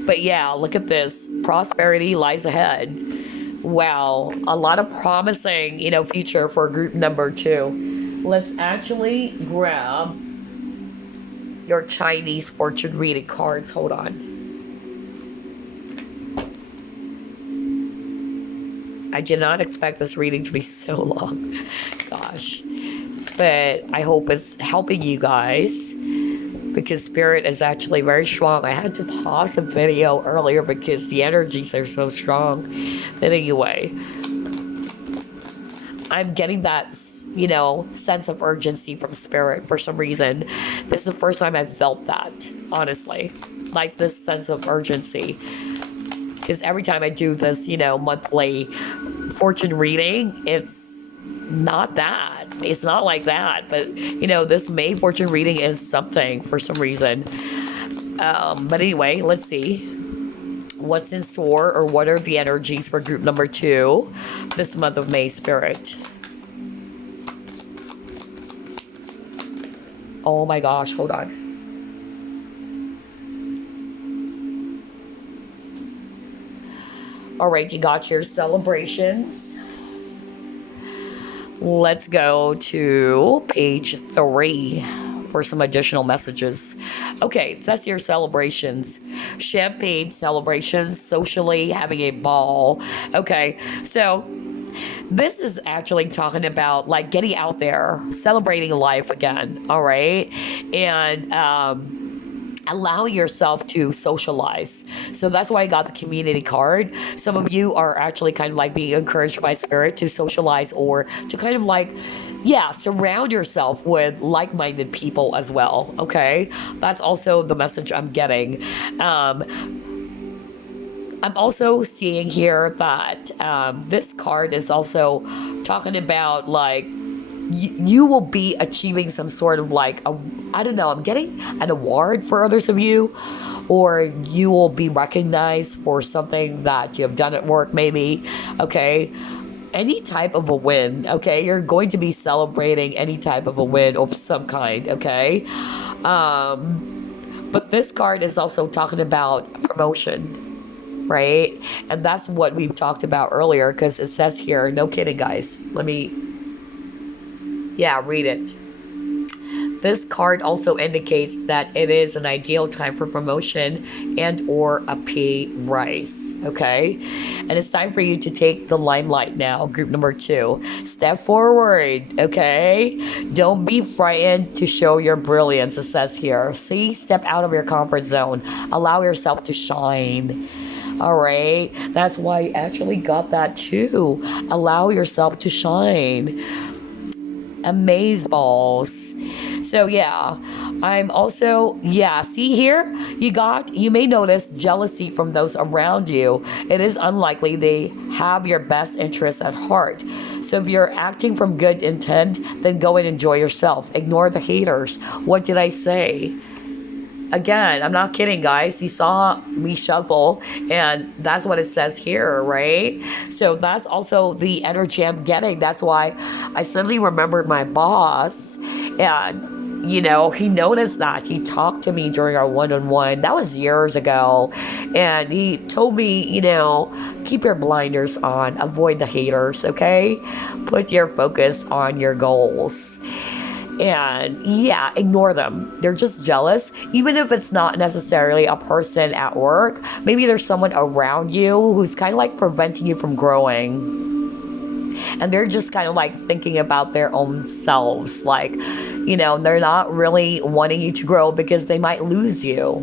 But yeah, look at this. Prosperity lies ahead. Wow, a lot of promising, future for group number 2. Let's actually grab your Chinese fortune reading cards. Hold on. I did not expect this reading to be so long. Gosh. But I hope it's helping you guys, because Spirit is actually very strong. I had to pause the video earlier because the energies are so strong. But anyway, I'm getting that, sense of urgency from Spirit for some reason. This is the first time I've felt that, honestly. Like this sense of urgency. Because every time I do this, monthly fortune reading, it's not that. It's not like that. But, this May fortune reading is something for some reason. But anyway, let's see. what's in store, or what are the energies for group number 2 this month of May, Spirit? Oh my gosh, hold on. All right, you got your celebrations. Let's go to page 3 for some additional messages. Okay, it says here celebrations, champagne celebrations, socially having a ball. Okay, so this is actually talking about like getting out there, celebrating life again. All right, and allow yourself to socialize. So that's why I got the community card. Some of you are actually kind of like being encouraged by Spirit to socialize, or to kind of like, yeah, surround yourself with like-minded people as well. Okay, that's also the message I'm getting. I'm also seeing here that this card is also talking about like you will be achieving some sort of like I don't know, I'm getting an award for others of you, or you will be recognized for something that you have done at work maybe. Okay, any type of a win. Okay, you're going to be celebrating any type of a win of some kind. Okay, but this card is also talking about promotion, right? And that's what we've talked about earlier, because it says here, no kidding guys, read it. This card also indicates that it is an ideal time for promotion and or a pay rise. Okay, and it's time for you to take the limelight now, group number 2. Step forward. Okay, don't be frightened to show your brilliance, it says here. See, step out of your comfort zone, allow yourself to shine. All right, that's why I actually got that too. Allow yourself to shine. Amaze balls. So yeah, I'm also, see here, you may notice jealousy from those around you. It is unlikely they have your best interests at heart. So if you're acting from good intent, then go and enjoy yourself. Ignore the haters. What did I say? Again, I'm not kidding, guys. You saw me shuffle, and that's what it says here, right? So that's also the energy I'm getting. That's why I suddenly remembered my boss, and he noticed that. He talked to me during our one-on-one. That was years ago, and he told me, keep your blinders on, avoid the haters, okay? Put your focus on your goals. And ignore them. They're just jealous. Even if it's not necessarily a person at work, maybe there's someone around you who's kind of like preventing you from growing. And they're just kind of like thinking about their own selves. Like, they're not really wanting you to grow because they might lose you.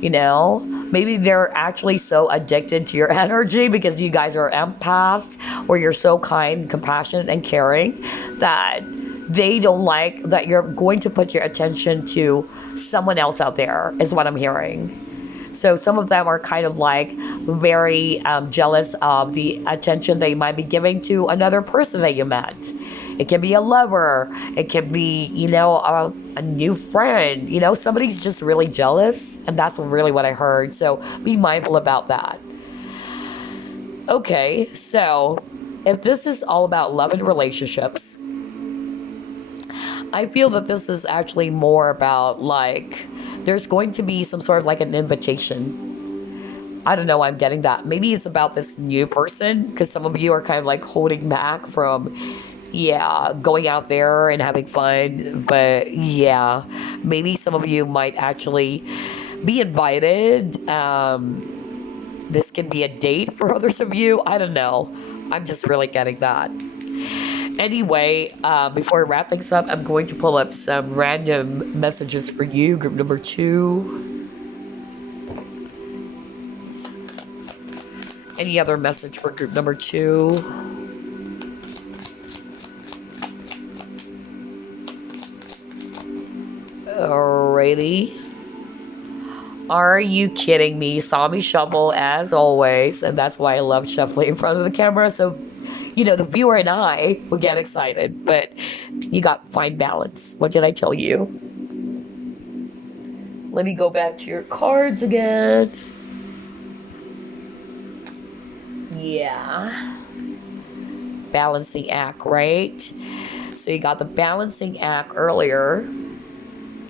Maybe they're actually so addicted to your energy because you guys are empaths, or you're so kind, compassionate, and caring that they don't like that you're going to put your attention to someone else out there, is what I'm hearing. So some of them are kind of like very jealous of the attention they might be giving to another person that you met. It can be a lover. It can be, a new friend. Somebody's just really jealous. And that's really what I heard. So be mindful about that. Okay, so if this is all about love and relationships, I feel that this is actually more about like, there's going to be some sort of like an invitation. I don't know, I'm getting that. Maybe it's about this new person, because some of you are kind of like holding back from, going out there and having fun. But maybe some of you might actually be invited. This can be a date for others of you. I don't know. I'm just really getting that. Anyway, before I wrap things up, I'm going to pull up some random messages for you, group number 2. Any other message for group number 2? Alrighty. Are you kidding me? You saw me shuffle as always, and that's why I love shuffling in front of the camera. So the viewer and I will get excited, but you got to find balance. What did I tell you? Let me go back to your cards again. Yeah. Balancing act, right? So you got the balancing act earlier,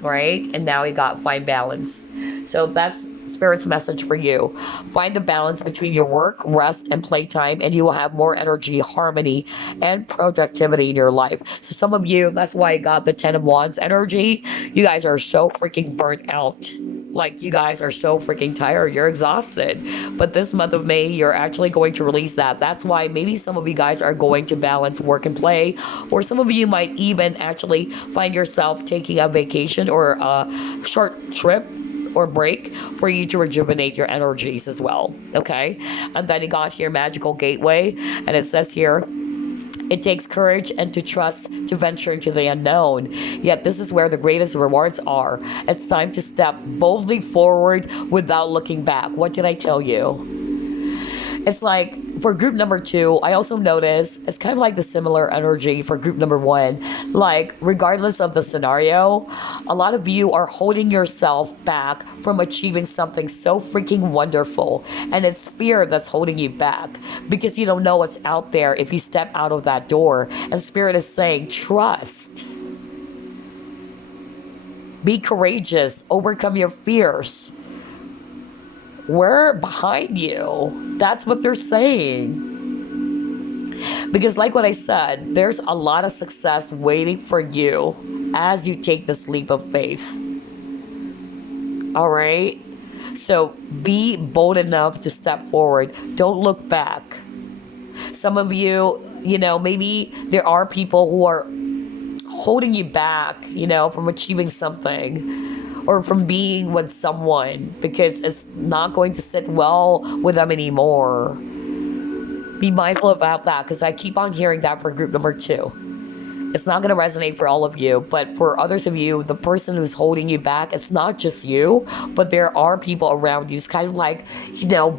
right? And now you got find balance. So that's Spirit's message for you. Find the balance between your work, rest, and playtime, and you will have more energy, harmony, and productivity in your life. So some of you, that's why I got the Ten of Wands energy. You guys are so freaking burnt out. Like, you guys are so freaking tired. You're exhausted. But this month of May, you're actually going to release that. That's why maybe some of you guys are going to balance work and play, or some of you might even actually find yourself taking a vacation or a short trip or break for you to rejuvenate your energies as well. Okay. And then you got here magical gateway, and it says here, it takes courage and to trust to venture into the unknown. Yet this is where the greatest rewards are. It's time to step boldly forward without looking back. What did I tell you? It's like for group number 2, I also noticed it's kind of like the similar energy for group number 1. Like, regardless of the scenario, a lot of you are holding yourself back from achieving something so freaking wonderful. And it's fear that's holding you back because you don't know what's out there if you step out of that door. And Spirit is saying, trust. Be courageous. Overcome your fears. We're behind you. That's what they're saying. Because like what I said, there's a lot of success waiting for you as you take this leap of faith. All right? So be bold enough to step forward. Don't look back. Some of you, maybe there are people who are holding you back, from achieving something, or from being with someone because it's not going to sit well with them anymore. Be mindful about that, because I keep on hearing that for group number 2. It's not going to resonate for all of you, but for others of you, the person who's holding you back, it's not just you, but there are people around you. It's kind of like,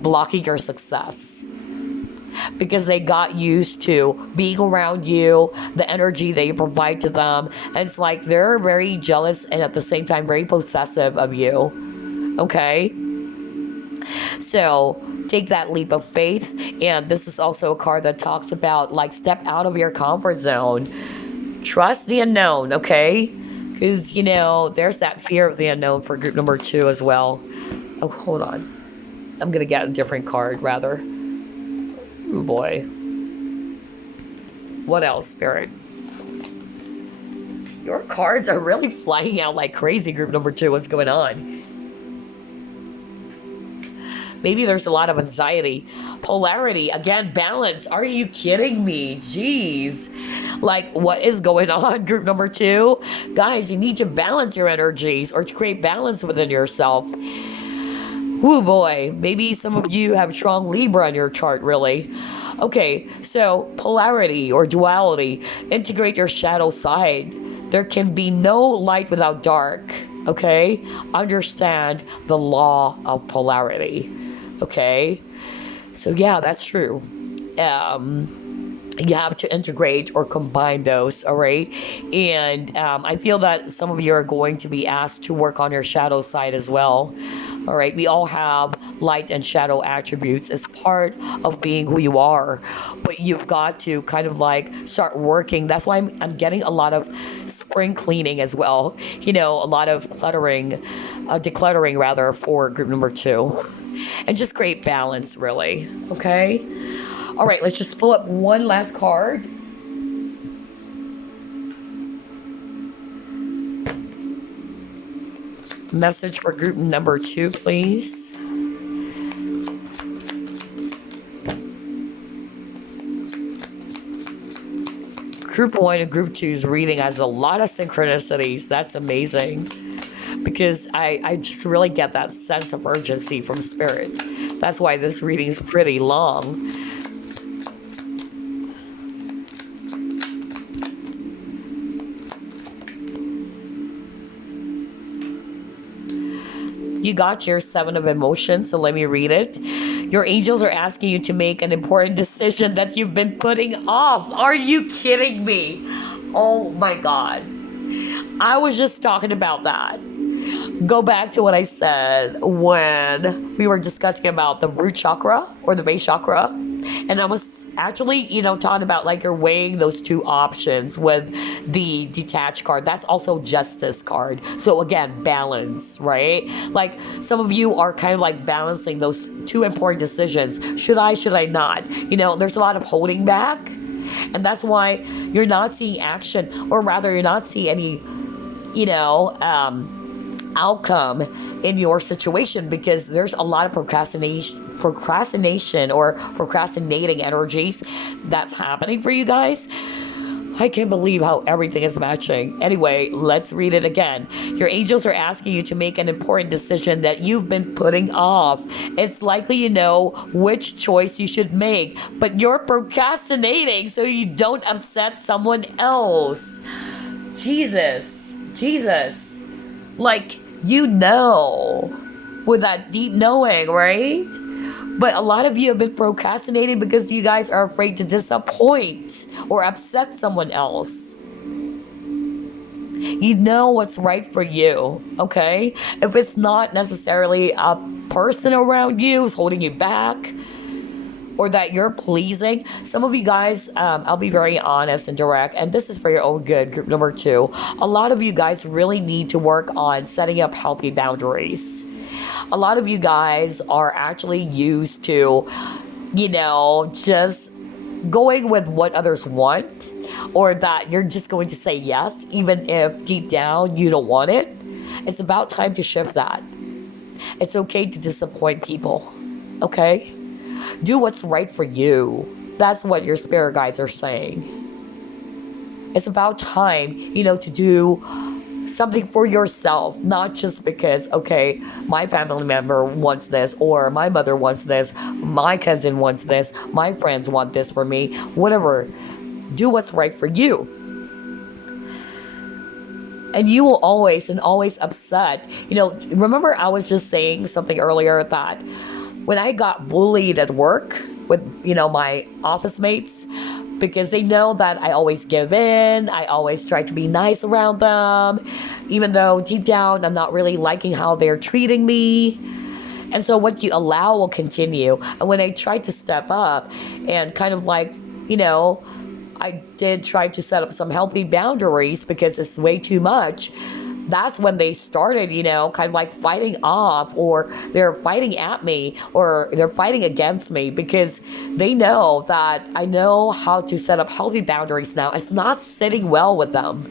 blocking your success. Because they got used to being around you, the energy that you provide to them. And it's like they're very jealous and at the same time very possessive of you. Okay? So take that leap of faith. And this is also a card that talks about, like, step out of your comfort zone. Trust the unknown, okay? Because, there's that fear of the unknown for group number 2 as well. Oh, hold on. I'm going to get a different card, rather. Oh boy. What else, Spirit? Your cards are really flying out like crazy, group number 2. What's going on? Maybe there's a lot of anxiety. Polarity. Again, balance. Are you kidding me? Jeez. Like, what is going on, group number 2? Guys, you need to balance your energies or to create balance within yourself. Oh boy, maybe some of you have strong Libra on your chart, really. Okay, so polarity or duality. Integrate your shadow side. There can be no light without dark, okay? Understand the law of polarity, okay? So yeah, that's true. You have to integrate or combine those, all right? And I feel that some of you are going to be asked to work on your shadow side as well. All right, we all have light and shadow attributes as part of being who you are, but you've got to kind of like start working. That's why I'm getting a lot of spring cleaning as well. A lot of decluttering rather, for group number 2, and just create balance, really. Okay. All right, let's just pull up one last card. Message for group number 2, please. Group 1 and group 2's reading has a lot of synchronicities. That's amazing. Because I just really get that sense of urgency from Spirit. That's why this reading is pretty long. You got your 7 of emotions, so let me read it. Your angels are asking you to make an important decision that you've been putting off. Are you kidding me? Oh my God. I was just talking about that. go back to what I said when we were discussing about the root chakra or the base chakra. And I was actually, talking about like you're weighing those two options with the detached card. That's also justice card. So again, balance, right? Like some of you are kind of like balancing those two important decisions. Should I not? There's a lot of holding back. And that's why you're not seeing action, or rather you're not seeing any, outcome in your situation, because there's a lot of procrastination or procrastinating energies that's happening for you guys. I can't believe how everything is matching. Anyway, let's read it again. Your angels are asking you to make an important decision that you've been putting off. It's likely you know which choice you should make, but you're procrastinating so you don't upset someone else. Jesus. Like, with that deep knowing, right? But a lot of you have been procrastinating because you guys are afraid to disappoint or upset someone else. You know what's right for you, okay? If it's not necessarily a person around you who's holding you back, or that you're pleasing. Some of you guys, I'll be very honest and direct, and this is for your own good, group number 2. A lot of you guys really need to work on setting up healthy boundaries. A lot of you guys are actually used to, just going with what others want, or that you're just going to say yes, even if deep down you don't want it. It's about time to shift that. It's okay to disappoint people, okay? Do what's right for you. That's what your spirit guides are saying. It's about time, to do something for yourself, not just because, okay, my family member wants this, or my mother wants this, my cousin wants this, my friends want this for me, whatever. Do what's right for you. And you will always upset. Remember I was just saying something earlier that when I got bullied at work with, my office mates, because they know that I always give in, I always try to be nice around them, even though deep down I'm not really liking how they're treating me. And so what you allow will continue. And when I tried to step up and kind of like, I did try to set up some healthy boundaries because it's way too much. That's when they started, kind of like fighting off, or they're fighting at me, or they're fighting against me, because they know that I know how to set up healthy boundaries now. It's not sitting well with them.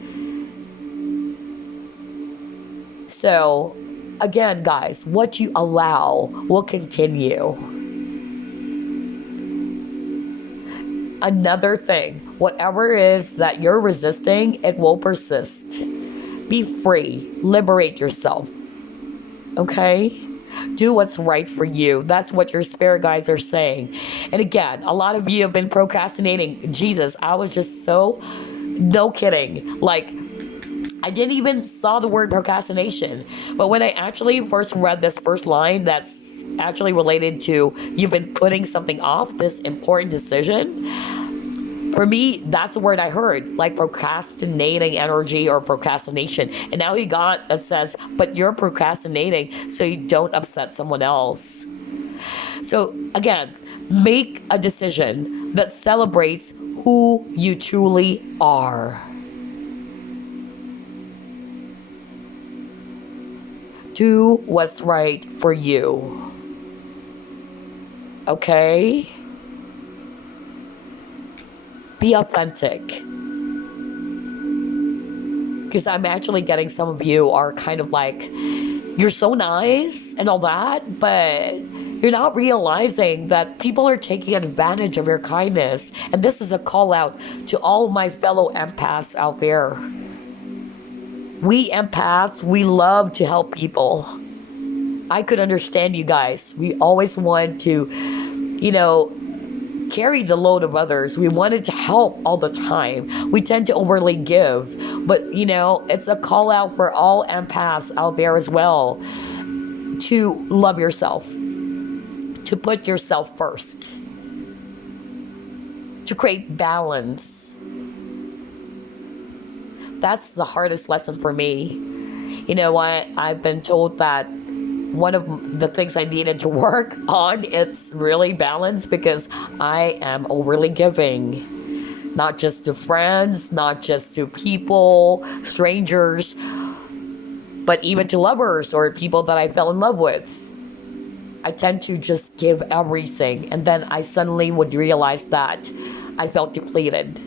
So, again, guys, what you allow will continue. Another thing, whatever it is that you're resisting, it will persist. Be free. Liberate yourself. Okay? Do what's right for you. That's what your spirit guides are saying. And again, a lot of you have been procrastinating. Jesus, I was just so, no kidding. Like, I didn't even saw the word procrastination. But when I actually first read this first line that's actually related to you've been putting something off, this important decision, for me, that's the word I heard, like procrastinating energy or procrastination. And now you got that says, but you're procrastinating so you don't upset someone else. So again, make a decision that celebrates who you truly are. Do what's right for you. Okay? Be authentic. Because I'm actually getting some of you are kind of like, you're so nice and all that, but you're not realizing that people are taking advantage of your kindness. And this is a call out to all my fellow empaths out there. We empaths, we love to help people. I could understand you guys. We always want to, carry the load of others. We wanted to help all the time. We tend to overly give. But, it's a call out for all empaths out there as well to love yourself, to put yourself first, to create balance. That's the hardest lesson for me. You know what? I've been told that one of the things I needed to work on, it's really balanced because I am overly giving. Not just to friends, not just to people, strangers, but even to lovers or people that I fell in love with. I tend to just give everything, and then I suddenly would realize that I felt depleted.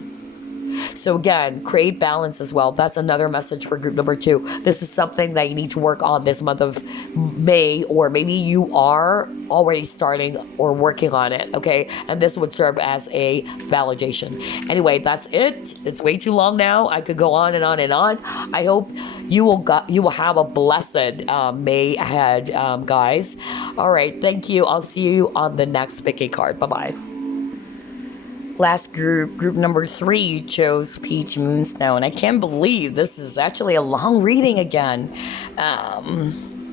So again, create balance as well. That's another message for group number 2. This is something that you need to work on this month of May, or maybe you are already starting or working on it, okay? And this would serve as a validation. Anyway, that's it. It's way too long now. I could go on and on and on. I hope you will have a blessed May ahead, guys. All right, thank you. I'll see you on the next pick a card. Bye-bye. Last group number 3 chose Peach Moonstone. I can't believe this is actually a long reading again.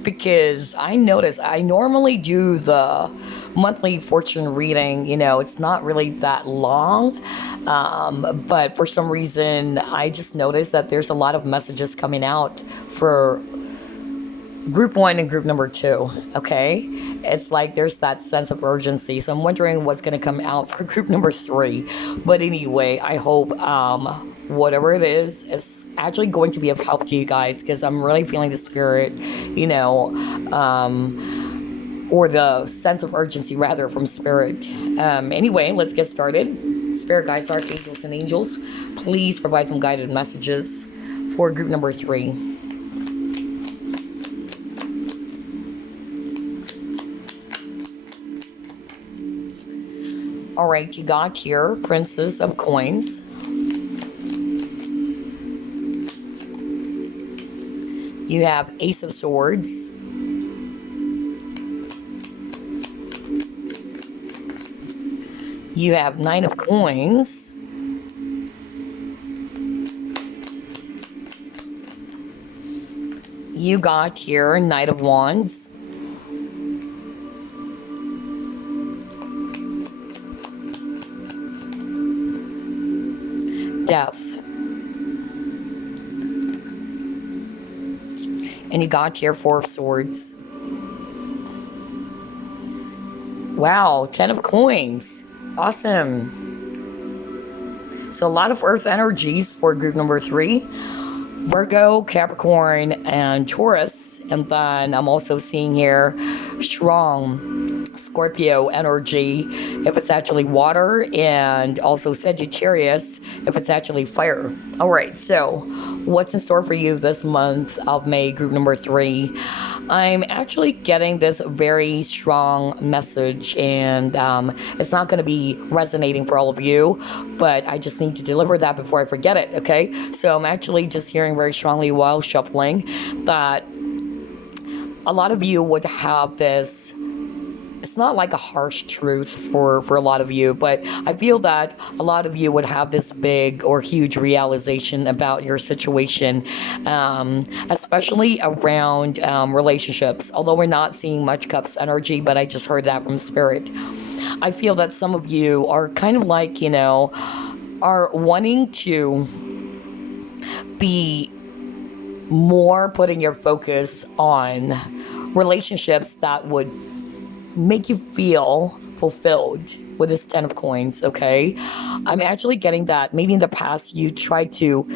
Because I noticed I normally do the monthly fortune reading, it's not really that long. But for some reason, I just noticed that there's a lot of messages coming out for group 1 and group number 2, okay? It's like there's that sense of urgency. So I'm wondering what's going to come out for group number 3. But anyway, I hope whatever it is actually going to be of help to you guys, because I'm really feeling the spirit, or the sense of urgency rather from spirit. Anyway, let's get started. Spirit guides, archangels, and angels, please provide some guided messages for group number 3. All right, you got here Princess of Coins. You have Ace of Swords. You have Nine of Coins. You got here Knight of Wands. Death. And you got here Four of Swords. Wow, 10 of Coins. Awesome. So a lot of earth energies for group number 3. Virgo, Capricorn, and Taurus. And then I'm also seeing here strong Scorpio energy if it's actually water, and also Sagittarius if it's actually fire. All right, so what's in store for you this month of May, group number 3? I'm actually getting this very strong message, and it's not going to be resonating for all of you, but I just need to deliver that before I forget it, okay? So I'm actually just hearing very strongly while shuffling that a lot of you would have this. It's not like a harsh truth for a lot of you, but I feel that a lot of you would have this big or huge realization about your situation, especially around relationships. Although we're not seeing much Cups energy, but I just heard that from Spirit. I feel that some of you are kind of like, are wanting to be more putting your focus on relationships that would make you feel fulfilled with this 10 of Coins, okay? I'm actually getting that maybe in the past you tried to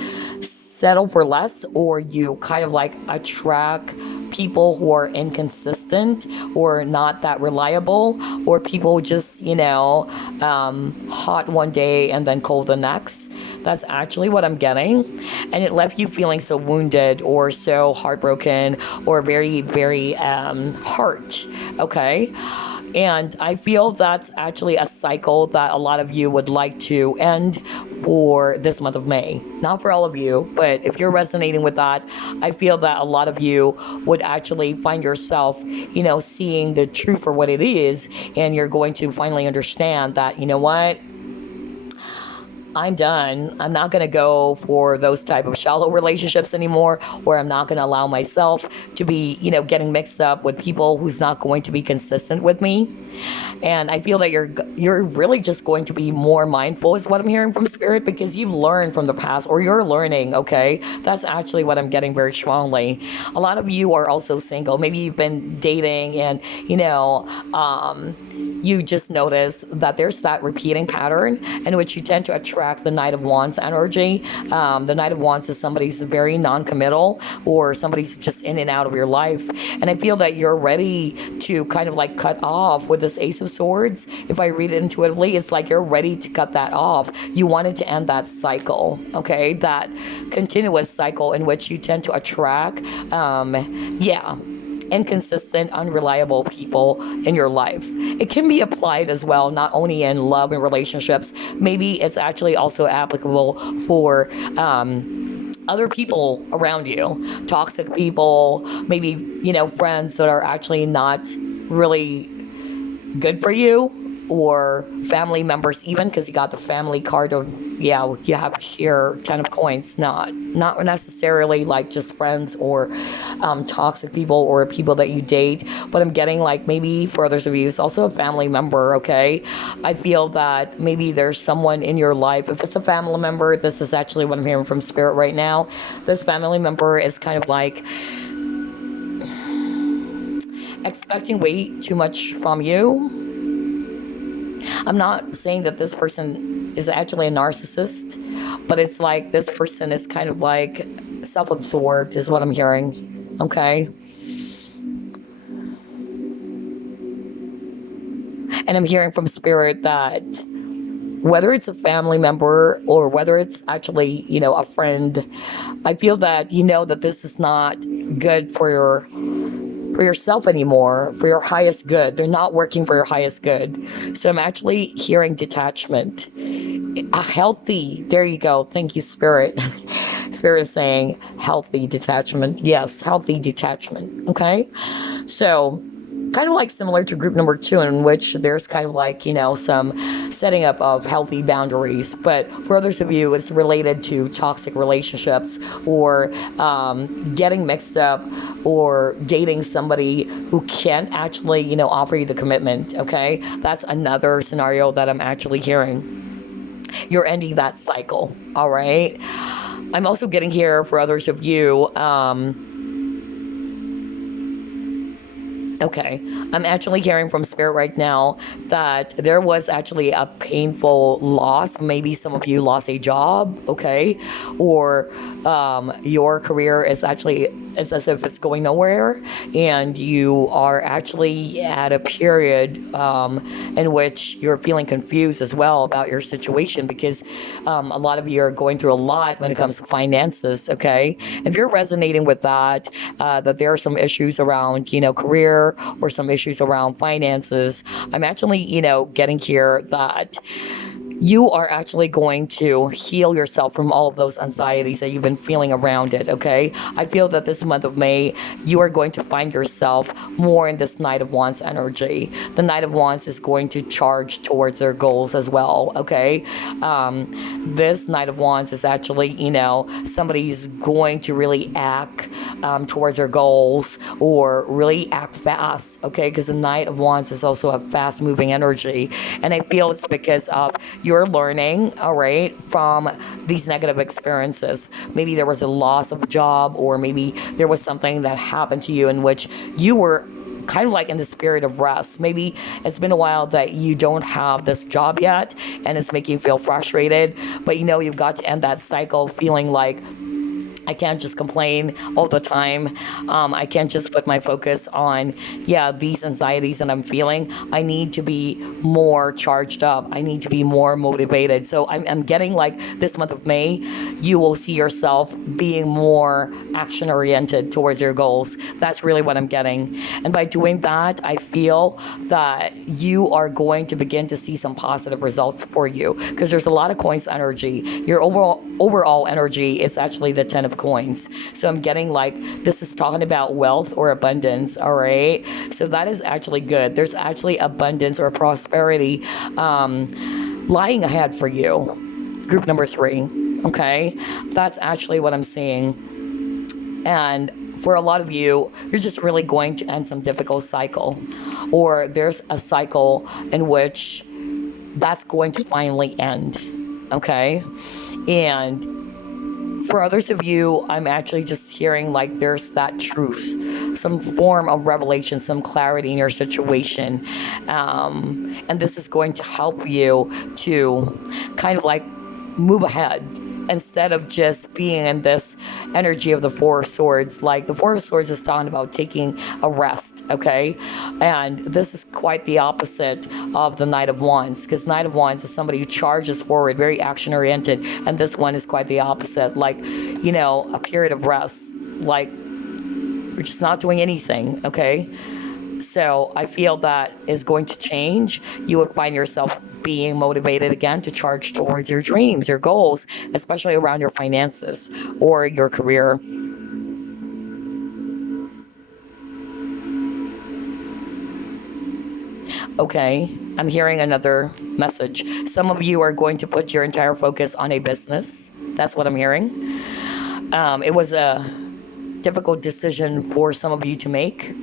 settle for less, or you kind of like attract people who are inconsistent or not that reliable, or people just, hot one day and then cold the next. That's actually what I'm getting. And it left you feeling so wounded or so heartbroken or very, very hurt, okay? And I feel that's actually a cycle that a lot of you would like to end for this month of May. Not for all of you, but if you're resonating with that, I feel that a lot of you would actually find yourself, seeing the truth for what it is, and you're going to finally understand that, I'm done. I'm not going to go for those type of shallow relationships anymore, or I'm not going to allow myself to be, getting mixed up with people who's not going to be consistent with me. And I feel that you're really just going to be more mindful is what I'm hearing from spirit, because you've learned from the past, or you're learning. Okay, that's actually what I'm getting very strongly. A lot of you are also single. Maybe you've been dating, and you just notice that there's that repeating pattern in which you tend to attract the Knight of Wands energy. The Knight of Wands is somebody's very non-committal, or somebody's just in and out of your life. And I feel that you're ready to kind of like cut off with this Ace of Swords. If I read it intuitively, it's like you're ready to cut that off. You wanted to end that cycle, okay? That continuous cycle in which you tend to attract, inconsistent, unreliable people in your life. It can be applied as well, not only in love and relationships. Maybe it's actually also applicable for other people around you, toxic people, maybe, friends that are actually not really good for you, or family members even, because you got the family card of, you have here 10 of coins, not necessarily like just friends or toxic people or people that you date, but I'm getting like maybe for others of you it's also a family member. Okay, I feel that maybe there's someone in your life. If it's a family member, this is actually what I'm hearing from spirit right now. This family member is kind of like expecting way too much from you. I'm not saying that this person is actually a narcissist, but it's like this person is kind of like self-absorbed is what I'm hearing. Okay. And I'm hearing from spirit that whether it's a family member or whether it's actually, a friend, I feel that that this is not good for yourself anymore, for your highest good. They're not working for your highest good. So I'm actually hearing detachment. A healthy, there you go. Thank you, Spirit. Spirit is saying healthy detachment. Yes, healthy detachment. Okay. So kind of like similar to group number 2, in which there's kind of like, some setting up of healthy boundaries. But for others of you, it's related to toxic relationships, or getting mixed up, or dating somebody who can't actually, offer you the commitment. Okay. That's another scenario that I'm actually hearing. You're ending that cycle. All right. I'm also getting here for others of you, okay, I'm actually hearing from spirit right now that there was actually a painful loss. Maybe some of you lost a job, okay, or your career is actually, it's as if it's going nowhere, and you are actually at a period in which you're feeling confused as well about your situation, because a lot of you are going through a lot when it comes to finances, okay? If you're resonating with that, that there are some issues around, career, or some issues around finances, I'm actually, getting here that you are actually going to heal yourself from all of those anxieties that you've been feeling around it, okay? I feel that this month of May, you are going to find yourself more in this Knight of Wands energy. The Knight of Wands is going to charge towards their goals as well, okay? This Knight of Wands is actually, somebody's going to really act towards their goals, or really act fast, okay? Because the Knight of Wands is also a fast-moving energy, and I feel it's because of you're learning, all right, from these negative experiences. Maybe there was a loss of a job, or maybe there was something that happened to you in which you were kind of like in the spirit of rest. Maybe it's been a while that you don't have this job yet, and it's making you feel frustrated, but you've got to end that cycle feeling like, I can't just complain all the time. I can't just put my focus on, these anxieties that I'm feeling. I need to be more charged up. I need to be more motivated. So I'm getting like this month of May, you will see yourself being more action oriented towards your goals. That's really what I'm getting. And by doing that, I feel that you are going to begin to see some positive results for you, because there's a lot of coins energy. Your overall energy is actually the 10 of coins. So I'm getting like, this is talking about wealth or abundance. All right. So that is actually good. There's actually abundance or prosperity lying ahead for you. group number 3. Okay, that's actually what I'm seeing. And for a lot of you, you're just really going to end some difficult cycle, or there's a cycle in which that's going to finally end. Okay, and for others of you, I'm actually just hearing like there's that truth, some form of revelation, some clarity in your situation. And this is going to help you to kind of like move ahead instead of just being in this energy of the Four of Swords. Like the Four of Swords is talking about taking a rest, okay? And this is quite the opposite of the Knight of Wands, because Knight of Wands is somebody who charges forward, very action-oriented, and this one is quite the opposite, like, you know, a period of rest, like you're just not doing anything, okay? So I feel that is going to change. You would find yourself being motivated again to charge towards your dreams, your goals, especially around your finances or your career. Okay, I'm hearing another message. Some of you are going to put your entire focus on a business. That's what I'm hearing. It was a difficult decision for some of you to make,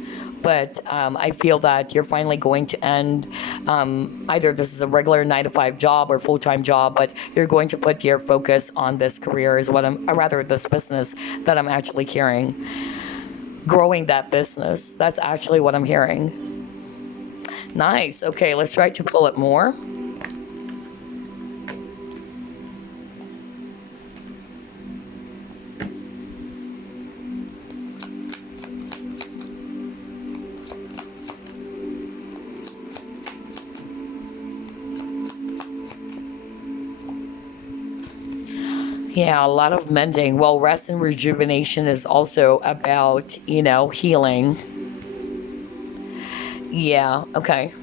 but I feel that you're finally going to end, either this is a regular 9-to-5 job or full-time job, but you're going to put your focus on this career is what I'm, or rather this business that I'm actually hearing. Growing that business, that's actually what I'm hearing. Nice. Okay, let's try to pull it more. Yeah, a lot of mending. Well, rest and rejuvenation is also about, you know, healing. Yeah, okay.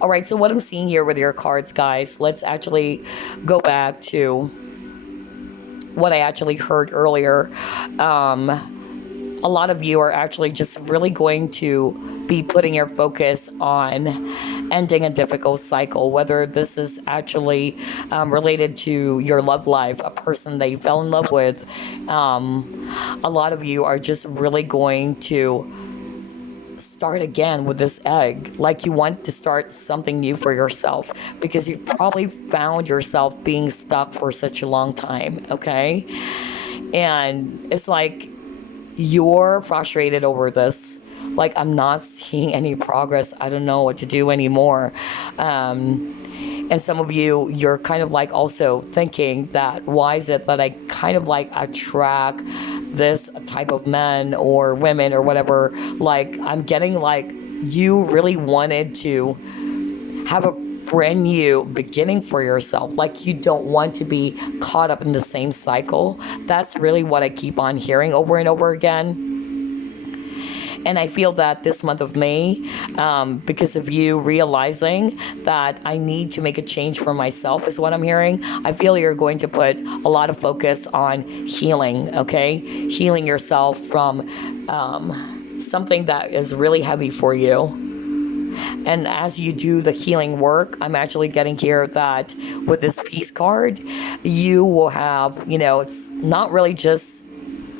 All right, so what I'm seeing here with your cards, guys, let's actually go back to what I actually heard earlier. A lot of you are actually just really going to be putting your focus on ending a difficult cycle, whether this is actually related to your love life, a person that you fell in love with. A lot of you are just really going to start again with this egg, like you want to start something new for yourself, because you probably found yourself being stuck for such a long time, okay? And it's like you're frustrated over this, like, I'm not seeing any progress, I don't know what to do anymore. And some of you, you're kind of like also thinking that, why is it that I kind of like attract this type of men or women or whatever? Like, I'm getting like you really wanted to have a brand new beginning for yourself. Like, you don't want to be caught up in the same cycle. That's really what I keep on hearing over and over again. And I feel that this month of May, because of you realizing that I need to make a change for myself is what I'm hearing. I feel you're going to put a lot of focus on healing, okay? Healing yourself from something that is really heavy for you. And as you do the healing work, I'm actually getting here that with this peace card, you will have, you know, it's not really just,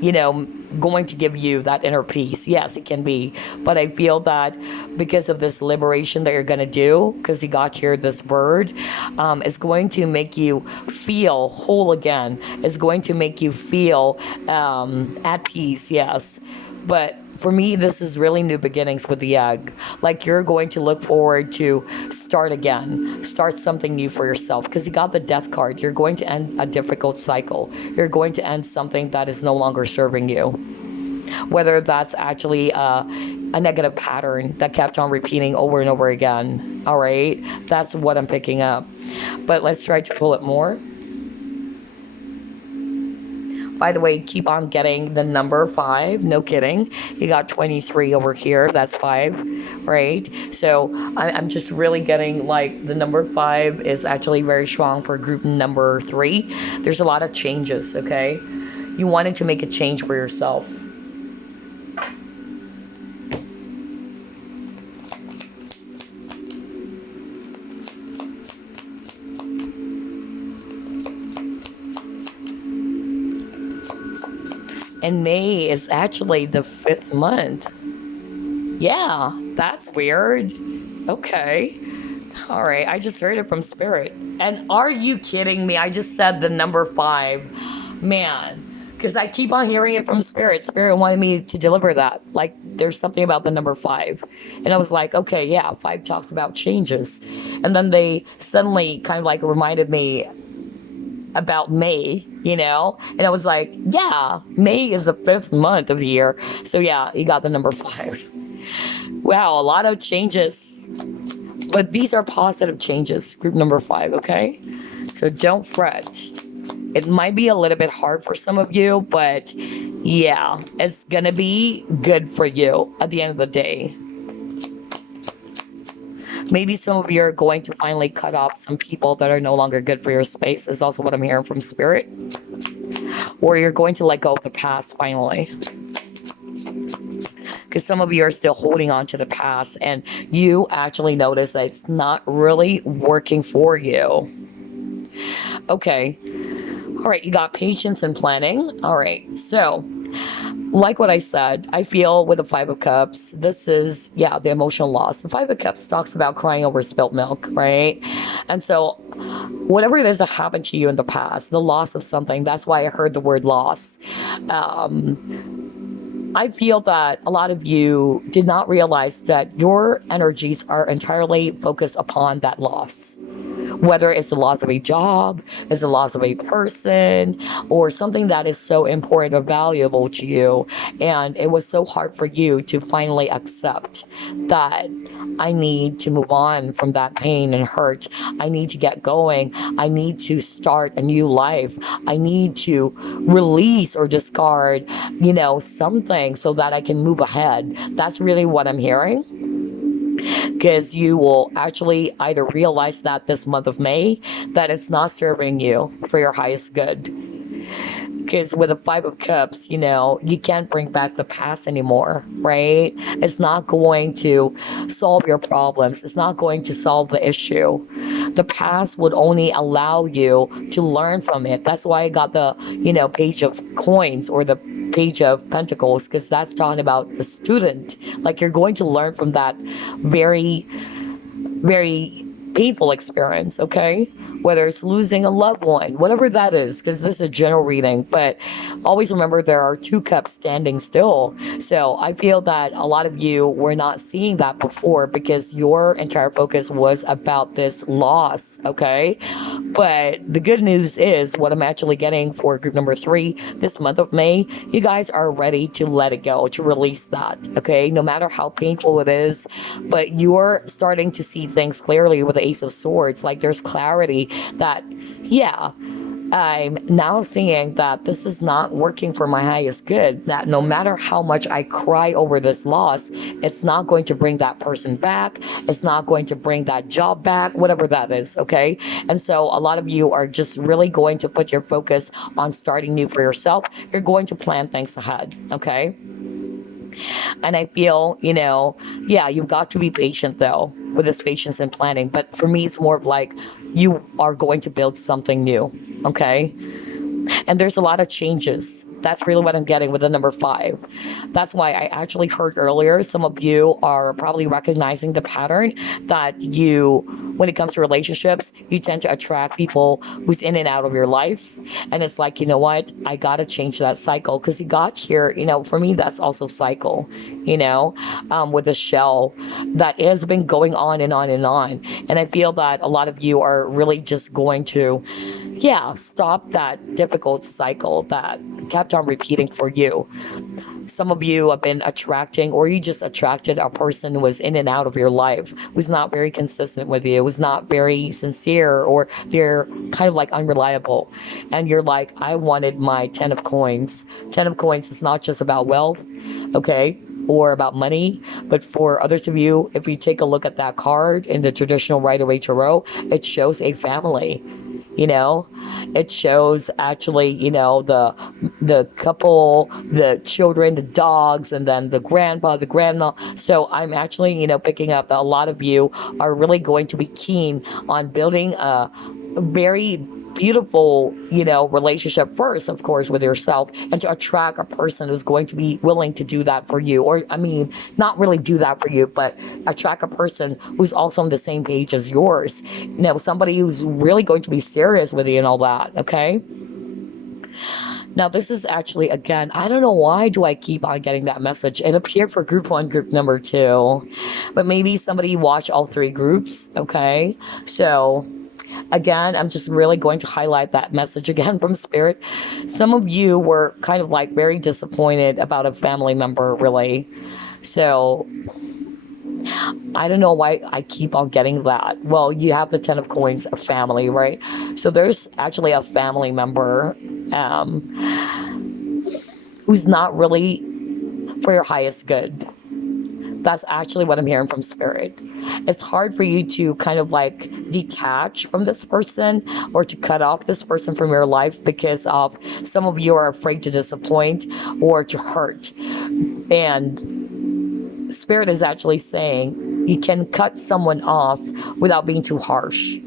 you know, going to give you that inner peace. Yes, it can be. But I feel that because of this liberation that you're going to do, because you got here this bird, it's going to make you feel whole again. It's going to make you feel at peace, yes. But for me, this is really new beginnings with the egg. Like, you're going to look forward to start again, start something new for yourself, because you got the death card. You're going to end a difficult cycle. You're going to end something that is no longer serving you. Whether that's actually a negative pattern that kept on repeating over and over again. All right, that's what I'm picking up. But let's try to pull it more. By the way, keep on getting the number 5. No kidding. You got 23 over here. That's 5, right? So I'm just really getting like the number 5 is actually very strong for group number 3. There's a lot of changes, okay? You wanted to make a change for yourself. And May is actually the 5th month. Yeah, that's weird. Okay. All right. I just heard it from Spirit. And are you kidding me? I just said the number 5. Man. Because I keep on hearing it from Spirit. Spirit wanted me to deliver that. Like, there's something about the number 5. And I was like, okay, yeah, 5 talks about changes. And then they suddenly kind of like reminded me about May, And I was like, yeah, May is the 5th month of the year. So yeah, you got the number 5. Wow, a lot of changes. But these are positive changes, group number 5, okay? So don't fret. It might be a little bit hard for some of you, but yeah, it's gonna be good for you at the end of the day. Maybe some of you are going to finally cut off some people that are no longer good for your space, is also what I'm hearing from Spirit. Or you're going to let go of the past finally. Because some of you are still holding on to the past and you actually notice that it's not really working for you. Okay. All right, you got patience and planning. All right, so like what I said, I feel with the 5 of Cups, this is, the emotional loss. The 5 of Cups talks about crying over spilt milk, right? And so whatever it is that happened to you in the past, the loss of something, that's why I heard the word loss. I feel that a lot of you did not realize that your energies are entirely focused upon that loss. Whether it's the loss of a job, it's the loss of a person, or something that is so important or valuable to you. And it was so hard for you to finally accept that I need to move on from that pain and hurt. I need to get going. I need to start a new life. I need to release or discard, something so that I can move ahead. That's really what I'm hearing. Because you will actually either realize that this month of May, that it's not serving you for your highest good. Because with the 5 of Cups, you can't bring back the past anymore, right? It's not going to solve your problems. It's not going to solve the issue. The past would only allow you to learn from it. That's why I got the, Page of Coins or the Page of Pentacles, because that's talking about a student. Like, you're going to learn from that very, very painful experience, okay? Whether it's losing a loved one, whatever that is, because this is a general reading, but always remember there are 2 cups standing still. So I feel that a lot of you were not seeing that before because your entire focus was about this loss, okay? But the good news is what I'm actually getting for group number 3 this month of May, you guys are ready to let it go, to release that, okay? No matter how painful it is, but you're starting to see things clearly with the Ace of Swords. Like, there's clarity that, I'm now seeing that this is not working for my highest good, that no matter how much I cry over this loss, it's not going to bring that person back. It's not going to bring that job back, whatever that is, okay? And so a lot of you are just really going to put your focus on starting new for yourself. You're going to plan things ahead, okay? And I feel, you've got to be patient though with this patience and planning. But for me, it's more of like you are going to build something new, okay? And there's a lot of changes. That's really what I'm getting with the number 5. That's why I actually heard earlier, some of you are probably recognizing the pattern that when it comes to relationships, you tend to attract people who's in and out of your life. And it's like, you know what? I got to change that cycle because you got here, for me, that's also cycle, with the shell that has been going on and on and on. And I feel that a lot of you are really just going to, stop that difficult cycle that kept on repeating for you. Some of you have been attracting, or you just attracted a person who was in and out of your life, who's not very consistent with you, who's not very sincere, or they're kind of like unreliable. And you're like, I wanted my 10 of coins. 10 of coins is not just about wealth, okay? Or about money, but for others of you, if you take a look at that card in the traditional Rider-Waite Tarot, it shows a family. It shows actually, the couple, the children, the dogs, and then the grandpa, the grandma. So I'm actually, picking up that a lot of you are really going to be keen on building a very beautiful, relationship first, of course, with yourself, and to attract a person who's going to be willing to do that for you. Or, I mean, not really do that for you, but attract a person who's also on the same page as yours. Somebody who's really going to be serious with you and all that, okay? Now, this is actually, again, I don't know why do I keep on getting that message. It appeared for group one, group number two, but maybe somebody watched all three groups, okay? So, again, I'm just really going to highlight that message again from Spirit. Some of you were kind of like very disappointed about a family member, really. So, I don't know why I keep on getting that. Well, you have the Ten of Coins, a family, right? So there's actually a family member who's not really for your highest good. That's actually what I'm hearing from Spirit. It's hard for you to kind of like detach from this person or to cut off this person from your life because of some of you are afraid to disappoint or to hurt. And Spirit is actually saying you can cut someone off without being too harsh.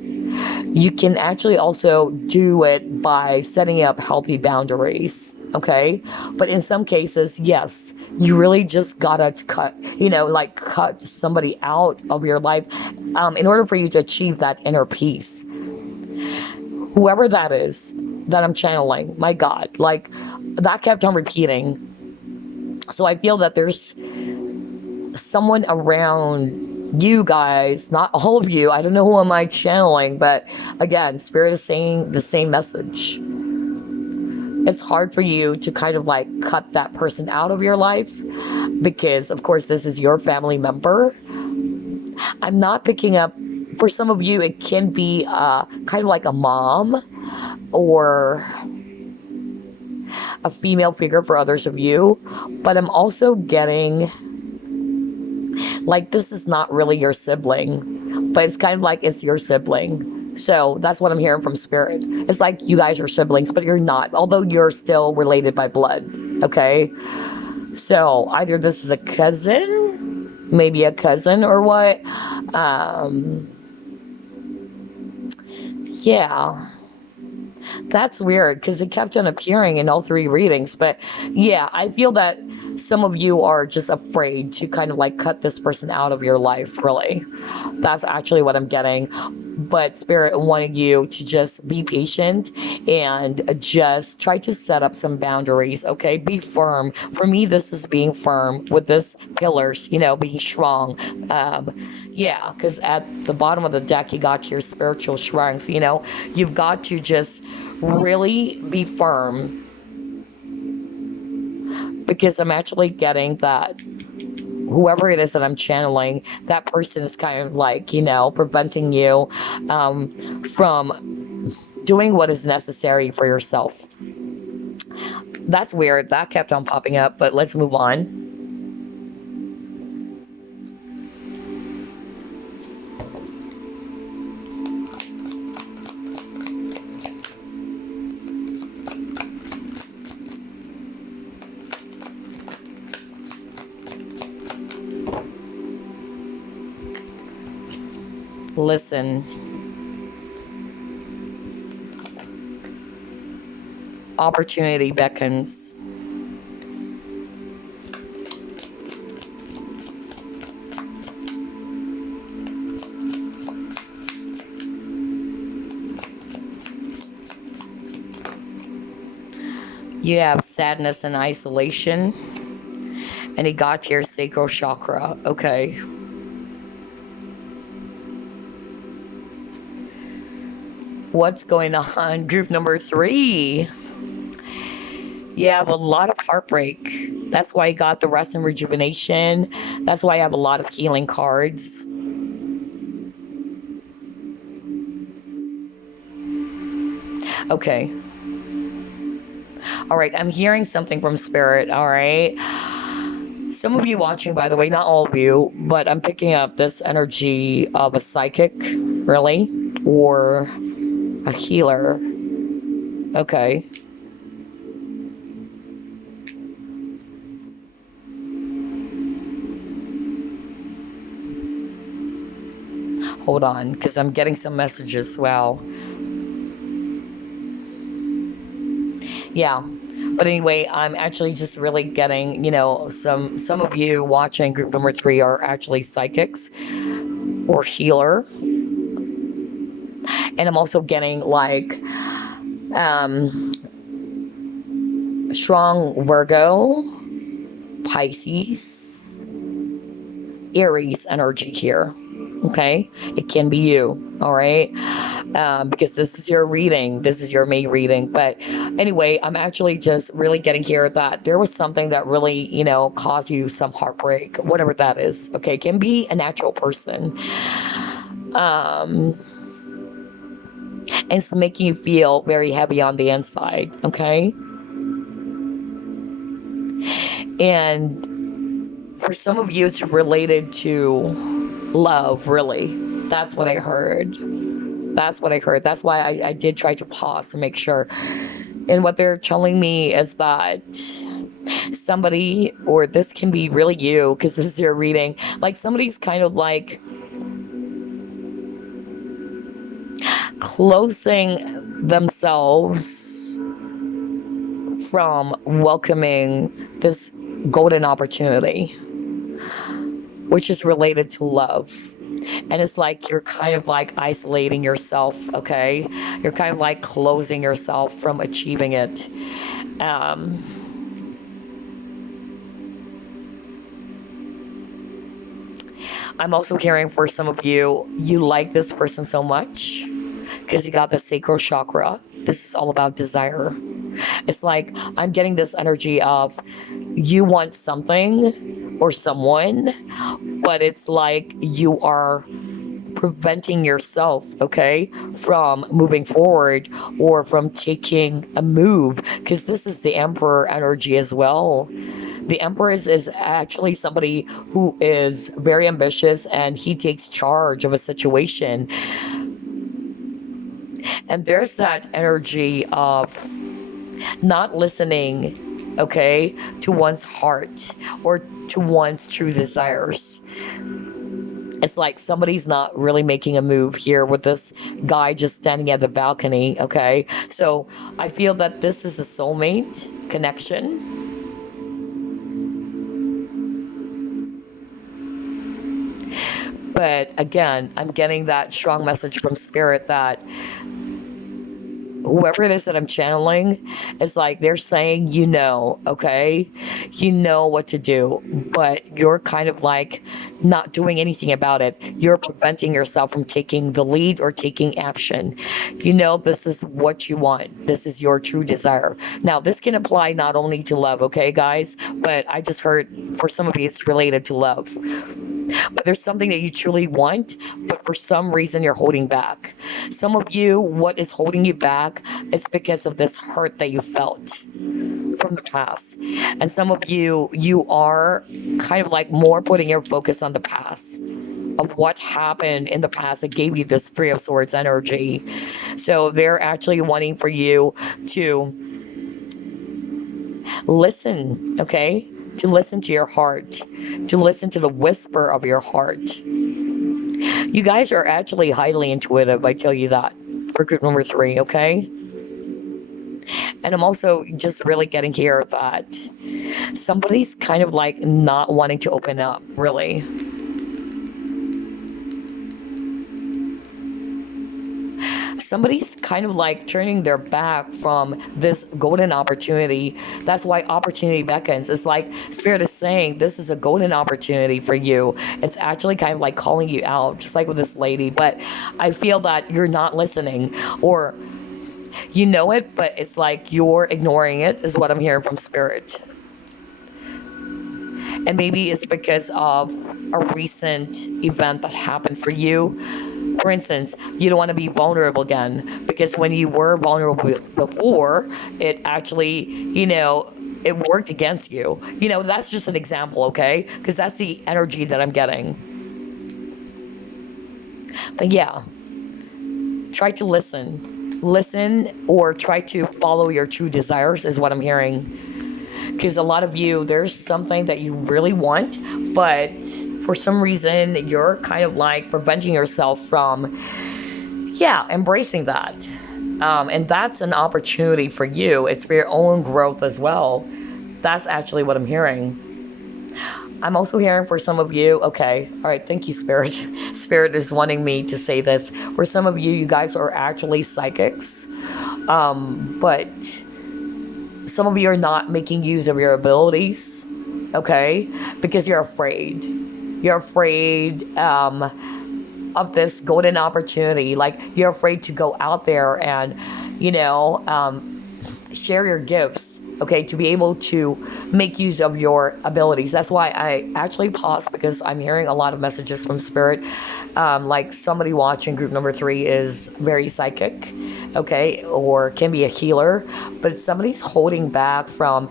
You can actually also do it by setting up healthy boundaries, okay? But in some cases, yes, you really just gotta cut somebody out of your life in order for you to achieve that inner peace. Whoever that is that I'm channeling, my God, like that kept on repeating. So I feel that there's someone around you guys, not all of you. I don't know who am I channeling, but again, Spirit is saying the same message. It's hard for you to kind of like cut that person out of your life because, of course, this is your family member. I'm not picking up, for some of you, it can be kind of like a mom or a female figure for others of you, but I'm also getting like this is not really your sibling, but it's kind of like it's your sibling. So that's what I'm hearing from Spirit. It's like you guys are siblings, but you're not, although you're still related by blood, okay? So either this is a cousin, maybe a cousin or what. Yeah. That's weird because it kept on appearing in all three readings. But yeah, I feel that some of you are just afraid to kind of like cut this person out of your life, really. That's actually what I'm getting. But Spirit wanted you to just be patient and just try to set up some boundaries, okay? Be firm. For me, this is being firm with this pillars, being strong. Yeah, because at the bottom of the deck, you got your spiritual strength, You've got to just really be firm because I'm actually getting that whoever it is that I'm channeling, that person is kind of like, preventing you from doing what is necessary for yourself. That's weird. That kept on popping up, but let's move on. Listen. Opportunity beckons. You have sadness and isolation, and it got to your sacral chakra. Okay. What's going on? Group number 3. You have a lot of heartbreak. That's why you got the rest and rejuvenation. That's why I have a lot of healing cards. Okay. All right, I'm hearing something from Spirit, all right? Some of you watching, by the way, not all of you, but I'm picking up this energy of a psychic, really, or a healer. Okay. Hold on, because I'm getting some messages. Wow. Yeah. But anyway, I'm actually just really getting, some of you watching group number 3 are actually psychics or healer. And I'm also getting like um strong Virgo, Pisces, Aries energy here. Okay, it can be you. All right, because this is your reading. This is your May reading. But anyway, I'm actually just really getting here that there was something that really, caused you some heartbreak, whatever that is. Okay, it can be a natural person. And it's making you feel very heavy on the inside. Okay, and for some of you, it's related to love, really. That's what I heard. That's what I heard. That's why I did try to pause to make sure. And what they're telling me is that somebody, or this can be really you, because this is your reading, like somebody's kind of like closing themselves from welcoming this golden opportunity, which is related to love. And it's like you're kind of like isolating yourself, okay? You're kind of like closing yourself from achieving it. I'm also hearing for some of you, you like this person so much because you got the sacral chakra. This is all about desire. It's like I'm getting this energy of you want something or someone, but it's like you are preventing yourself, okay, from moving forward or from taking a move, because this is the Emperor energy as well. The Emperor is actually somebody who is very ambitious and he takes charge of a situation. And there's that energy of not listening, okay, to one's heart or to one's true desires. It's like somebody's not really making a move here with this guy just standing at the balcony, okay? So I feel that this is a soulmate connection. But again, I'm getting that strong message from Spirit that whoever it is that I'm channeling, it's like they're saying, okay, you know what to do, but you're kind of like not doing anything about it. You're preventing yourself from taking the lead or taking action. This is what you want. This is your true desire. Now, this can apply not only to love, okay, guys, but I just heard for some of you it's related to love. But there's something that you truly want, but for some reason you're holding back. Some of you, what is holding you back is because of this hurt that you felt from the past. And some of you, you are kind of like more putting your focus on the past of what happened in the past that gave you this Three of Swords energy. So they're actually wanting for you to listen, okay? To listen to your heart, to listen to the whisper of your heart. You guys are actually highly intuitive, I tell you that, for group number 3, okay? And I'm also just really getting here that somebody's kind of like not wanting to open up, really. Somebody's kind of like turning their back from this golden opportunity. That's why opportunity beckons. It's like Spirit is saying this is a golden opportunity for you. It's actually kind of like calling you out, just like with this lady. But I feel that you're not listening, or you know it, but it's like you're ignoring it, is what I'm hearing from Spirit. And maybe it's because of a recent event that happened for you. For instance, you don't want to be vulnerable again, because when you were vulnerable before, it actually, it worked against you. That's just an example, okay? Because that's the energy that I'm getting. But yeah, try to listen. Listen, or try to follow your true desires is what I'm hearing. Because a lot of you, there's something that you really want, but for some reason, you're kind of like preventing yourself from, embracing that. And that's an opportunity for you. It's for your own growth as well. That's actually what I'm hearing. I'm also hearing for some of you, okay, all right, thank you, Spirit. Spirit is wanting me to say this. For some of you, you guys are actually psychics, but some of you are not making use of your abilities, okay, because you're afraid. You're afraid of this golden opportunity. Like, you're afraid to go out there and, share your gifts, okay, to be able to make use of your abilities. That's why I actually paused, because I'm hearing a lot of messages from Spirit. Like, somebody watching group number 3 is very psychic, okay, or can be a healer, but somebody's holding back from,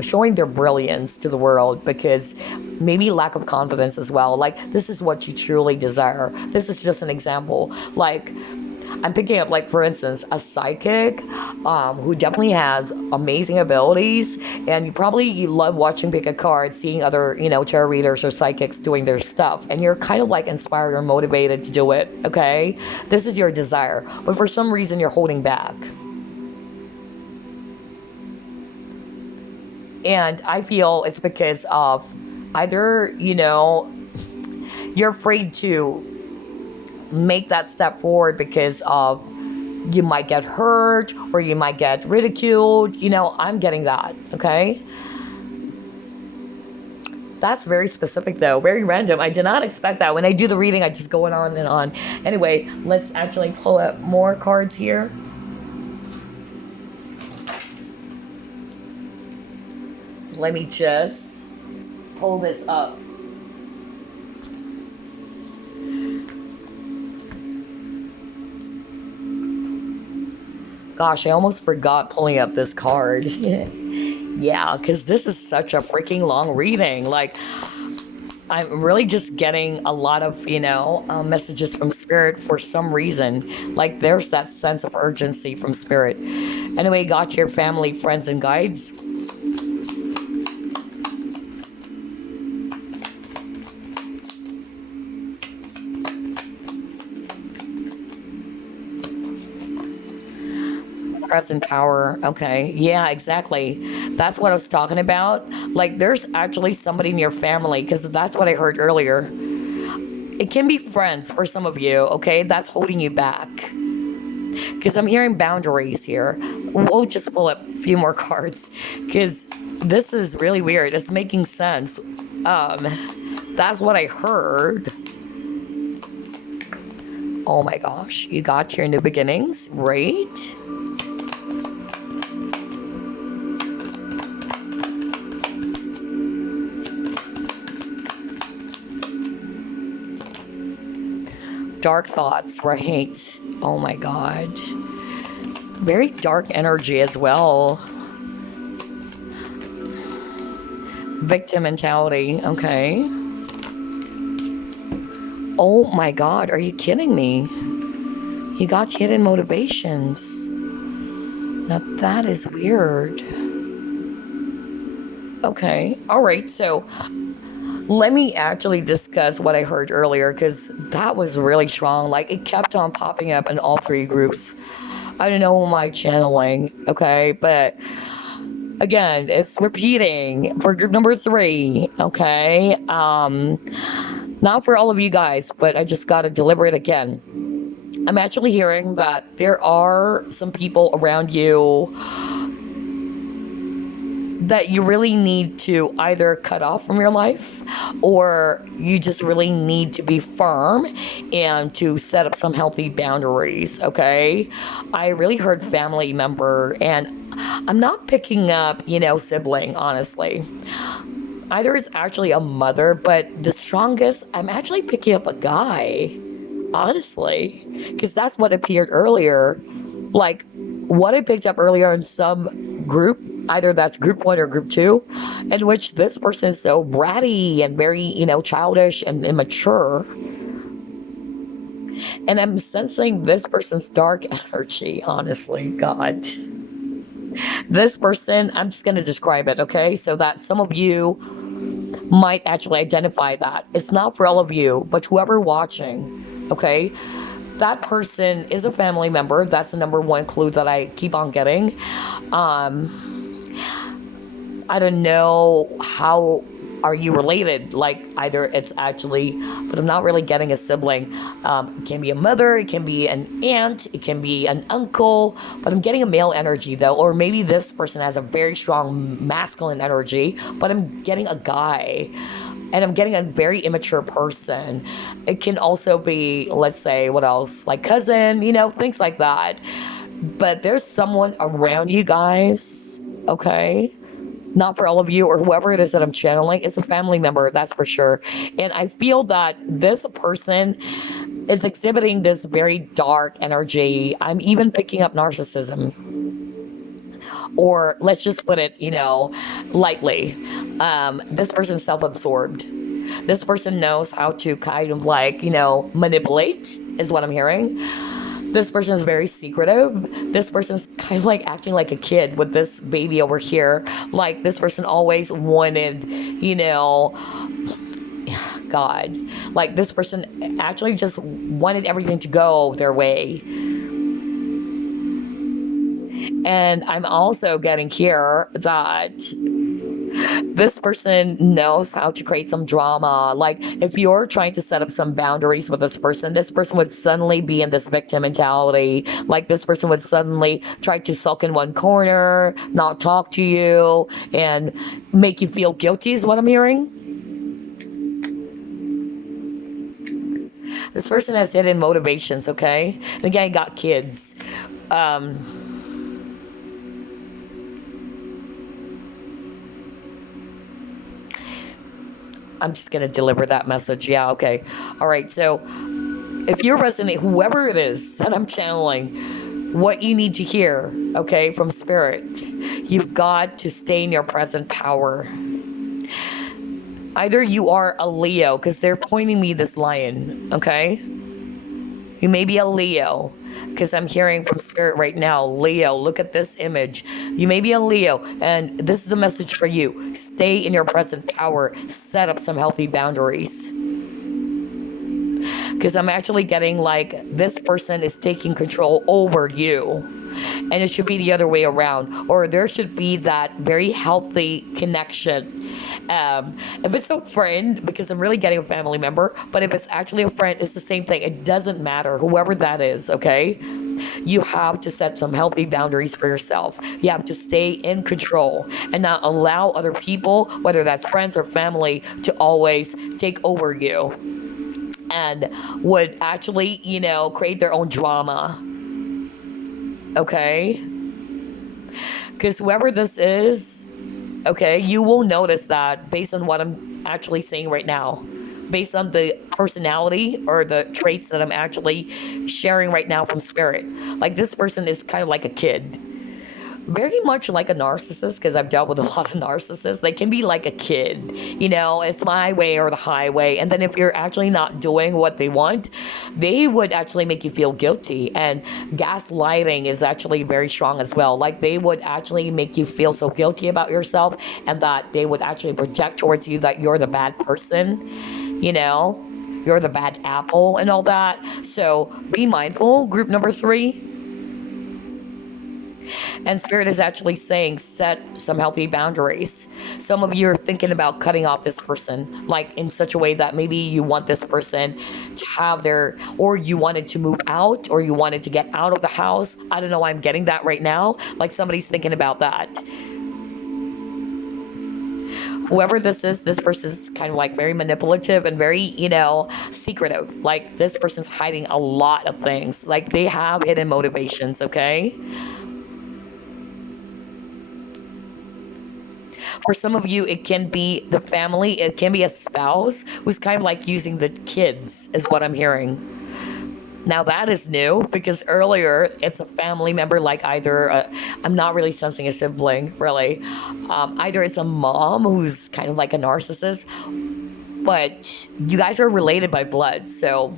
showing their brilliance to the world, because maybe lack of confidence as well. Like, this is what you truly desire. This is just an example. Like, I'm picking up, like, for instance, a psychic who definitely has amazing abilities, and you love watching pick a card, seeing other, tarot readers or psychics doing their stuff, and you're kind of like inspired or motivated to do it, okay? This is your desire, but for some reason you're holding back. And I feel it's because of either, you're afraid to make that step forward because of you might get hurt or you might get ridiculed. I'm getting that, okay? That's very specific, though. Very random. I did not expect that. When I do the reading, I just go on and on. Anyway, let's actually pull up more cards here. Let me just pull this up. Gosh, I almost forgot pulling up this card. Yeah, because this is such a freaking long reading. Like, I'm really just getting a lot of, messages from Spirit for some reason. Like, there's that sense of urgency from Spirit. Anyway, got your family, friends, and guides. Present power. Okay. Yeah, exactly. That's what I was talking about. Like, there's actually somebody in your family, because that's what I heard earlier. It can be friends for some of you, okay? That's holding you back. Because I'm hearing boundaries here. We'll just pull up a few more cards, because this is really weird. It's making sense. That's what I heard. Oh my gosh. You got your new beginnings, right? Dark thoughts, right? Oh my god. Very dark energy as well. Victim mentality, okay. Oh my god, are you kidding me? You got hidden motivations. Now that is weird. Okay, alright, so let me actually discuss what I heard earlier, because that was really strong. Like, it kept on popping up in all 3 groups. I don't know my channeling, okay? But again, it's repeating for group number 3, okay? Not for all of you guys, but I just got to deliver it again. I'm actually hearing that there are some people around you that you really need to either cut off from your life, or you just really need to be firm and to set up some healthy boundaries, okay? I really heard family member, and I'm not picking up, sibling, honestly. Either it's actually a mother, but the strongest, I'm actually picking up a guy, honestly, because that's what appeared earlier. Like, what I picked up earlier in some group, either that's group 1 or group 2, in which this person is so bratty and very, childish and immature. And I'm sensing this person's dark energy, honestly, God. This person, I'm just going to describe it, okay? So that some of you might actually identify that. It's not for all of you, but whoever watching, okay? that person is a family member. That's the number one clue that I keep on getting. I don't know how are you related. Like either it's actually, but I'm not really getting a sibling. It can be a mother, it can be an aunt, it can be an uncle, but I'm getting a male energy though. Or maybe this person has a very strong masculine energy, but I'm getting a guy. And I'm getting a very immature person. It can also be, let's say, what else? Like cousin, things like that. But there's someone around you guys, okay? Not for all of you or whoever it is that I'm channeling. It's a family member, that's for sure. And I feel that this person is exhibiting this very dark energy. I'm even picking up narcissism. Or let's just put it, lightly. This person's self-absorbed. This person knows how to kind of like, manipulate, is what I'm hearing. This person is very secretive. This person's kind of like acting like a kid with this baby over here. Like this person always wanted, God. Like this person actually just wanted everything to go their way. And I'm also getting here that this person knows how to create some drama. Like if you're trying to set up some boundaries with this person would suddenly be in this victim mentality. Like this person would suddenly try to sulk in one corner, not talk to you, and make you feel guilty is what I'm hearing. This person has hidden motivations, okay? And again, I got kids. I'm just going to deliver that message. Yeah, okay. All right, so if you're resonating, whoever it is that I'm channeling, what you need to hear, okay, from spirit, you've got to stay in your present power. Either you are a Leo, because they're pointing me this lion, okay? You may be a Leo, because I'm hearing from spirit right now, Leo, look at this image. You may be a Leo, and this is a message for you. Stay in your present power. Set up some healthy boundaries. Because I'm actually getting like this person is taking control over you. And it should be the other way around. Or there should be that very healthy connection. If it's a friend, because I'm really getting a family member, but if it's actually a friend, it's the same thing. It doesn't matter, whoever that is, okay? You have to set some healthy boundaries for yourself. You have to stay in control and not allow other people, whether that's friends or family, to always take over you. And would actually, create their own drama. Okay? Because whoever this is, okay, you will notice that based on what I'm actually saying right now. Based on the personality or the traits that I'm actually sharing right now from spirit. Like this person is kind of like a kid. Very much like a narcissist, because I've dealt with a lot of narcissists. They can be like a kid, it's my way or the highway. And then if you're actually not doing what they want, they would actually make you feel guilty. And gaslighting is actually very strong as well. Like they would actually make you feel so guilty about yourself, and that they would actually project towards you that you're the bad person, you're the bad apple and all that. So be mindful. Group number 3. And spirit is actually saying, set some healthy boundaries. Some of you are thinking about cutting off this person, like in such a way that maybe you want this person to have or you wanted to move out, or you wanted to get out of the house. I don't know why I'm getting that right now. Like somebody's thinking about that. Whoever this person is kind of like very manipulative and very, secretive. Like this person's hiding a lot of things. Like they have hidden motivations, okay? For some of you, it can be the family. It can be a spouse who's kind of like using the kids, is what I'm hearing. Now that is new, because earlier it's a family member, like either I'm not really sensing a sibling, really. Either it's a mom who's kind of like a narcissist, but you guys are related by blood. So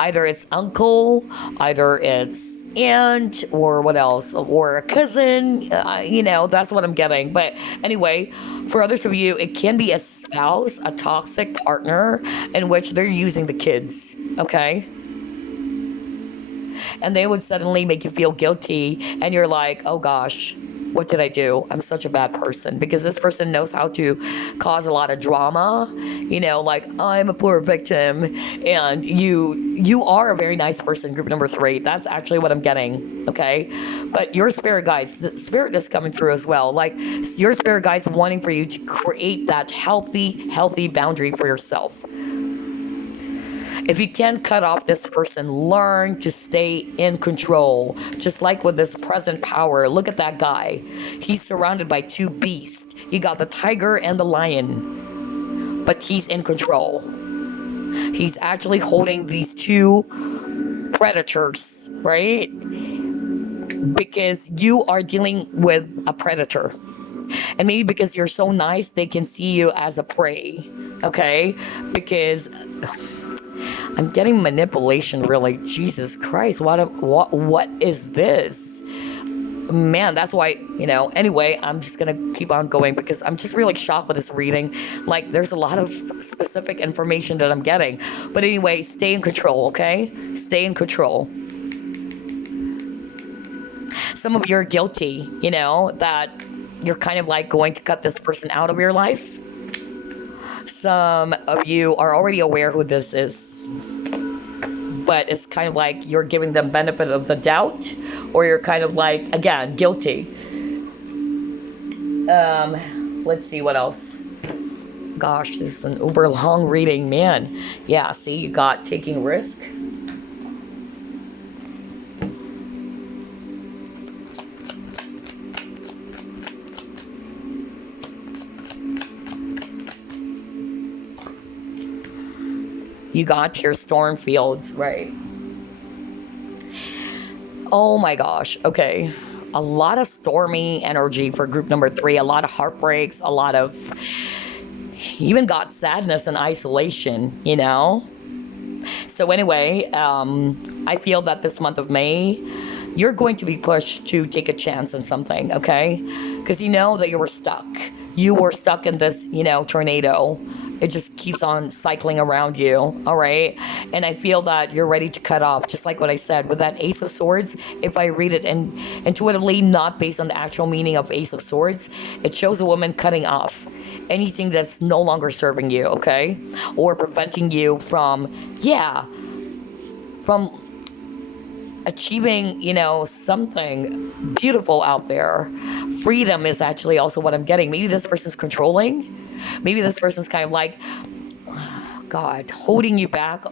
either it's uncle, either it's aunt, or what else, or a cousin, that's what I'm getting. But anyway, for others of you, it can be a spouse, a toxic partner in which they're using the kids, okay? and they would suddenly make you feel guilty, and you're like, oh gosh, what did I do? I'm such a bad person, because this person knows how to cause a lot of drama, like I'm a poor victim, and you are a very nice person, group number 3. That's actually what I'm getting, okay? But your spirit guides, the spirit is coming through as well. Like your spirit guides wanting for you to create that healthy boundary for yourself. If you can't cut off this person, learn to stay in control. Just like with this present power, look at that guy. He's surrounded by 2 beasts. You got the tiger and the lion, but he's in control. He's actually holding these 2 predators, right? Because you are dealing with a predator. And maybe because you're so nice, they can see you as a prey, okay? Because I'm getting manipulation, really. Jesus Christ, what is this? Man, that's why, anyway, I'm just gonna keep on going because I'm just really shocked with this reading. Like, there's a lot of specific information that I'm getting. But anyway, stay in control, okay? Stay in control. Some of you are guilty, that you're kind of like going to cut this person out of your life. Some of you are already aware who this is, but it's kind of like you're giving them benefit of the doubt, or you're kind of like, again, guilty. Let's see what else. Gosh, this is an uber long reading, man. Yeah, see, you got taking risk. You got your storm fields, right? Oh my gosh. Okay. A lot of stormy energy for group number 3. A lot of heartbreaks. A lot of... even got sadness and isolation, So anyway, I feel that this month of May, you're going to be pushed to take a chance on something, okay? Because you know that you were stuck. You were stuck in this, tornado. It just keeps on cycling around you, all right? And I feel that you're ready to cut off, just like what I said. With that Ace of Swords, if I read it intuitively, not based on the actual meaning of Ace of Swords, it shows a woman cutting off anything that's no longer serving you, okay? Or preventing you from achieving, something beautiful out there. Freedom is actually also what I'm getting. Maybe this person's controlling. Maybe this person's kind of like, God, holding you back.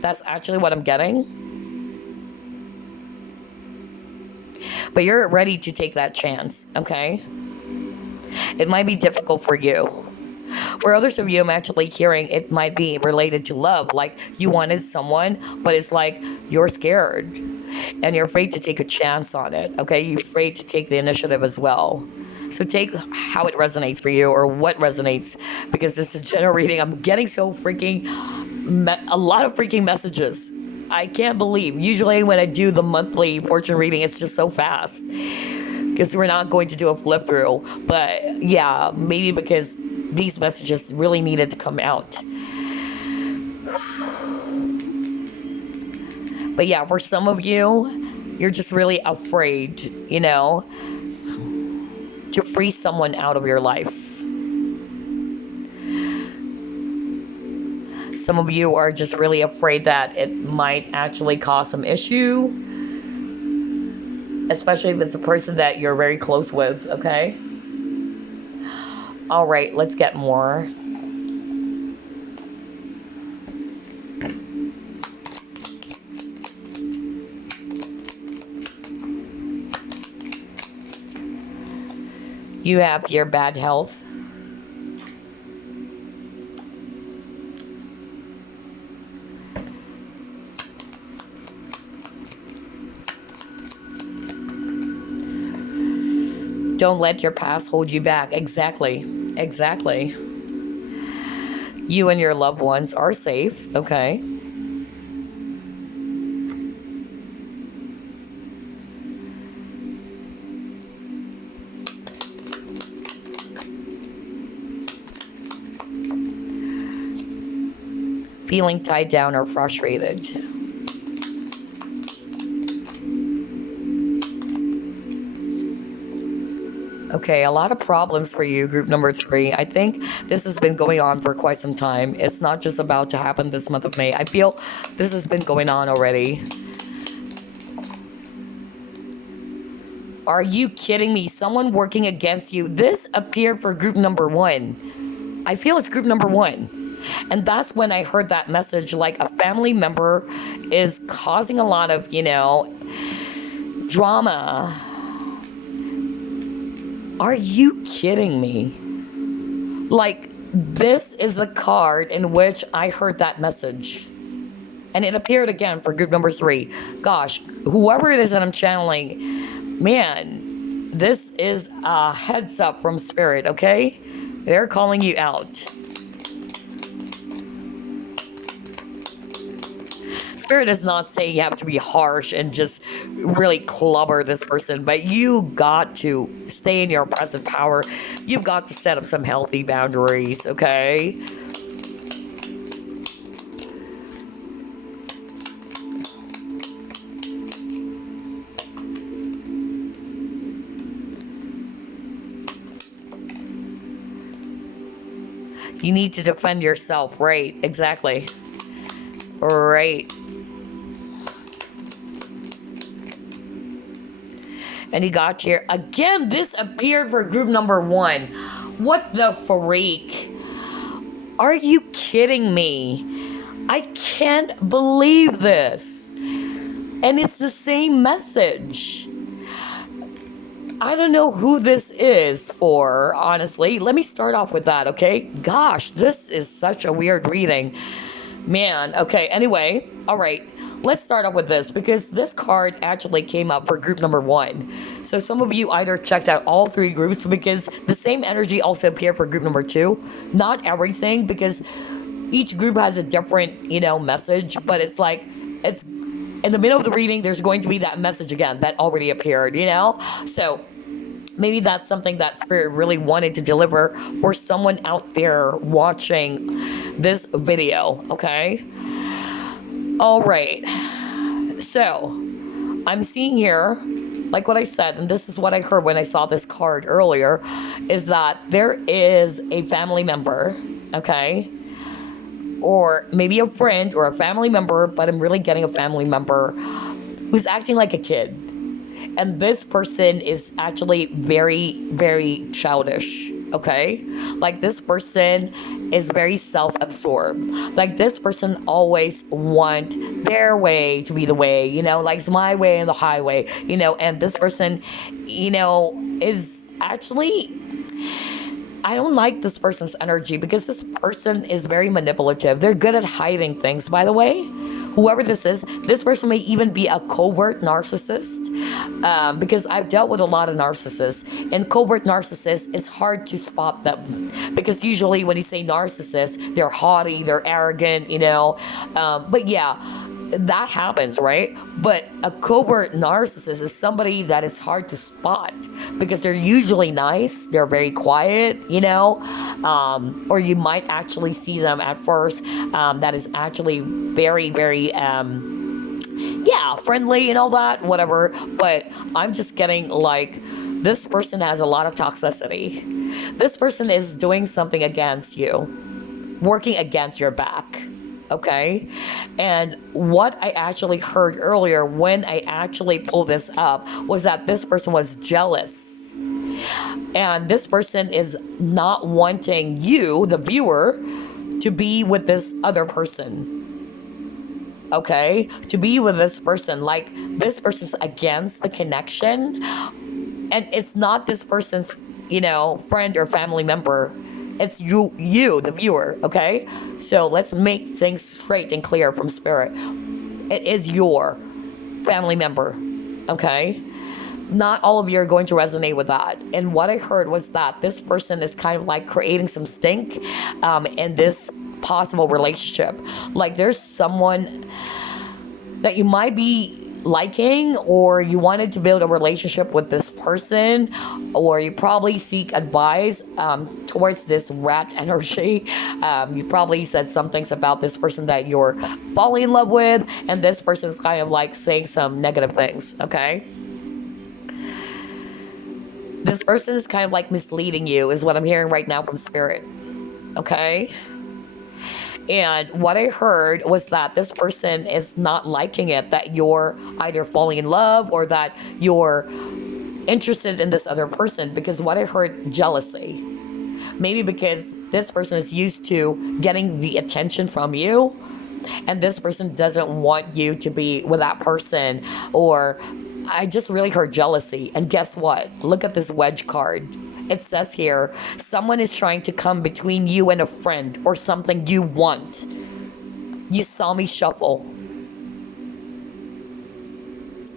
That's actually what I'm getting. But you're ready to take that chance, okay? It might be difficult for you. For others of you, I'm actually hearing it might be related to love. Like you wanted someone, but it's like you're scared and you're afraid to take a chance on it, okay? You're afraid to take the initiative as well. So take how it resonates for you, or what resonates, because this is general reading. I'm getting so a lot of freaking messages. I can't believe. Usually when I do the monthly fortune reading, it's just so fast because we're not going to do a flip through. But yeah, maybe because these messages really needed to come out. But yeah, for some of you, you're just really afraid, to free someone out of your life. Some of you are just really afraid that it might actually cause some issue, especially if it's a person that you're very close with, okay? All right, let's get more. You have your bad health. Don't let your past hold you back. Exactly. You and your loved ones are safe, okay? Feeling tied down or frustrated. Okay, a lot of problems for you, group number 3. I think this has been going on for quite some time. It's not just about to happen this month of May. I feel this has been going on already. Are you kidding me? Someone working against you. This appeared for group number 1. I feel it's group number 1. And that's when I heard that message, like a family member is causing a lot of, drama. Are you kidding me? Like, this is the card in which I heard that message. And it appeared again for group number 3. Gosh, whoever it is that I'm channeling, man, this is a heads up from Spirit, okay? They're calling you out. Spirit does not say you have to be harsh and just really clubber this person, but you got to stay in your present power. You've got to set up some healthy boundaries, okay? You need to defend yourself, right? Exactly. Right. And you got here. Again, this appeared for group number 1. What the freak? Are you kidding me? I can't believe this. And it's the same message. I don't know who this is for, honestly. Let me start off with that, okay? Gosh, this is such a weird reading. Man, okay, anyway, all right. Let's start off with this, because this card actually came up for group number 1. So some of you either checked out all 3 groups, because the same energy also appeared for group number 2. Not everything, because each group has a different, message, but it's like, it's in the middle of the reading, there's going to be that message again that already appeared, So maybe that's something that Spirit really wanted to deliver for someone out there watching this video, okay? All right. So, I'm seeing here, like what I said, and this is what I heard when I saw this card earlier, is that there is a family member, okay? Or maybe a friend or a family member, but I'm really getting a family member who's acting like a kid. And this person is actually very, very childish, okay? Like, this person is very self-absorbed. Like, this person always want their way to be the way, like it's my way and the highway, and this person, is actually... I don't like this person's energy, because this person is very manipulative. They're good at hiding things, by the way. Whoever this person may even be a covert narcissist, because I've dealt with a lot of narcissists. And covert narcissists, it's hard to spot them, because usually when you say narcissist, they're haughty, they're arrogant, but yeah, that happens, right? But a covert narcissist is somebody that is hard to spot, because they're usually nice, they're very quiet, or you might actually see them at first, that is actually very, very, friendly and all that, whatever. But I'm just getting like, this person has a lot of toxicity. This person is doing something against you, working against your back. Okay, and what I actually heard earlier when I actually pulled this up was that this person was jealous, and this person is not wanting you, the viewer, to be with this other person. Okay, to be with this person, like this person's against the connection, and it's not this person's, friend or family member. It's you, the viewer, okay? So let's make things straight and clear from Spirit. It is your family member, okay? Not all of you are going to resonate with that. And what I heard was that this person is kind of like creating some stink in this possible relationship. Like, there's someone that you might be liking, or you wanted to build a relationship with this person, or you probably seek advice towards this rat energy. You probably said some things about this person that you're falling in love with, and this person is kind of like saying some negative things, okay? This person is kind of like misleading you, is what I'm hearing right now from Spirit. Okay? And what I heard was that this person is not liking it, that you're either falling in love or that you're interested in this other person. Because what I heard, jealousy. Maybe because this person is used to getting the attention from you, and this person doesn't want you to be with that person. Or I just really heard jealousy. And guess what? Look at this wedge card. It says here, someone is trying to come between you and a friend or something you want. You saw me shuffle.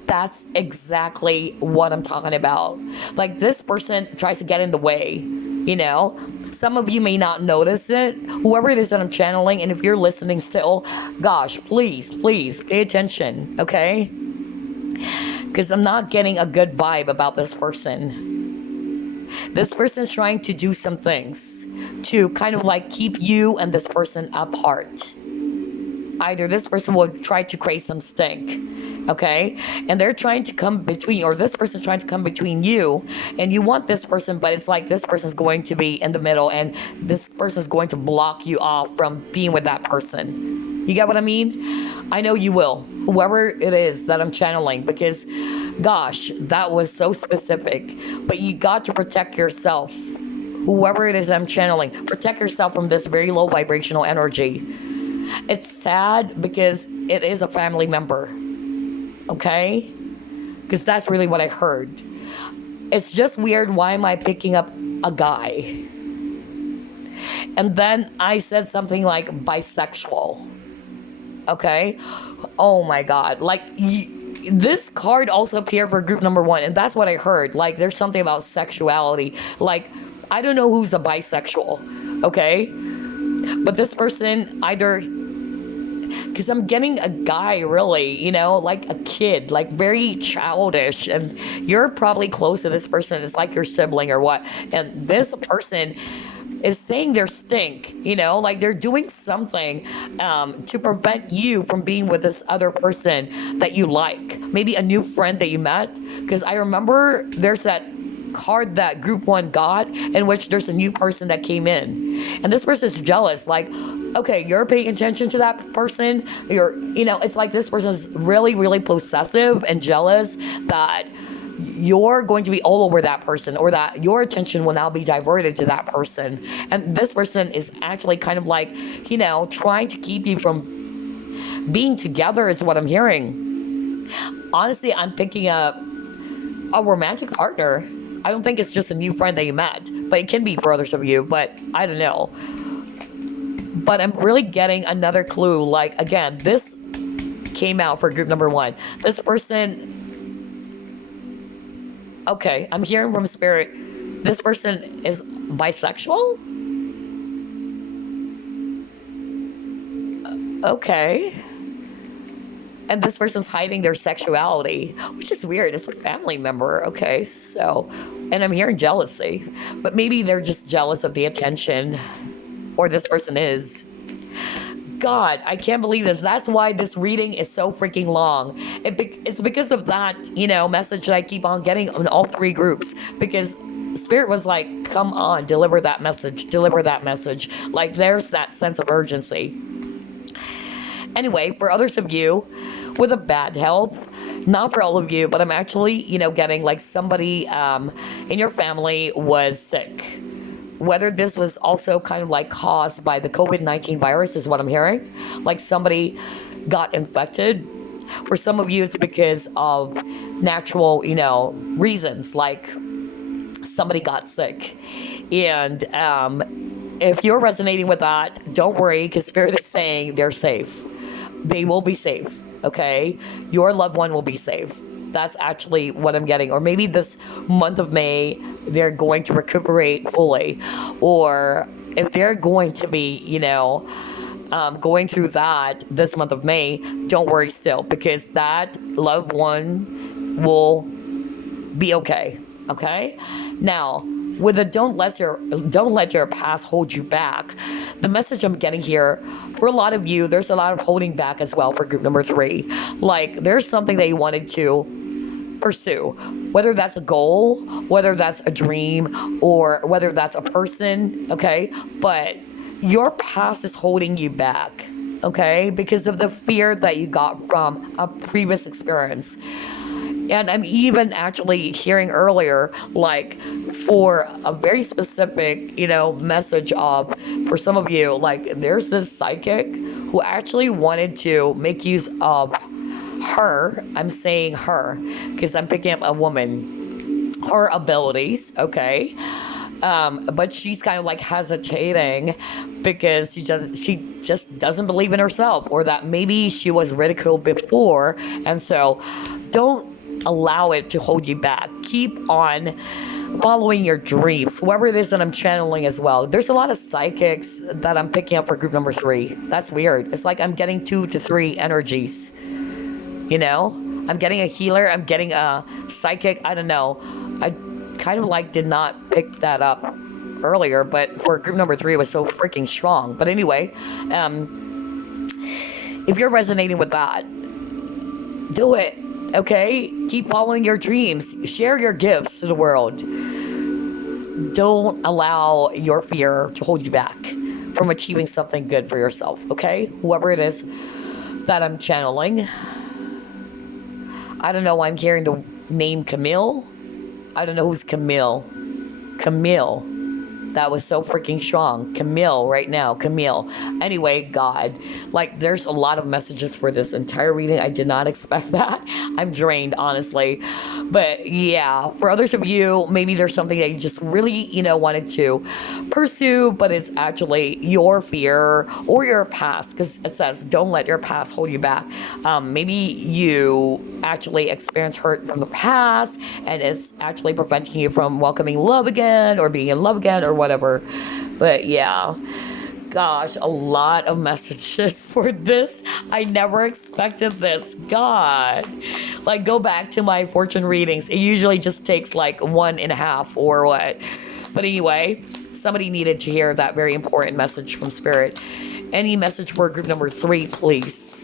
That's exactly what I'm talking about. Like, this person tries to get in the way, you know? Some of you may not notice it. Whoever it is that I'm channeling, and if you're listening still, gosh, please pay attention, okay? Because I'm not getting a good vibe about this person. This person is trying to do some things to kind of like keep you and this person apart. Either this person will try to create some stink, okay? And they're trying to come between, or this person's trying to come between you, and you want this person, but it's like this person's going to be in the middle, and this person's going to block you off from being with that person. You get what I mean? I know you will. Whoever it is that I'm channeling, because gosh, that was so specific. But you got to protect yourself. Whoever it is that I'm channeling, protect yourself from this very low vibrational energy. It's sad because it is a family member. Okay? Because that's really what I heard. It's just weird. Why am I picking up a guy? And then I said something like bisexual. Okay? Oh my God. Like, this card also appeared for group number 1, and that's what I heard. Like, there's something about sexuality. Like, I don't know who's a bisexual, okay? But this person either, because I'm getting a guy, really, you know, like a kid, like very childish, and you're probably close to this person. It's like your sibling or what, and this person is saying they're stink, you know, like they're doing something to prevent you from being with this other person that you like. Maybe a new friend that you met. Because I remember there's that card that group 1 got in which there's a new person that came in. And this person's jealous. Like, okay, you're paying attention to that person. You're, you know, it's like this person's really, really possessive and jealous that you're going to be all over that person, or that your attention will now be diverted to that person. And this person is actually kind of like, you know, trying to keep you from being together, is what I'm hearing. Honestly, I'm picking up a romantic partner. I don't think it's just a new friend that you met, but it can be for others of you, but I don't know. But I'm really getting another clue. Like, again, this came out for group number 1. This person, okay, I'm hearing from Spirit, this person is bisexual? Okay. And this person's hiding their sexuality, which is weird. It's a family member, okay? So, and I'm hearing jealousy. But maybe they're just jealous of the attention, or this person is. God, I can't believe this. That's why this reading is so freaking long. It's because of that, you know, message that I keep on getting in all 3 groups. Because Spirit was like, come on, deliver that message, deliver that message. Like, there's that sense of urgency. Anyway, for others of you with a bad health, not for all of you, but I'm actually, you know, getting like somebody in your family was sick. Whether this was also kind of like caused by the COVID-19 virus is what I'm hearing. Like somebody got infected. For some of you, it's because of natural, you know, reasons, like somebody got sick. And if you're resonating with that, don't worry, because Spirit is saying they're safe. They will be safe, okay? Your loved one will be safe. That's actually what I'm getting. Or maybe this month of May, they're going to recuperate fully. Or if they're going to be, you know, going through that this month of May, don't worry still, because that loved one will be okay, okay? Now, with the don't let your past hold you back, the message I'm getting here, for a lot of you, there's a lot of holding back as well for group number 3. Like, there's something that you wanted to pursue, whether that's a goal, whether that's a dream, or whether that's a person, okay? But your past is holding you back, okay? Because of the fear that you got from a previous experience. And I'm even actually hearing earlier, like, for a very specific, message of, for some of you, like, there's this psychic who actually wanted to make use of her. I'm saying her because I'm picking up a woman, her abilities, okay? But she's kind of like hesitating because she just doesn't believe in herself, or that maybe she was ridiculed before. And so don't allow it to hold you back. Keep on following your dreams, whoever it is that I'm channeling as well. There's a lot of psychics that I'm picking up for group number 3. That's weird. It's like I'm getting 2 to 3 energies. I'm getting a healer, I'm getting a psychic. I don't know. I kind of like did not pick that up earlier, but for group number 3 it was so freaking strong. But anyway, if you're resonating with that, do it. Okay? Keep following your dreams. Share your gifts to the world. Don't allow your fear to hold you back from achieving something good for yourself. Okay? Whoever it is that I'm channeling. I don't know why I'm hearing the name Camille. I don't know who's Camille. Camille. That was so freaking strong. Camille right now. Camille. Anyway, God. Like, there's a lot of messages for this entire reading. I did not expect that. I'm drained, honestly. But yeah, for others of you, maybe there's something that you just really, wanted to pursue, but it's actually your fear or your past, because it says don't let your past hold you back. Maybe you actually experienced hurt from the past and it's actually preventing you from welcoming love again or being in love again or whatever. But yeah, gosh, a lot of messages for this. I never expected this. God, like, go back to my fortune readings. It usually just takes like 1.5 or what. But anyway, somebody needed to hear that very important message from Spirit. Any message for group number 3, please?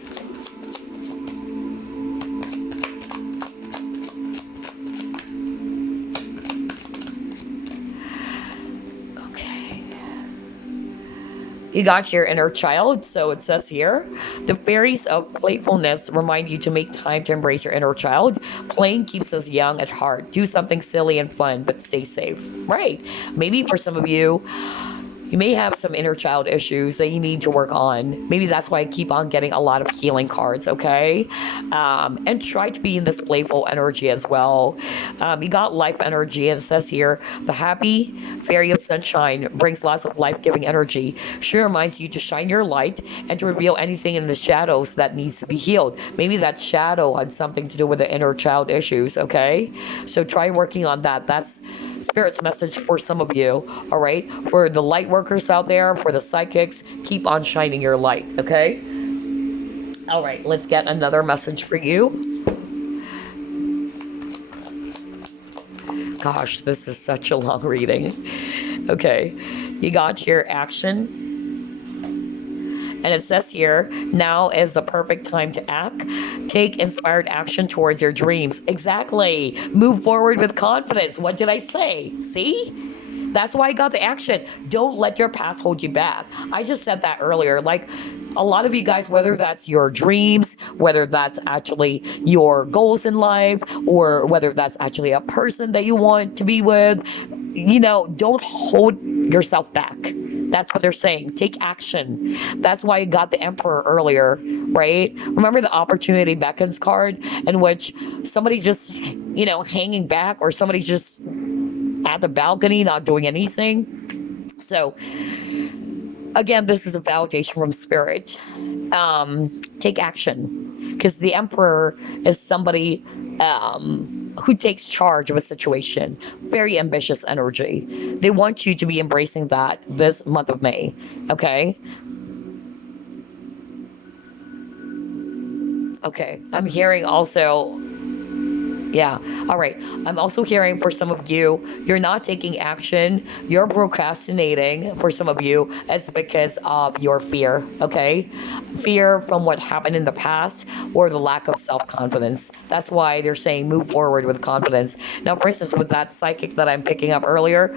You got your inner child. So it says here, the fairies of playfulness remind you to make time to embrace your inner child. Playing keeps us young at heart. Do something silly and fun, but stay safe. Right. Maybe for some of you, you may have some inner child issues that you need to work on. Maybe that's why I keep on getting a lot of healing cards, okay? And try to be in this playful energy as well. You got life energy, and it says here, the happy fairy of sunshine brings lots of life-giving energy. She reminds you to shine your light and to reveal anything in the shadows that needs to be healed. Maybe that shadow had something to do with the inner child issues, okay? So try working on that. That's Spirit's message for some of you, all right? For the light workers out there, for the psychics, keep on shining your light, okay? All right, let's get another message for you. Gosh, this is such a long reading. Okay, you got your action. And it says here, now is the perfect time to act. Take inspired action towards your dreams. Exactly. Move forward with confidence. What did I say? See? That's why I got the action. Don't let your past hold you back. I just said that earlier. Like, a lot of you guys, whether that's your dreams, whether that's actually your goals in life, or whether that's actually a person that you want to be with, don't hold yourself back. That's what they're saying. Take action. That's why you got the Emperor earlier, right? Remember the opportunity beckons card, in which somebody's just, hanging back, or somebody's just at the balcony not doing anything. So again, this is a validation from Spirit. Take action, because the Emperor is somebody who takes charge of a situation. Very ambitious energy. They want you to be embracing that this month of May, okay? Okay, I'm hearing also Yeah. All right. I'm also hearing for some of you, you're not taking action. You're procrastinating for some of you. It's because of your fear. Okay. Fear from what happened in the past or the lack of self confidence. That's why they're saying move forward with confidence. Now, for instance, with that psychic that I'm picking up earlier,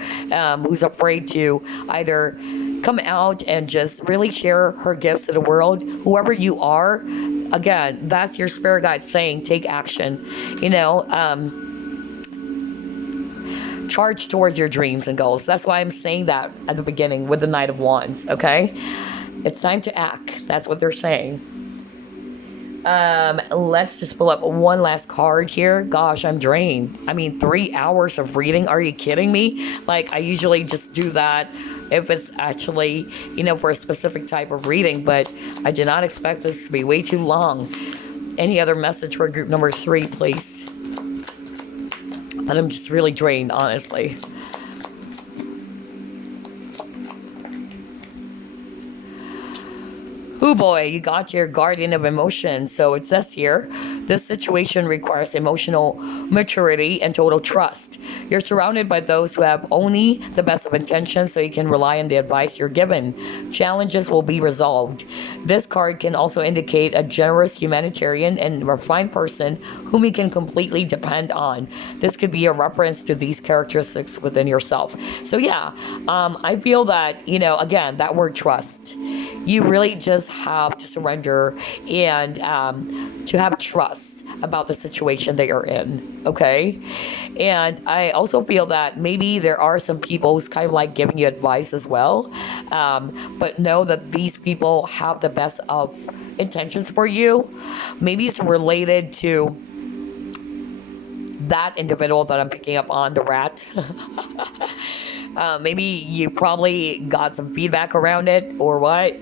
who's afraid to either come out and just really share her gifts to the world, whoever you are, again, that's your spirit guide saying take action. You know, charge towards your dreams and goals. That's why I'm saying that at the beginning with the Knight of Wands. Okay, it's time to act. That's what they're saying. Let's just pull up one last card here. Gosh, I'm drained. I mean, 3 hours of reading. Are you kidding me? Like, I usually just do that if it's actually, you know, for a specific type of reading, but I did not expect this to be way too long. Any other message for group number 3, please? But I'm just really drained, honestly. Oh boy, you got your guardian of emotions. So it says here, this situation requires emotional maturity and total trust. You're surrounded by those who have only the best of intentions, so you can rely on the advice you're given. Challenges will be resolved. This card can also indicate a generous humanitarian and refined person whom you can completely depend on. This could be a reference to these characteristics within yourself. So yeah, I feel that, you know, again, that word trust. You really just have to surrender and to have trust about the situation that you're in, okay? And I also feel that maybe there are some people who's kind of like giving you advice as well, but know that these people have the best of intentions for you. Maybe it's related to that individual that I'm picking up on, the rat. Maybe you probably got some feedback around it or what,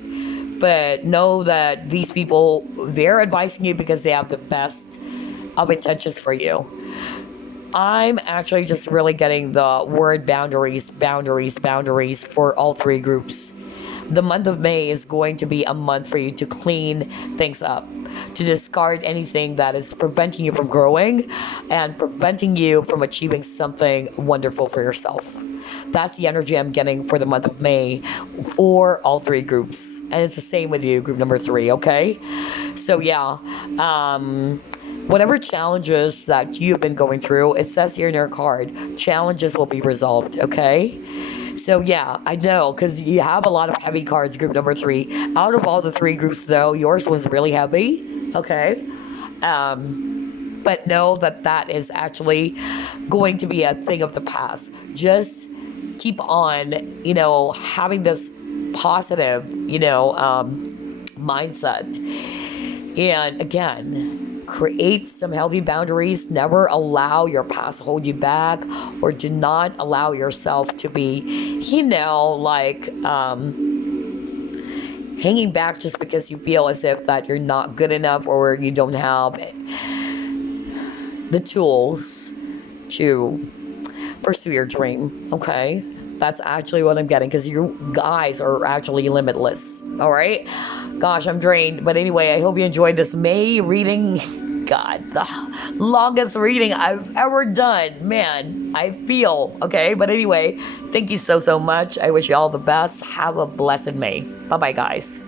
but know that these people, they're advising you because they have the best of intentions for you. I'm actually just really getting the word boundaries, boundaries, boundaries for all 3 groups. The month of May is going to be a month for you to clean things up, to discard anything that is preventing you from growing and preventing you from achieving something wonderful for yourself. That's the energy I'm getting for the month of May for all 3 groups. And it's the same with you, group number 3, okay? So yeah, whatever challenges that you've been going through, it says here in your card, challenges will be resolved, okay? So yeah, I know, because you have a lot of heavy cards, group number 3. Out of all the 3 groups, though, yours was really heavy, okay? But know that that is actually going to be a thing of the past. Just keep on, you know, having this positive, you know, mindset. And again, create some healthy boundaries. Never allow your past to hold you back, or do not allow yourself to be, you know, like hanging back just because you feel as if that you're not good enough or you don't have the tools to pursue your dream. Okay, that's actually what I'm getting, because you guys are actually limitless. All right, gosh, I'm drained, but anyway, I hope you enjoyed this May reading. God, the longest reading I've ever done, man, I feel. Okay, but anyway, thank you so much. I wish you all the best. Have a blessed May. Bye bye, guys.